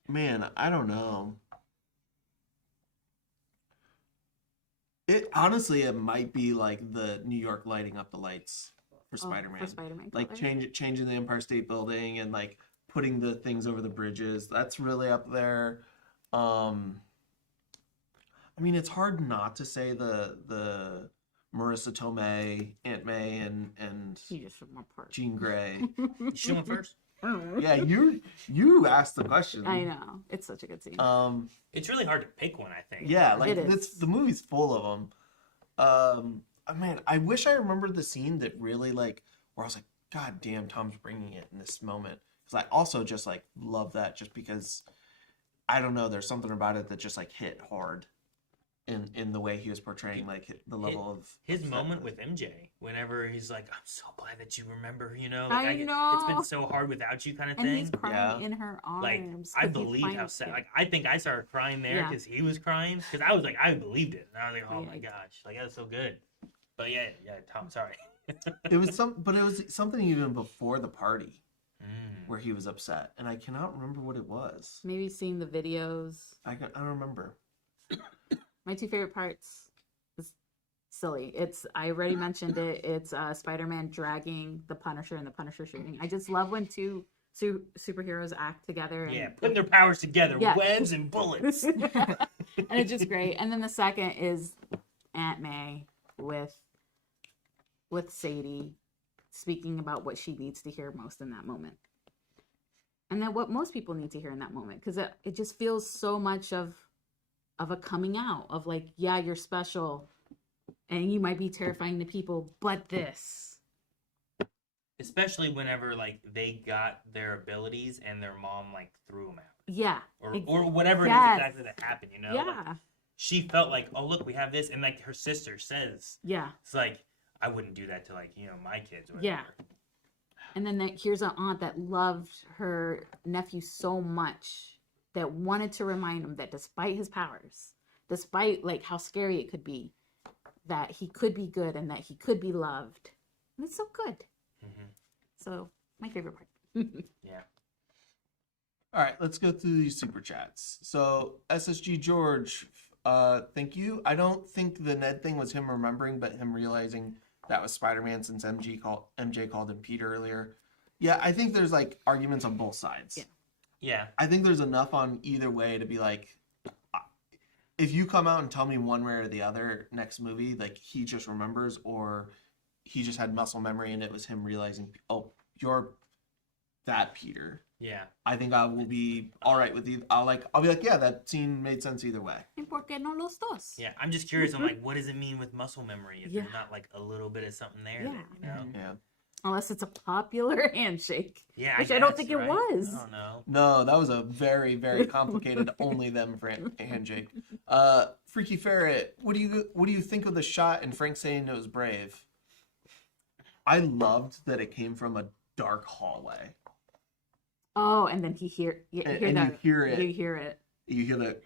Man, I don't know. It honestly, it might be like the New York lighting up the lights for Oh, Spider-Man. for Spider-Man. Like color. changing the Empire State Building and like putting the things over the bridges. That's really up there. I mean, it's hard not to say the Marissa Tomei, Aunt May, and You just said more part. Jean Grey. You should went first. Yeah, you asked the question. I know. It's such a good scene. It's really hard to pick one, I think. Yeah, like It is. the movie's full of them. Man, I wish I remembered the scene that really like where I was like, God damn, Tom's bringing it in this moment. Because I also just like love that just because I don't know, there's something about it that just like hit hard in the way he was portraying like the level of His of moment sadness. with MJ, whenever he's like, "I'm so glad that you remember," you know, I it's know. been so hard without you, kind of and thing. he's crying in her Like, arms. I 'cause he believed how finds sad. it. Like, I think I started crying there Yeah. because he was crying. Because I was like, I believed it, and I was like, oh my Yeah. gosh, like that's so good. But yeah, Tom, sorry. It was something even before the party Mm. where he was upset, and I cannot remember what it was. Maybe seeing the videos. I don't remember. My two favorite parts is silly. I already mentioned it. It's Spider-Man dragging the Punisher and the Punisher shooting. I just love when two superheroes act together. And Yeah, putting their powers together, Yeah. webs and bullets. and it's just great. And then the second is Aunt May with Sadie speaking about what she needs to hear most in that moment. And then what most people need to hear in that moment, because it just feels so much of a coming out of like, yeah, you're special and you might be terrifying to people, but this. Especially whenever like they got their abilities and their mom like threw them out. Yeah. Or whatever it is Yes. exactly that happened, you know? Yeah. Like, she felt like, oh look, we have this, and like her sister says, Yeah. it's like, I wouldn't do that to like, my kids or whatever. Yeah. And then here's an aunt that loved her nephew so much that wanted to remind him that despite his powers, despite like how scary it could be, that he could be good and that he could be loved. And it's so good. Mm-hmm. So my favorite part. Yeah. All right, let's go through these super chats. So SSG George, thank you. I don't think the Ned thing was him remembering, but him realizing that was Spider-Man since MJ called him Peter earlier. Yeah, I think there's like arguments on both sides. Yeah. Yeah. I think there's enough on either way to be like, if you come out and tell me one way or the other next movie, like he just remembers or he just had muscle memory and it was him realizing, oh, you're that Peter. Yeah. I think I will be all right with either. I'll be like, yeah, that scene made sense either way. And por qué no los dos? Yeah. I'm just curious. I'm like, what does it mean with muscle memory? If Yeah. there's not like a little bit of something there, Yeah. then, you know? Yeah. Unless it's a popular handshake. Yeah. Which I don't guess, think it right? was. I don't know. No, that was a very, very complicated only them handshake. Freaky Ferret, what do you think of the shot and Frank saying it was brave? I loved that it came from a dark hallway. Oh, and then you hear You that. hear it. You hear it. You hear the,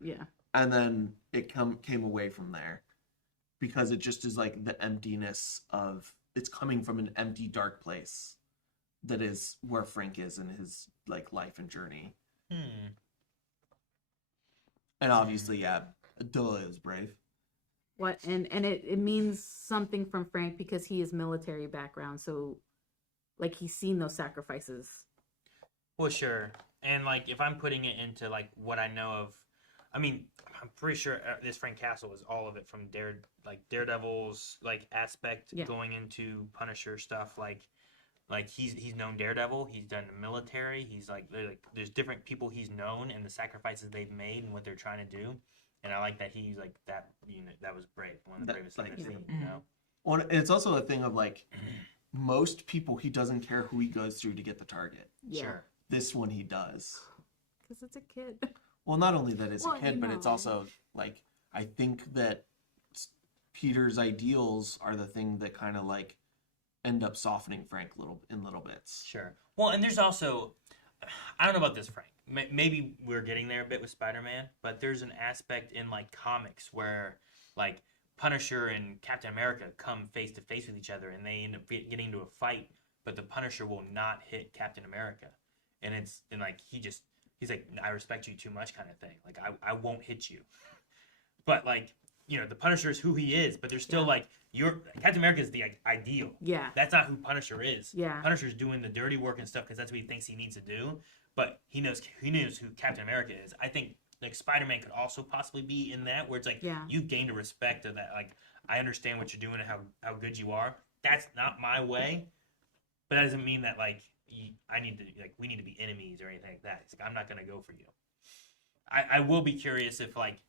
Yeah. and then it came away from there, because it just is like the emptiness of it's coming from an empty, dark place. That is where Frank is in his like life and journey. And obviously, yeah, duh, it was brave. What and it means something from Frank because he is military background, so like he's seen those sacrifices. Well, sure. And like, if I'm putting it into like what I know of, I mean, I'm pretty sure this Frank Castle is all of it from Daredevil's like aspect going into Punisher stuff. Like he's known Daredevil. He's done the military. He's like there's different people he's known and the sacrifices they've made and what they're trying to do. And I like that he's like that unit that was brave, one of the bravest things I've seen. You know. Well, it's also a thing of like most people he doesn't care who he goes through to get the target. Yeah. Sure. This one he does. Because it's a kid. Well, not only that it's Well, a kid, but it's also like I think that Peter's ideals are the thing that kind of like end up softening Frank in little bits. Sure. Well, and there's also, I don't know about this, Frank. Maybe we're getting there a bit with Spider-Man, but there's an aspect in like comics where like Punisher and Captain America come face to face with each other and they end up getting into a fight, but the Punisher will not hit Captain America. And like he's like, I respect you too much kind of thing. Like I won't hit you. But like, the Punisher is who he is, but there's still like Captain America is the ideal. Yeah. That's not who Punisher is. Yeah. Punisher's doing the dirty work and stuff because that's what he thinks he needs to do. But he knows who Captain America is. I think like Spider-Man could also possibly be in that where it's like you've gained a respect of that. Like I understand what you're doing and how good you are. That's not my way, but that doesn't mean that like we need to be enemies or anything like that. It's like I'm not gonna go for you. I will be curious if like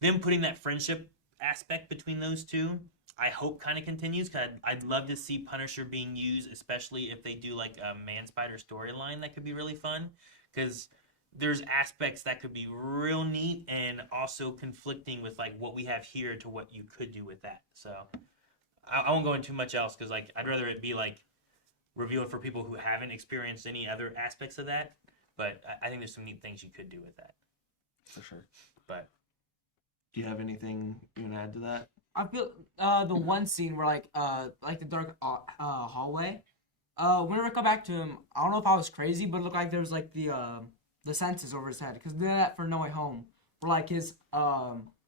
them putting that friendship aspect between those two, I hope kind of continues, because I'd love to see Punisher being used, especially if they do like a Man-Spider storyline. That could be really fun, because there's aspects that could be real neat and also conflicting with like what we have here to what you could do with that. So I won't go into too much else, because like I'd rather it be like revealed for people who haven't experienced any other aspects of that. But I think there's some neat things you could do with that. For sure. But do you have anything you can add to that? I feel the one scene where like the dark hallway. Whenever I come back to him, I don't know if I was crazy, but it looked like there was like the senses over his head, because they did that for No Way Home. where like his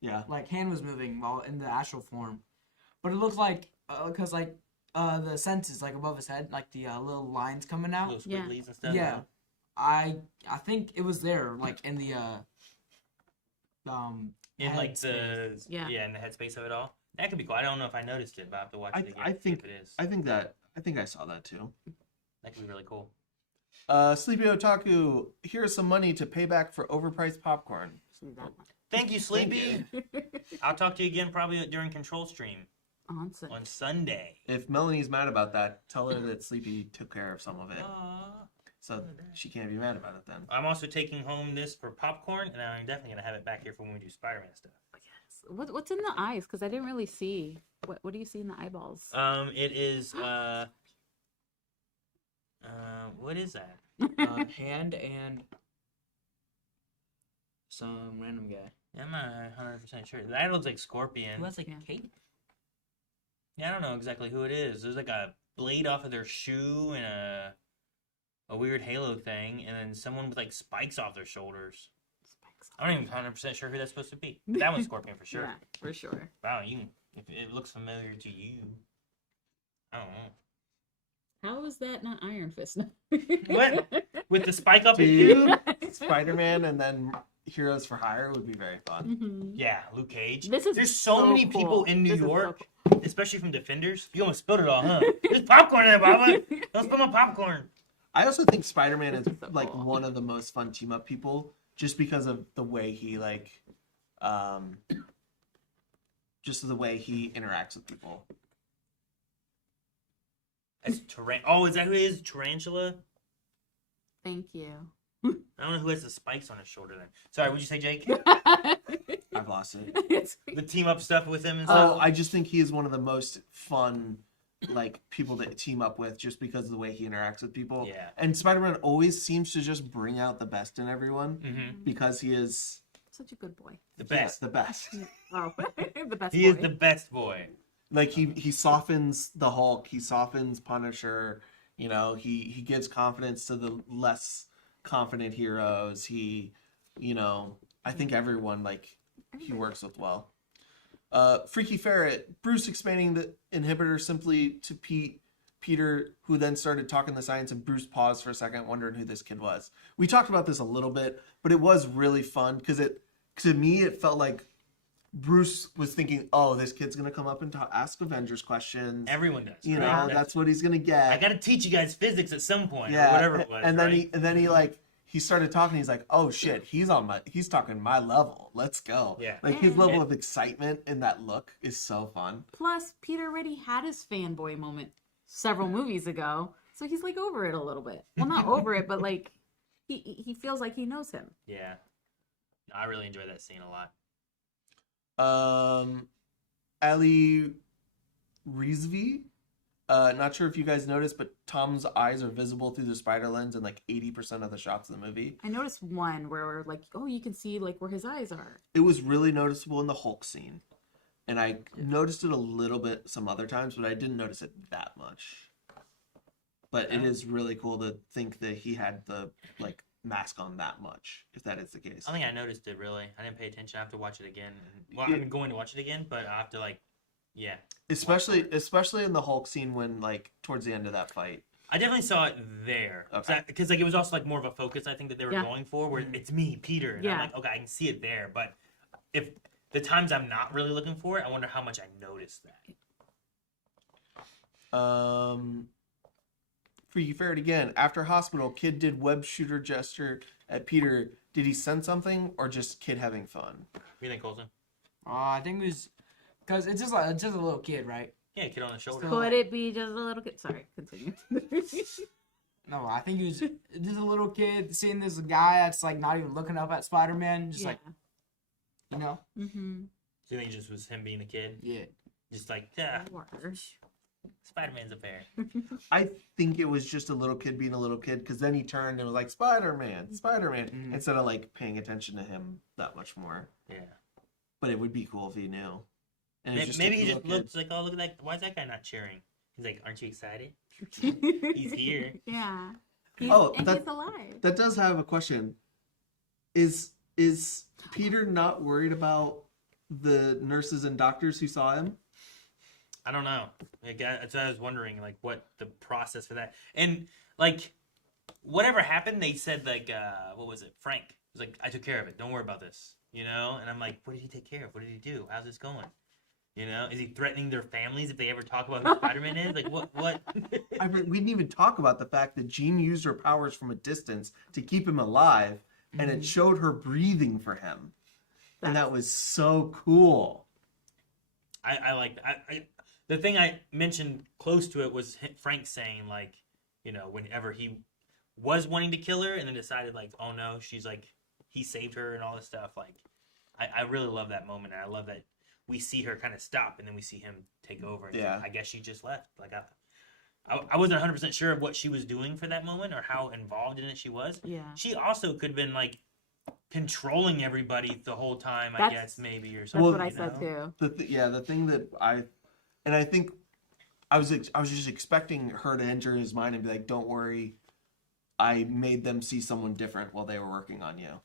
Yeah. like hand was moving while in the astral form, but it looked like because like the senses like above his head, like the little lines coming out. Little Yeah. squigglies and stuff. Yeah, I think it was there, like in the In like headspace. the in the headspace of it all. That could be cool. I don't know if I noticed it, but I have to watch it again. I to see think if it is. I think I saw that too. That could be really cool. Sleepy Otaku, here's some money to pay back for overpriced popcorn. Thank you, Sleepy. you. I'll talk to you again probably during Control Stream On on Sunday. If Melanie's mad about that, tell her that Sleepy took care of some of it. So she can't be mad about it then. I'm also taking home this for popcorn, and I'm definitely gonna have it back here for when we do Spider-Man stuff. What's in the eyes? Because I didn't really see. What do you see in the eyeballs? It is what is that? Hand and some random guy. Yeah, I'm not 100% sure. That looks like Scorpion. Who has like Yeah. cape? Yeah, I don't know exactly who it is. There's like a blade off of their shoe and a weird halo thing, and then someone with like spikes off their shoulders. I'm not even 100% sure who that's supposed to be. That one's Scorpion for sure. Yeah, for sure. Wow, if it looks familiar to you. I don't know. How is that not Iron Fist? What? With the spike up his shoe? Dude, Spider-Man and then Heroes for Hire would be very fun. Mhm. Yeah, Luke Cage. This is There's so many cool. people in New This is so York, cool. especially from Defenders. You almost spilled it all, huh? There's popcorn in there, Baba. Don't spill my popcorn. I also think Spider-Man is This is so like cool. one of the most fun team-up people just because of the way he just the way he interacts with people. That's Oh, is that who he is? Tarantula? Thank you. I don't know who has the spikes on his shoulder then. Sorry, what'd you say, Jake? I've lost it. The team up stuff with him and Oh, stuff? I just think he is one of the most fun people to team up with just because of the way he interacts with people. Yeah. And Spider-Man always seems to just bring out the best in everyone Mm-hmm. because he is Such a good boy. The yes, best. the best. Oh, the best He boy. is the best boy. Like he softens the Hulk, he softens Punisher, he gives confidence to the less confident heroes. I think everyone he works with well. Freaky Ferret, Bruce expanding the inhibitor simply to Peter, who then started talking the science, and Bruce paused for a second, wondering who this kid was. We talked about this a little bit, but it was really fun because to me it felt like Bruce was thinking, "Oh, this kid's gonna come up and ask Avengers questions." Everyone does. Yeah. That's what he's gonna get. I gotta teach you guys physics at some point, Yeah, or whatever it was. and then right? he started talking. He's like, "Oh shit, he's talking my level. Let's go." Yeah. Like his And- level of excitement in that look is so fun. Plus, Peter already had his fanboy moment several movies ago, so he's like over it a little bit. Well, not over it, but like he feels like he knows him. Yeah. No, I really enjoy that scene a lot. Ali Rizvi. Not sure if you guys noticed, but Tom's eyes are visible through the spider lens in 80% of the shots of the movie. I noticed one where we're like, oh, you can see like where his eyes are. It was really noticeable in the Hulk scene. And I noticed it a little bit some other times, but I didn't notice it that much. But it is really cool to think that he had the mask on that much, if that is the case. I don't think I noticed it really. I didn't pay attention. I have to watch it again. Well, I'm going to watch it again, but I have to yeah. Especially in the Hulk scene when towards the end of that fight. I definitely saw it there. Okay. Because it was also more of a focus I think that they were Yeah. going for, where it's me, Peter. And I'm Yeah. like, okay, I can see it there. But if the times I'm not really looking for it, I wonder how much I noticed that. Freaky Ferret again. After hospital, kid did web shooter gesture at Peter. Did he sense something or just kid having fun? What do you think, Colton? I think it was because it's just a little kid, right? Yeah, kid on the shoulder. Still- Could it be just a little kid? Sorry, continue. No, I think he was just a little kid seeing this guy that's not even looking up at Spider-Man, just Mm-hmm. Do you think it just was him being a kid? yeah. Just Spider-Man's a bear. I think it was just a little kid being a little kid because then he turned and was like, Spider-Man, Spider-Man, Mhm. instead of paying attention to him that much more. Yeah. But it would be cool if he knew. And it was Maybe a he little just looks like, oh, look at that. Why is that guy not cheering? He's like, aren't you excited? He's here. Yeah. Oh, and that- he's alive. That does have a question. Is Is Peter not worried about the nurses and doctors who saw him? I don't know. Like, that's what I was wondering, like, what the process for that. And, like, whatever happened, they said, like, what was it? Frank was like, I took care of it. Don't worry about this. You know? And I'm like, what did he take care of? What did he do? How's this going? You know? Is he threatening their families if they ever talk about who Spider-Man is? Like, what? I mean, we didn't even talk about the fact that Jean used her powers from a distance to keep him alive, and it showed her breathing for him. And that was so cool. I like that. The thing I mentioned close to it was Frank saying, like, you know, whenever he was wanting to kill her and then decided, like, oh no, she's like, he saved her and all this stuff. Like, I really love that moment. And I love that we see her kind of stop and then we see him take over. And Yeah. I guess she just left. Like, I wasn't 100% sure of what she was doing for that moment or how involved in it she was. Yeah. She also could have been, like, controlling everybody the whole time, I That's- guess, maybe, or That's something. what I you said know? too. The thing that I think I was just expecting her to enter his mind and be like, "Don't worry, I made them see someone different while they were working on you,"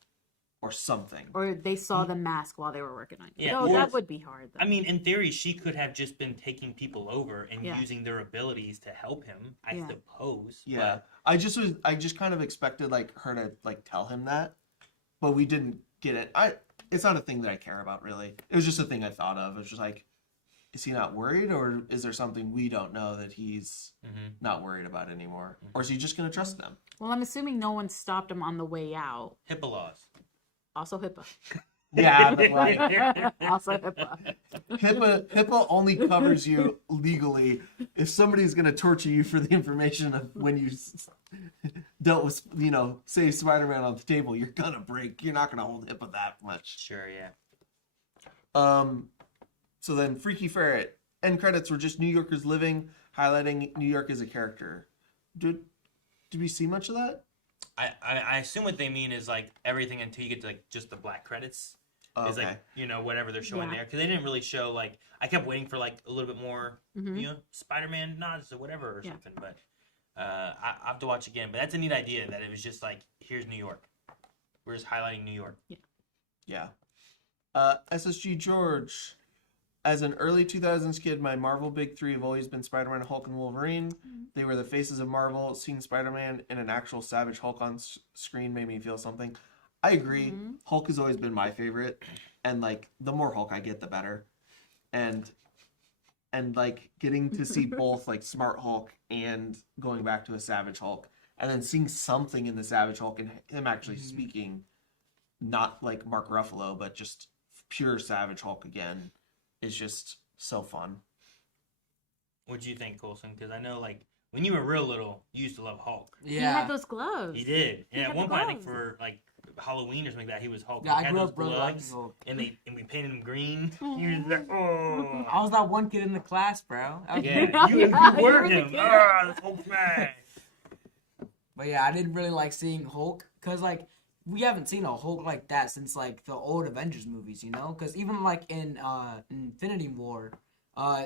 or something. Or they saw the mask while they were working on it. Yeah, No, or- that would be hard. Though. I mean, in theory, she could have just been taking people over and Yeah. using their abilities to help him, I Yeah. suppose. Yeah, I just kind of expected like her to like tell him that, but we didn't get it. It's not a thing that I care about really. It was just a thing I thought of. It was just like, is he not worried, or is there something we don't know that he's not worried about anymore, or is he just gonna trust them? Well, I'm assuming no one stopped him on the way out. HIPAA laws. Also HIPAA. Yeah, but like Also HIPAA. HIPAA only covers you legally if somebody's gonna torture you for the information of when you dealt with, say Spider-Man on the table. You're gonna break. You're not gonna hold HIPAA that much. Sure, yeah. So then Freaky Ferret end credits were just New Yorkers living, highlighting New York as a character. Did we see much of that? I assume what they mean is like everything until you get to like just the black credits. Oh, Is like, whatever they're showing Yeah. there. Because they didn't really show, like, I kept waiting for like a little bit more, Mhm. Spider-Man nods or whatever or Yeah. something. But I have to watch again. But that's a neat idea that it was just like, here's New York. We're just highlighting New York. Yeah. SSG George. As an early 2000s kid, my Marvel big three have always been Spider-Man, Hulk, and Wolverine. They were the faces of Marvel. Seeing Spider-Man and an actual Savage Hulk on screen made me feel something. I agree. Hulk has always been my favorite. And, like, the more Hulk I get, the better. And like, getting to see both, like, Smart Hulk and going back to a Savage Hulk. And then seeing something in the Savage Hulk and him actually speaking, not like Mark Ruffalo, but just pure Savage Hulk again, is just so fun. What do you think, Coulson? Because I know, like, when you were real little, you used to love Hulk. He Yeah. had those gloves. He did. He And at had one the point, I think gloves. for, like, Halloween or something like that, he was Hulk. Yeah, He I had grew those up really liking gloves, Hulk. and we painted him green. He was like, oh. I was that one kid in the class, bro. I was- Yeah, you Yeah, were you were the him. kid. Ah, this Hulk man. But yeah, I didn't really like seeing Hulk because like we haven't seen a Hulk like that since like the old Avengers movies, you know? Because even like in Infinity War,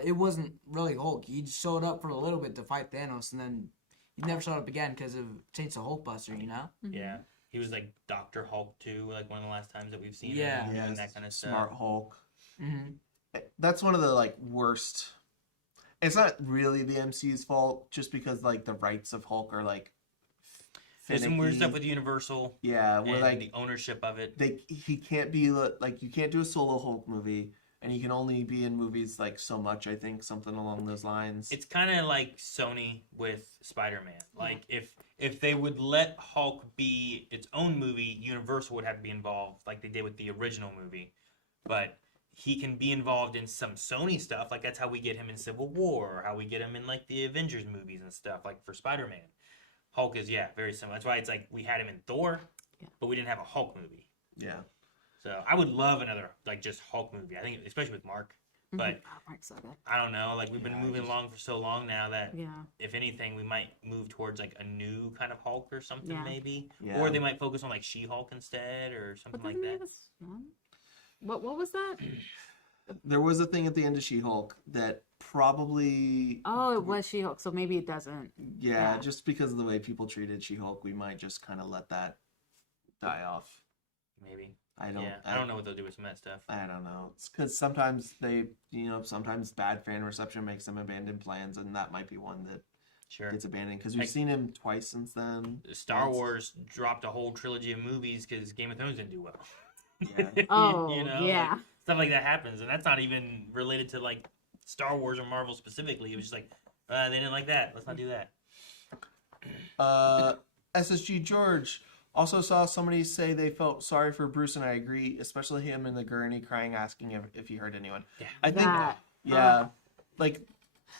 it wasn't really Hulk. He just showed up for a little bit to fight Thanos, and then he never showed up again because of Change the Hulkbuster, you know? Yeah. He was like Dr. Hulk too, like one of the last times that we've seen Yeah. him Yeah, and that kind of stuff. Smart Hulk. Mm-hmm. That's one of the like worst. It's not really the MCU's fault, just because like the rights of Hulk are like There's some weird finicky. stuff with Universal Yeah, where and like the ownership of it. he can't be like, you can't do a solo Hulk movie, and he can only be in movies like so much. I think something along those lines. It's kind of like Sony with Spider-Man. Like if they would let Hulk be its own movie, Universal would have to be involved, like they did with the original movie. But he can be involved in some Sony stuff, like that's how we get him in Civil War, or how we get him in like the Avengers movies and stuff, like for Spider-Man. Hulk is very similar. That's why it's like we had him in Thor, but we didn't have a Hulk movie. Yeah. So I would love another like just Hulk movie. I think especially with Mark. But Oh, Mark's so good. I don't know. Like we've been moving along for so long now that Yeah. if anything, we might move towards like a new kind of Hulk or something, Yeah. maybe. Yeah. Or they might focus on like She-Hulk instead or something But like didn't he that. have a son? What was that? There was a thing at the end of She-Hulk that probably, Oh, it was She-Hulk, so maybe it doesn't. yeah, Yeah. just because of the way people treated She-Hulk, we might just kind of let that die off. Maybe. I don't. Yeah, I don't know what they'll do with some of that stuff. I don't know. It's because sometimes sometimes bad fan reception makes them abandon plans, and that might be one that Sure. gets abandoned because we've Like- seen him twice since then. Star Once. Wars dropped a whole trilogy of movies because Game of Thrones didn't do well. Yeah. Oh, like, yeah. stuff like that happens, and that's not even related to like Star Wars or Marvel specifically. It was just like they didn't like that. Let's not do that. SSG George also saw somebody say they felt sorry for Bruce, and I agree, especially him in the gurney crying, asking if he hurt anyone. Yeah. I think, That, yeah, like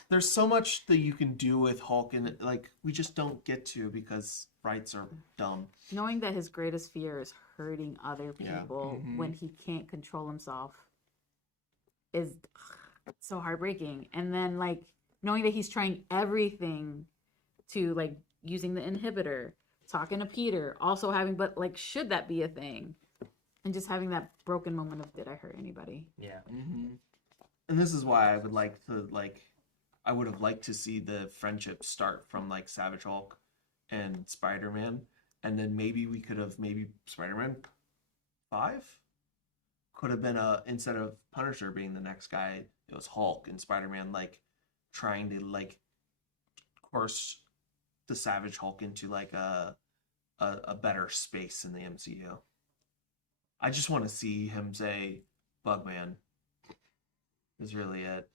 there's so much that you can do with Hulk, and like we just don't get to because rights are dumb. knowing that his greatest fear is hurting other Yeah. people Mhm. when he can't control himself is so heartbreaking. And then like knowing that he's trying everything to like using the inhibitor, talking to Peter, also having, but like should that be a thing? And just having that broken moment of did I hurt anybody? Yeah. Mm-hmm. And this is why I would like to I would have liked to see the friendship start from like Savage Hulk and Spider-Man, and then maybe we could have Spider-Man 5 could have been instead of Punisher being the next guy, it was Hulk and Spider-Man like trying to like course the Savage Hulk into like a better space in the MCU. I just want to see him say Bugman is really it.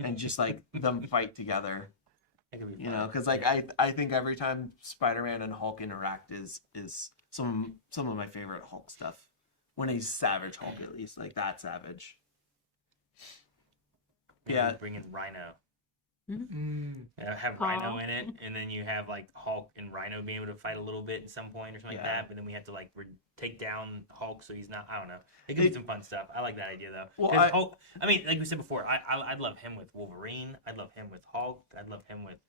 And just like them fight together, That could be you fun. know, because like I think every time Spider-Man and Hulk interact is some of my favorite Hulk stuff. When he's Savage Hulk, at least like that Savage. Maybe Yeah. Bring in Rhino. Mm. Have Aw. Rhino in it, and then you have like Hulk and Rhino being able to fight a little bit at some point or something like Yeah. that. But then we have to like take down Hulk so he's not. I don't know. It could be It- some fun stuff. I like that idea though. Well, 'Cause I- Hulk. I mean, like we said before, I'd love him with Wolverine. I'd love him with Hulk. I'd love him with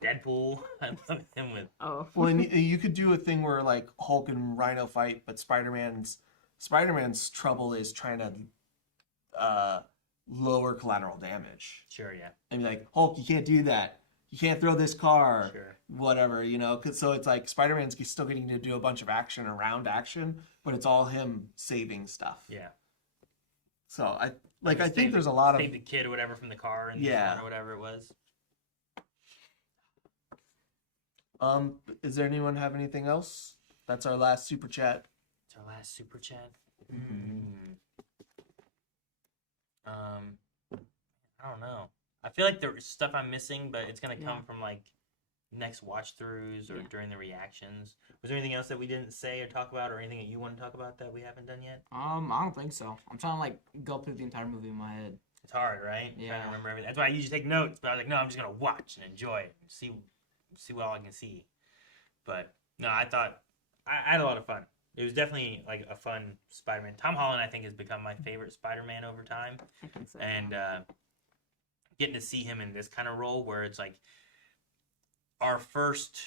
Deadpool. I'd love him with. Oh, Well, and you could do a thing where like Hulk and Rhino fight, but Spider-Man's trouble is trying to lower collateral damage. Sure, yeah, And be like, Hulk, you can't do that. You can't throw this car. sure. Whatever, you know. So it's like Spider-Man's still getting to do a bunch of action around action, but it's all him saving stuff. Yeah. So I Like think save there's the- a lot of save the kid or whatever from the car and Yeah. or whatever it was. Is there anyone have anything else? That's our last super chat. It's our last super chat. Mhm. I don't know. I feel like there's stuff I'm missing, but it's gonna come Yeah. from like next watch throughs or Yeah. during the reactions. Was there anything else that we didn't say or talk about, or anything that you want to talk about that we haven't done yet? I don't think so. I'm trying to like go through the entire movie in my head. It's hard, right? Trying Yeah. to remember everything. That's why I usually take notes. But I was like, no, I'm just gonna watch and enjoy it and see what all I can see. But no, I thought I had a lot of fun. It was definitely like a fun Spider-Man. Tom Holland, I think, has become my favorite Spider-Man over time. I think so. And getting to see him in this kind of role where it's like our first,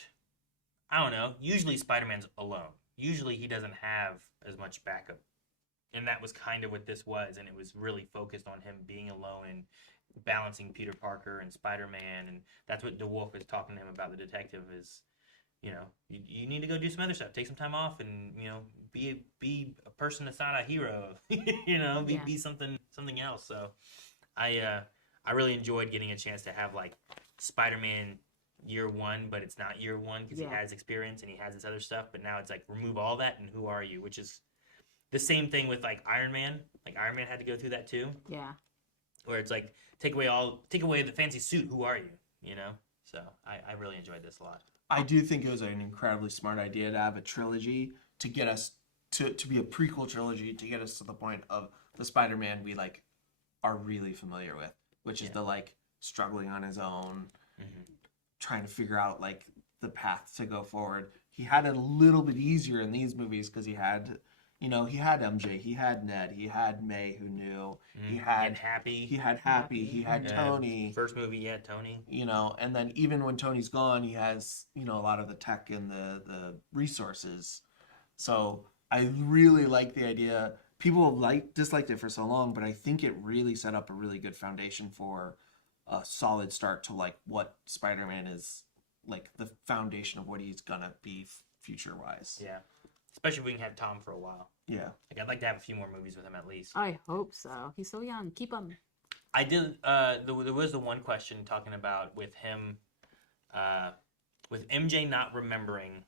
I don't know, usually Spider-Man's alone. Usually he doesn't have as much backup. And that was kind of what this was, and it was really focused on him being alone and balancing Peter Parker and Spider-Man, and that's what DeWolf is talking to him about, the detective, is, you know, you need to go do some other stuff, take some time off, and, you know, be a person that's not a hero, you know, be, Yeah. be something else. So I really enjoyed getting a chance to have like Spider-Man year one, but it's not year one because Yeah. he has experience and he has this other stuff. But now it's like remove all that and who are you? Which is the same thing with like Iron Man. Like Iron Man had to go through that too, yeah. where it's like take away the fancy suit. Who are you? You know. So I really enjoyed this a lot. I do think it was an incredibly smart idea to have a trilogy to get us to be a prequel trilogy to get us to the point of the Spider-Man we like are really familiar with, which is Yeah. the like struggling on his own, Mm-hmm. trying to figure out like the path to go forward. He had it a little bit easier in these movies because he had MJ, he had Ned, he had May who knew, he had and Happy. he had Happy, he had Yeah, Tony. First movie, yeah, Tony. You know, and then even when Tony's gone, he has, you know, a lot of the tech and the resources. So I really like the idea. People have disliked it for so long, but I think it really set up a really good foundation for a solid start to like what Spider-Man is, like the foundation of what he's gonna be future wise. Yeah, especially if we can have Tom for a while. Yeah. Like, I'd like to have a few more movies with him at least. I hope so. He's so young. Keep him. I did. There was the one question talking about with him, with MJ not remembering,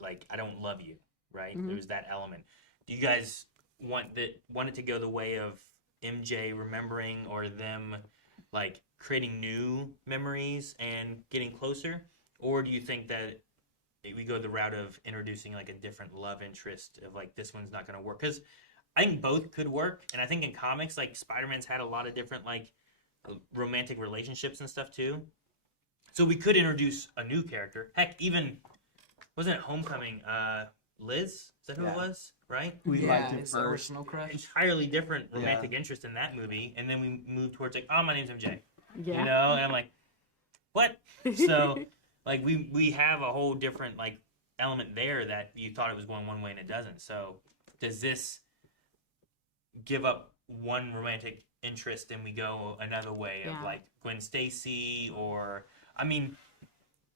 like, I don't love you, right? Mhm. There was that element. Do you guys want it to go the way of MJ remembering, or them like creating new memories and getting closer, or do you think that we go the route of introducing like a different love interest of like this one's not going to work? Because I think both could work, and I think in comics like Spider-Man's had a lot of different like romantic relationships and stuff too. So we could introduce a new character. Heck, even wasn't it Homecoming? Liz, is that who Yeah. it was? Right? We liked it his first. original crush. Entirely different romantic interest in that movie, and then we moved towards like, oh, my name's MJ, Yeah. you know, and I'm like, what? So like we have a whole different like element there that you thought it was going one way and it doesn't. So does this give up one romantic interest and we go another way of Yeah. like Gwen Stacy, or I mean,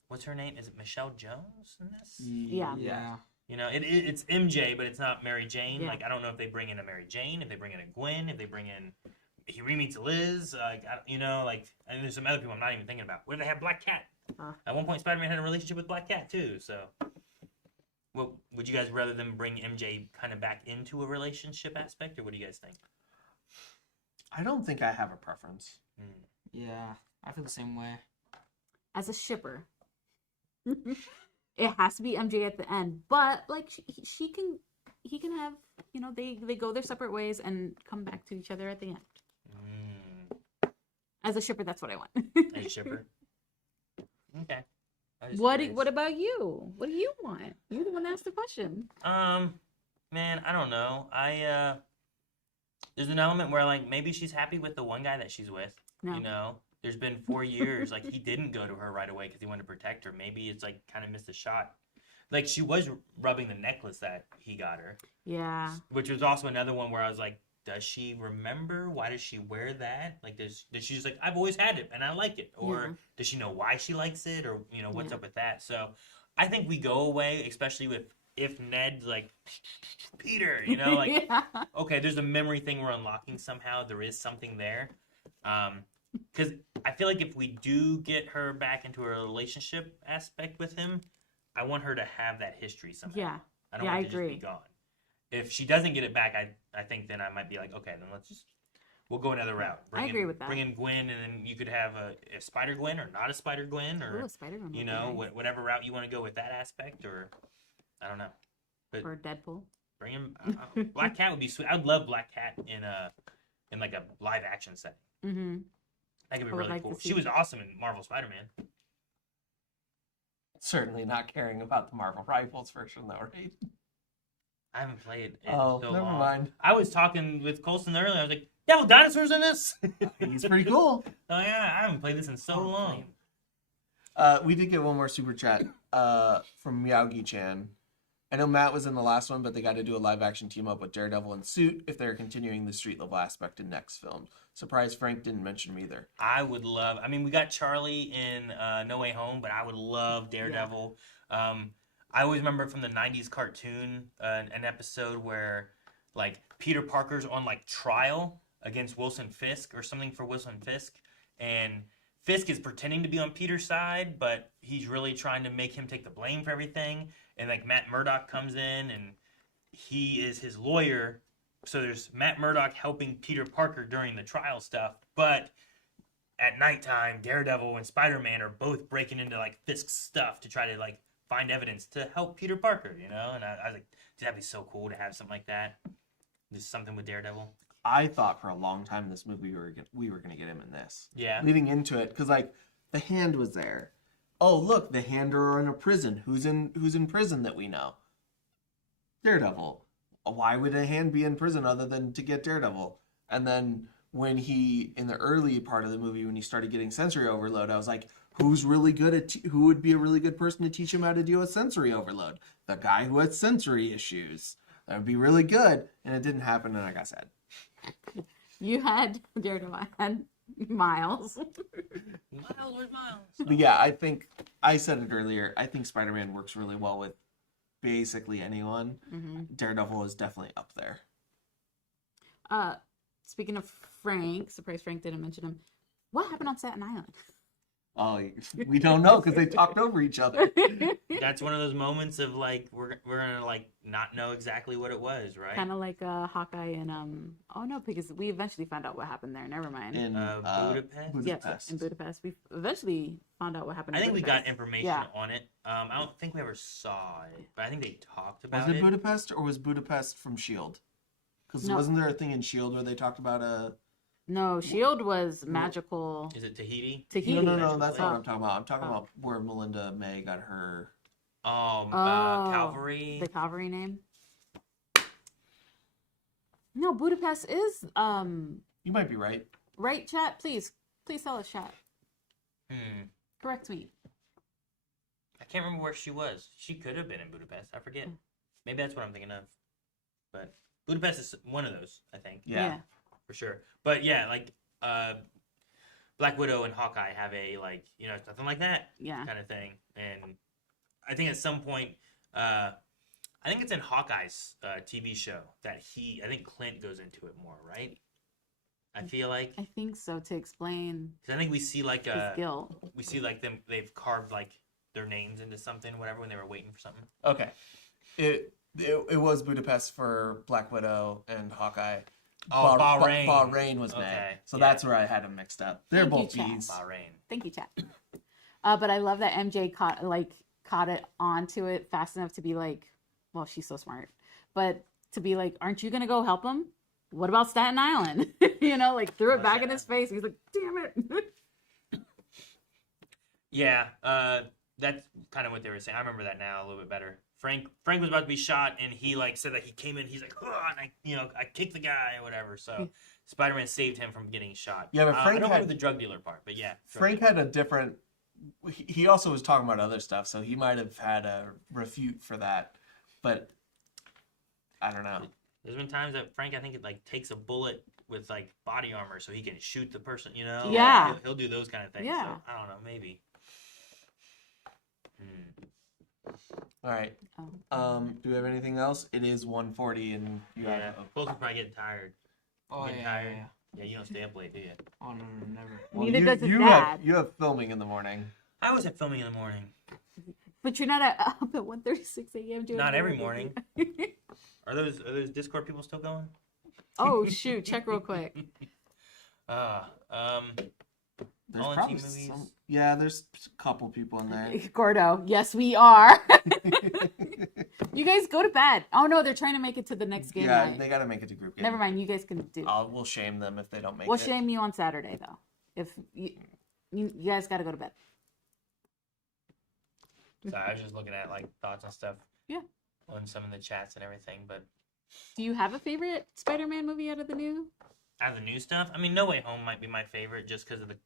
what's her name? Is it Michelle Jones in this? Yeah. Yeah. You know, it's MJ, but it's not Mary Jane. Yeah. Like, I don't know if they bring in a Mary Jane, if they bring in a Gwen, if they bring in, he re-meets Liz. Like, you know, like, and there's some other people I'm not even thinking about. Where do they have Black Cat? At one point, Spider-Man had a relationship with Black Cat too. So, well, would you guys rather them bring MJ kind of back into a relationship aspect, or what do you guys think? I don't think I have a preference. Yeah. I feel the same way. As a shipper, it has to be MJ at the end. But like he can have, you know, they go their separate ways and come back to each other at the end. As a shipper, that's what I want. As a shipper. Okay. What about you? What do you want? You're the one that asked the question. Man, I don't know. There's an element where like maybe she's happy with the one guy that she's with. No. You know, there's been 4 years like he didn't go to her right away because he wanted to protect her. Maybe it's like kind of missed a shot. Like she was rubbing the necklace that he got her, Yeah. which was also another one where I was like, does she remember? Why does she wear that? Like, does she just like, I've always had it and I like it, or Yeah. does she know why she likes it, or you know what's Yeah. up with that? So I think we go away, especially with if Ned's like Peter, you know, like yeah. okay, there's a memory thing we're unlocking somehow. There is something there. Because I feel like if we do get her back into a relationship aspect with him, I want her to have that history somehow. Yeah. I don't Yeah, want I it to just agree. be gone. If she doesn't get it back, I think then I might be like, okay, then we'll go another route. I agree with that. Bring in Gwen, and then you could have a Spider Gwen or not a Spider Gwen, or Ooh, a Spider-Man. you would be know, nice. whatever route you want to go with that aspect, or I don't know. But Or Deadpool. bring him. Black Cat would be sweet. I'd love Black Cat in like a live action setting. Mm-hmm. That could be I would really like to cool. see She was awesome in Marvel Spider-Man. Certainly not caring about the Marvel Rivals version, though, right? I haven't played it Oh, so never long. mind. I was talking with Colson earlier. I was like, yeah, well, dinosaurs in this? He's pretty cool. Oh yeah, I haven't played this in so long. We did get one more super chat from Miyagi-chan. I know Matt was in the last one, but they got to do a live-action team-up with Daredevil and Suit if they're continuing the street-level aspect in next film. Surprised Frank didn't mention him either. I would love. I mean, we got Charlie in No Way Home, but I would love Daredevil. I always remember from the '90s cartoon an episode where like Peter Parker's on like trial against Wilson Fisk or something for Wilson Fisk, and Fisk is pretending to be on Peter's side, but he's really trying to make him take the blame for everything. And like Matt Murdock comes in and he is his lawyer. So there's Matt Murdock helping Peter Parker during the trial stuff, but at nighttime, Daredevil and Spider-Man are both breaking into like Fisk's stuff to try to like find evidence to help Peter Parker, you know? And I was like, dude, that'd be so cool to have something like that. Just something with Daredevil. I thought for a long time in this movie we were gonna get him in this. Yeah. Leading into it, because like the Hand was there. Oh look, the Hand are in a prison. Who's in prison that we know? Daredevil. Why would a Hand be in prison other than to get Daredevil? And then when he in the early part of the movie when he started getting sensory overload, I was like, who's really good at who would be a really good person to teach him how to deal with sensory overload? The guy who had sensory issues. That would be really good, and it didn't happen, and I got sad. You had Daredevil. I had Miles. Miles, where's Miles? But yeah, I think I said it earlier. I think Spider-Man works really well with basically anyone, Mm-hmm. Daredevil is definitely up there. Speaking of Frank, surprise Frank didn't mention him. What happened on Staten Island? Oh, we don't know because they talked over each other. That's one of those moments of like we're gonna like not know exactly what it was, right? Kind of like Hawkeye and oh no, because we eventually found out what happened there. Never mind. In Budapest? Yes, in Budapest. We eventually found out what happened. I in think we Budapest. got information on it. I don't think we ever saw it, but I think they talked about Was it Budapest or was Budapest from S.H.I.E.L.D.? Because No. wasn't there a thing in S.H.I.E.L.D. where they talked about a... No, Shield was magical. Is it Tahiti? Tahiti. No, that's not Oh. what I'm talking about. I'm talking about where Melinda May got her... Calvary. The Calvary name. No, Budapest is You might be right. right. Chat, please tell us, chat. Correct me. I can't remember where she was. She could have been in Budapest. I forget. Maybe that's what I'm thinking of. But Budapest is one of those, I think. Yeah. For sure. But yeah, like Black Widow and Hawkeye have a like, you know, something like that Yeah. kind of thing. And I think at some point, I think it's in Hawkeye's TV show that I think Clint goes into it more, right? I feel like. I think so, to explain Because I think we see like his guilt. we see like they've carved like their names into something, whatever, when they were waiting for something. Okay. It was Budapest for Black Widow and Hawkeye. Oh, Bahrain. Bahrain was May. Okay, So yeah. that's where I had them mixed up. They're Thank you, both Chad. B's. Bahrain. Thank you, chat. But I love that MJ caught it onto it fast enough to be like, well, she's so smart, but to be like, aren't you gonna go help him? What about Staten Island? You know, like threw it back in his face. He's like, damn it. Yeah, that's kind of what they were saying. I remember that now a little bit better. Frank was about to be shot, and he like said that he came in. He's like, oh, and I kicked the guy or whatever. So Spider-Man saved him from getting shot. Yeah, but I Frank don't had- remember the drug dealer part, but yeah. Frank had a different... He also was talking about other stuff, so he might have had a refute for that. But I don't know. There's been times that Frank, I think, it like takes a bullet with like body armor so he can shoot the person. You know? Yeah. He'll do those kind of things. Yeah. So, I don't know. Maybe. All right. Do we have anything else? It is 1:40 and you Yeah. have... Folks are probably getting tired. Oh Getting yeah, tired. yeah. Yeah, you don't stay up late, do you? Oh no, never. Neither does his you dad. you have filming in the morning. I was at filming in the morning. But you're not up at 1:36 a.m. doing Not every anything. morning. Are those Discord people still going? Oh shoot! Check real quick. There's All in probably team movies. some... Yeah, there's a couple people in there. Gordo, yes, we are. You guys go to bed. Oh no, they're trying to make it to the next game Yeah, night. they got to make it to group game. Never mind, you guys can do. We'll shame them if they don't make We'll it. shame you on Saturday though. If you guys got to go to bed. So I was just looking at like thoughts and stuff. Yeah. On some of the chats and everything, but Do you have a favorite Spider-Man movie out of the new? out of the new stuff, I mean, No Way Home might be my favorite just because of the.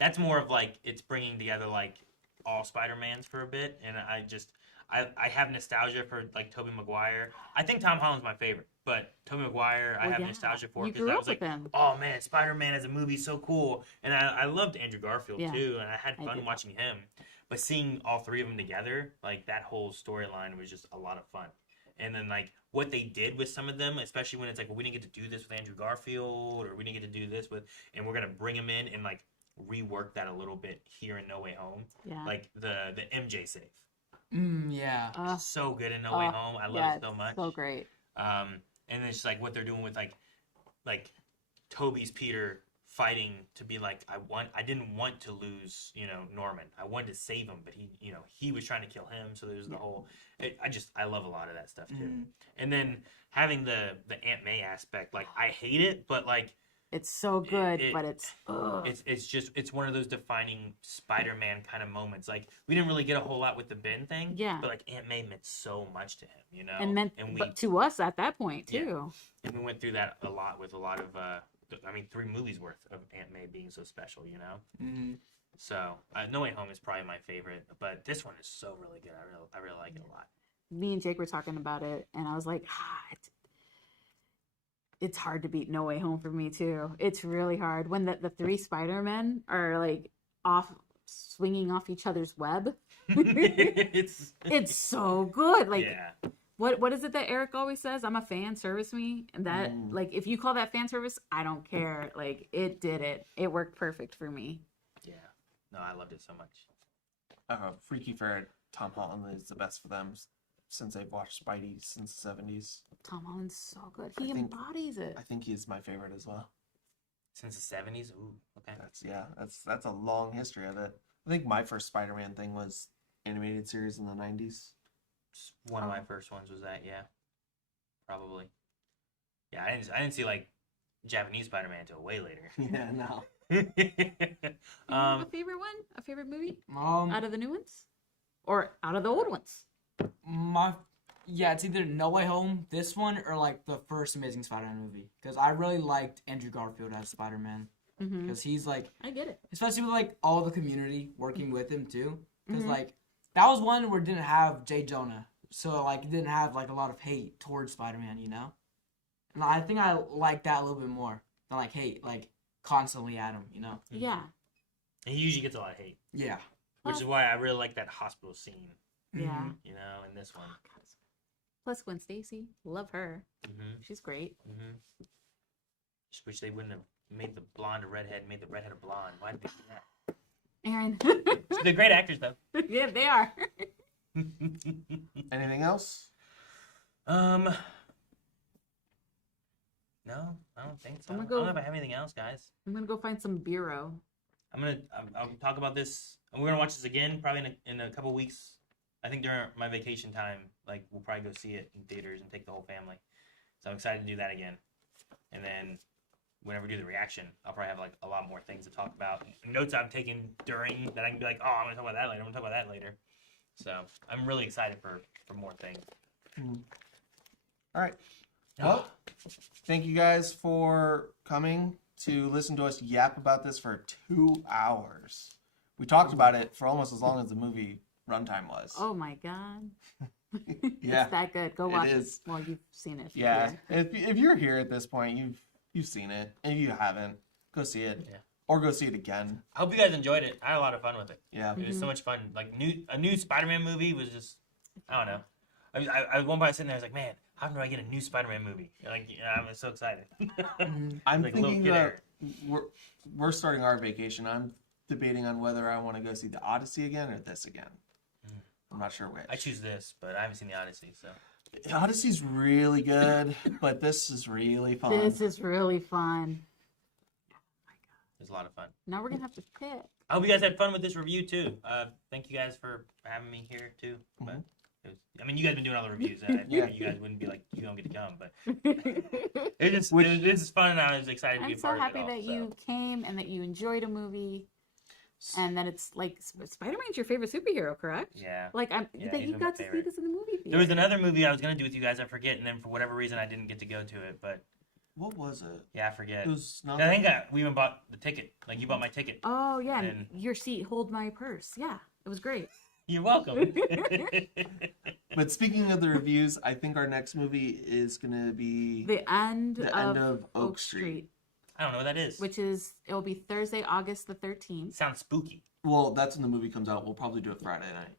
That's more of like it's bringing together like all Spider-Mans for a bit, and I have nostalgia for like Tobey Maguire. I think Tom Holland's my favorite, but Tobey Maguire I Well, have yeah. nostalgia for You because grew I up was like, with him. oh man, Spider-Man as a movie is so cool, and I loved Andrew Garfield Yeah. too, and I had I fun did. watching him. But seeing all three of them together, like that whole storyline was just a lot of fun. And then like what they did with some of them, especially when it's like, well, we didn't get to do this with Andrew Garfield, or we didn't get to do this with, and we're gonna bring him in and like rework that a little bit here in No Way Home, Yeah. like the MJ save. Yeah. So good in No Way Home. I love it so much. So great. And then it's like what they're doing with like Toby's Peter fighting to be like, I didn't want to lose, Norman. I wanted to save him, but he was trying to kill him. So there's the whole, I love a lot of that stuff too. Mhm. And then having the Aunt May aspect, like I hate it, but like It's so good, it- but it's ugh. it's one of those defining Spider-Man kind of moments. Like we didn't really get a whole lot with the Ben thing, Yeah. but like Aunt May meant so much to him, and meant but to us at that point Yeah. too. And we went through that a lot with a lot of, 3 movies worth of Aunt May being so special, Mhm. So, No Way Home is probably my favorite, but this one is so really good. I really like it a lot. Me and Jake were talking about it, and I was like, it's hard to beat No Way Home for me too. It's really hard when the 3 Spider-Men are like off swinging off each other's web. it's It's so good. Like, yeah. what is it that Eric always says? I'm a fan, service me. And that, Mm. like, if you call that fan service, I don't care. Like, it did it. It worked perfect for me. Yeah. No, I loved it so much. Freaky Ferret, Tom Holland is the best for them since they've watched Spidey since the 70s. Tom Holland's so good. He I think- embodies it. I think he's my favorite as well. Since the 70s? Ooh, okay. That's a long history of it. I think my first Spider-Man thing was animated series in the 90s. One of my first ones was that, yeah. Probably. Yeah, I didn't see like Japanese Spider-Man until way later. Yeah, no. Do you have a favorite one? A favorite movie? Out of the new ones? Or out of the old ones? It's either No Way Home, this one, or like the first Amazing Spider-Man movie. Because I really liked Andrew Garfield as Spider-Man. Mm-hmm. Because he's like, I get it. especially with like all the community working with him too. Because Mhm. like that was one where it didn't have J. Jonah, so like it didn't have like a lot of hate towards Spider-Man, you know. And I think I like that a little bit more than like hate, like constantly at him, you know. Yeah. And he usually gets a lot of hate, Yeah. which is why I really like that hospital scene, Yeah. you know, in this one. Plus Gwen Stacy. Love her. Mm-hmm. She's great. Mm-hmm. Just wish they wouldn't have made the blonde a redhead and made the redhead a blonde. Why did they do that? Aaron. They're great actors, though. Yeah, they are. Anything else? No, I don't think so. I'm I gonna don't go- know if I have anything else, guys. I'm going to go find some bureau. I'll talk about this. And we're gonna watch this again probably in a couple weeks. I think during my vacation time, like we'll probably go see it in theaters and take the whole family. So I'm excited to do that again. And then whenever we do the reaction, I'll probably have like a lot more things to talk about. Notes I've taken during that I can be like, oh, I'm gonna talk about that later. I'm gonna talk about that later. So I'm really excited for more things. All right. Well, thank you guys for coming to listen to us yap about this for 2 hours. We talked about it for almost as long as the movie runtime was. Oh my God. Yeah, It's that good. Go it watch it. is. Well, you've seen it. Yeah, if you're here at this point, you've seen it. If you haven't, go see it, Yeah. or go see it again. I hope you guys enjoyed it. I had a lot of fun with it. Yeah, It was so much fun. Like a new Spider-Man movie was just, I don't know. I one point sitting there, I was like, man, how do I get a new Spider-Man movie? Like, yeah, I'm so excited. I'm Like a little thinking kid that era. we're starting our vacation. I'm debating on whether I want to go see the Odyssey again or this again. I'm not sure which. I choose this, but I haven't seen the Odyssey, so. Odyssey's really good, but this is really fun. This is really fun. It was a lot of fun. Now we're going to have to pick. I hope you guys had fun with this review too. Thank you guys for having me here too. But it was, I mean, you guys been doing all the reviews. I Yeah. figured you guys wouldn't be like, you don't get to come, but it's just fun, and I was excited to be I'm a so part happy of it all. that you came and that you enjoyed a movie. And that it's like Spider-Man's your favorite superhero, correct? Yeah. Like that he's you been my got to see favorite. this in the movie theater. There was another movie I was gonna do with you guys. I forget, and then for whatever reason, I didn't get to go to it. But What was it? yeah, I forget. It was not. I think we even bought the ticket. Like you bought my ticket. Oh yeah, and And- your seat hold my purse. Yeah, it was great. You're welcome. But speaking of the reviews, I think our next movie is gonna be The end, The of, End of Oak Street, I don't know what that is. which is it will be Thursday, August the 13th. Sounds spooky. Well, that's when the movie comes out. We'll probably do it Friday night.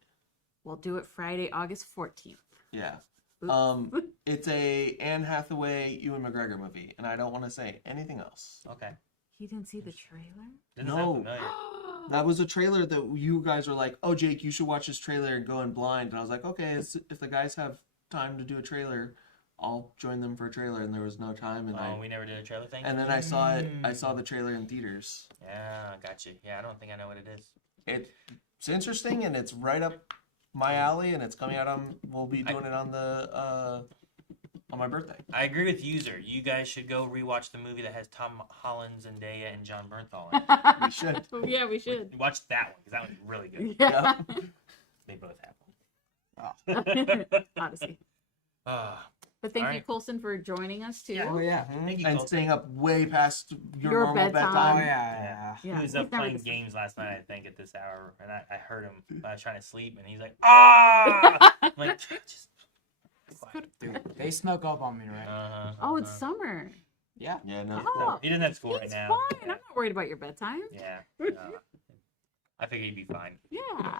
We'll do it Friday, August 14th. Yeah. Oops. It's a Anne Hathaway, Ewan McGregor movie, and I don't want to say anything else. Okay. You didn't see the trailer? Doesn't No. sound familiar. That was a trailer that you guys were like, "Oh, Jake, you should watch this trailer and go in blind." And I was like, "Okay, if the guys have time to do a trailer, I'll join them for a trailer." And there was no time, and Oh, we never did a trailer thing. and then I saw it. I saw the trailer in theaters. Yeah, I got you. Yeah, I don't think I know what it is. It's interesting, and it's right up my alley, and it's coming out on. We'll be doing it on the on my birthday. I agree with User. You guys should go rewatch the movie that has Tom Holland, Zendaya, and John Bernthal in it. We should. Yeah, we should. Watch that one because that one's really good. Yeah. They both have Odyssey. one. But thank All you, right. Colson, for joining us too. Yeah. Oh yeah. Thank you, And Colton. staying up way past your Your normal bedtime. Oh bedtime. yeah. Yeah, He was he's up never playing the same. games last night, I think, at this hour, and I heard him. I was trying to sleep, and he's like, "Ah!" I'm like, just quiet. Dude, they snuck up on me, right? Oh, it's summer. Yeah. Yeah, no. He Oh, doesn't have school right It's now. fine. I'm not worried about your bedtime. Yeah. I figured he'd be fine. Yeah.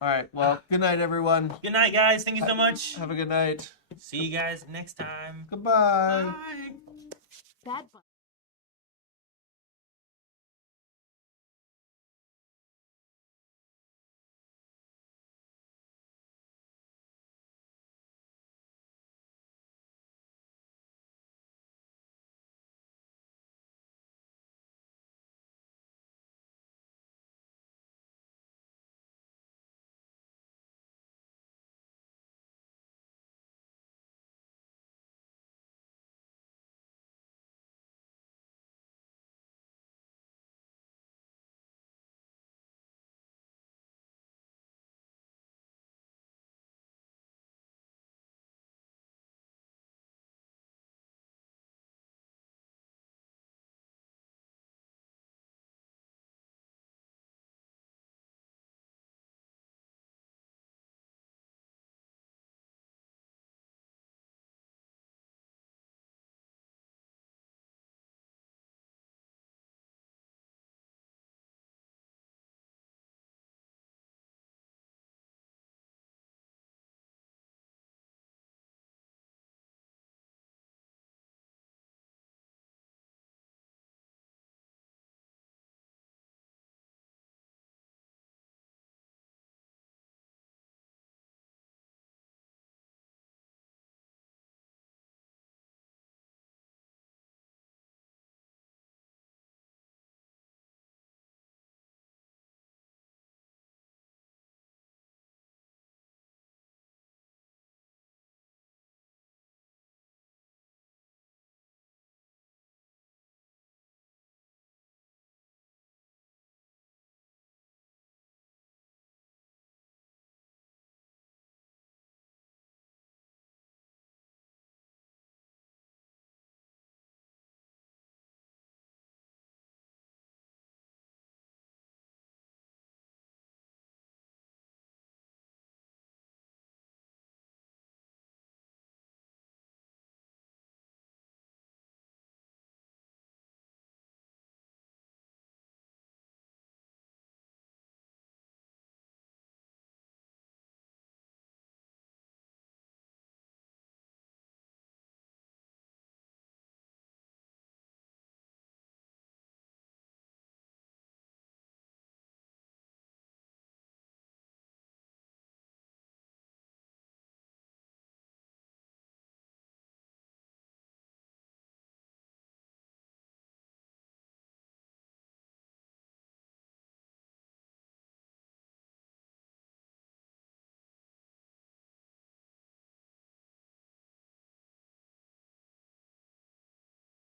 All right. Well, good night, everyone. Good night, guys. Thank you so much. Have a good night. See you guys next time. Goodbye. Bye. Bad.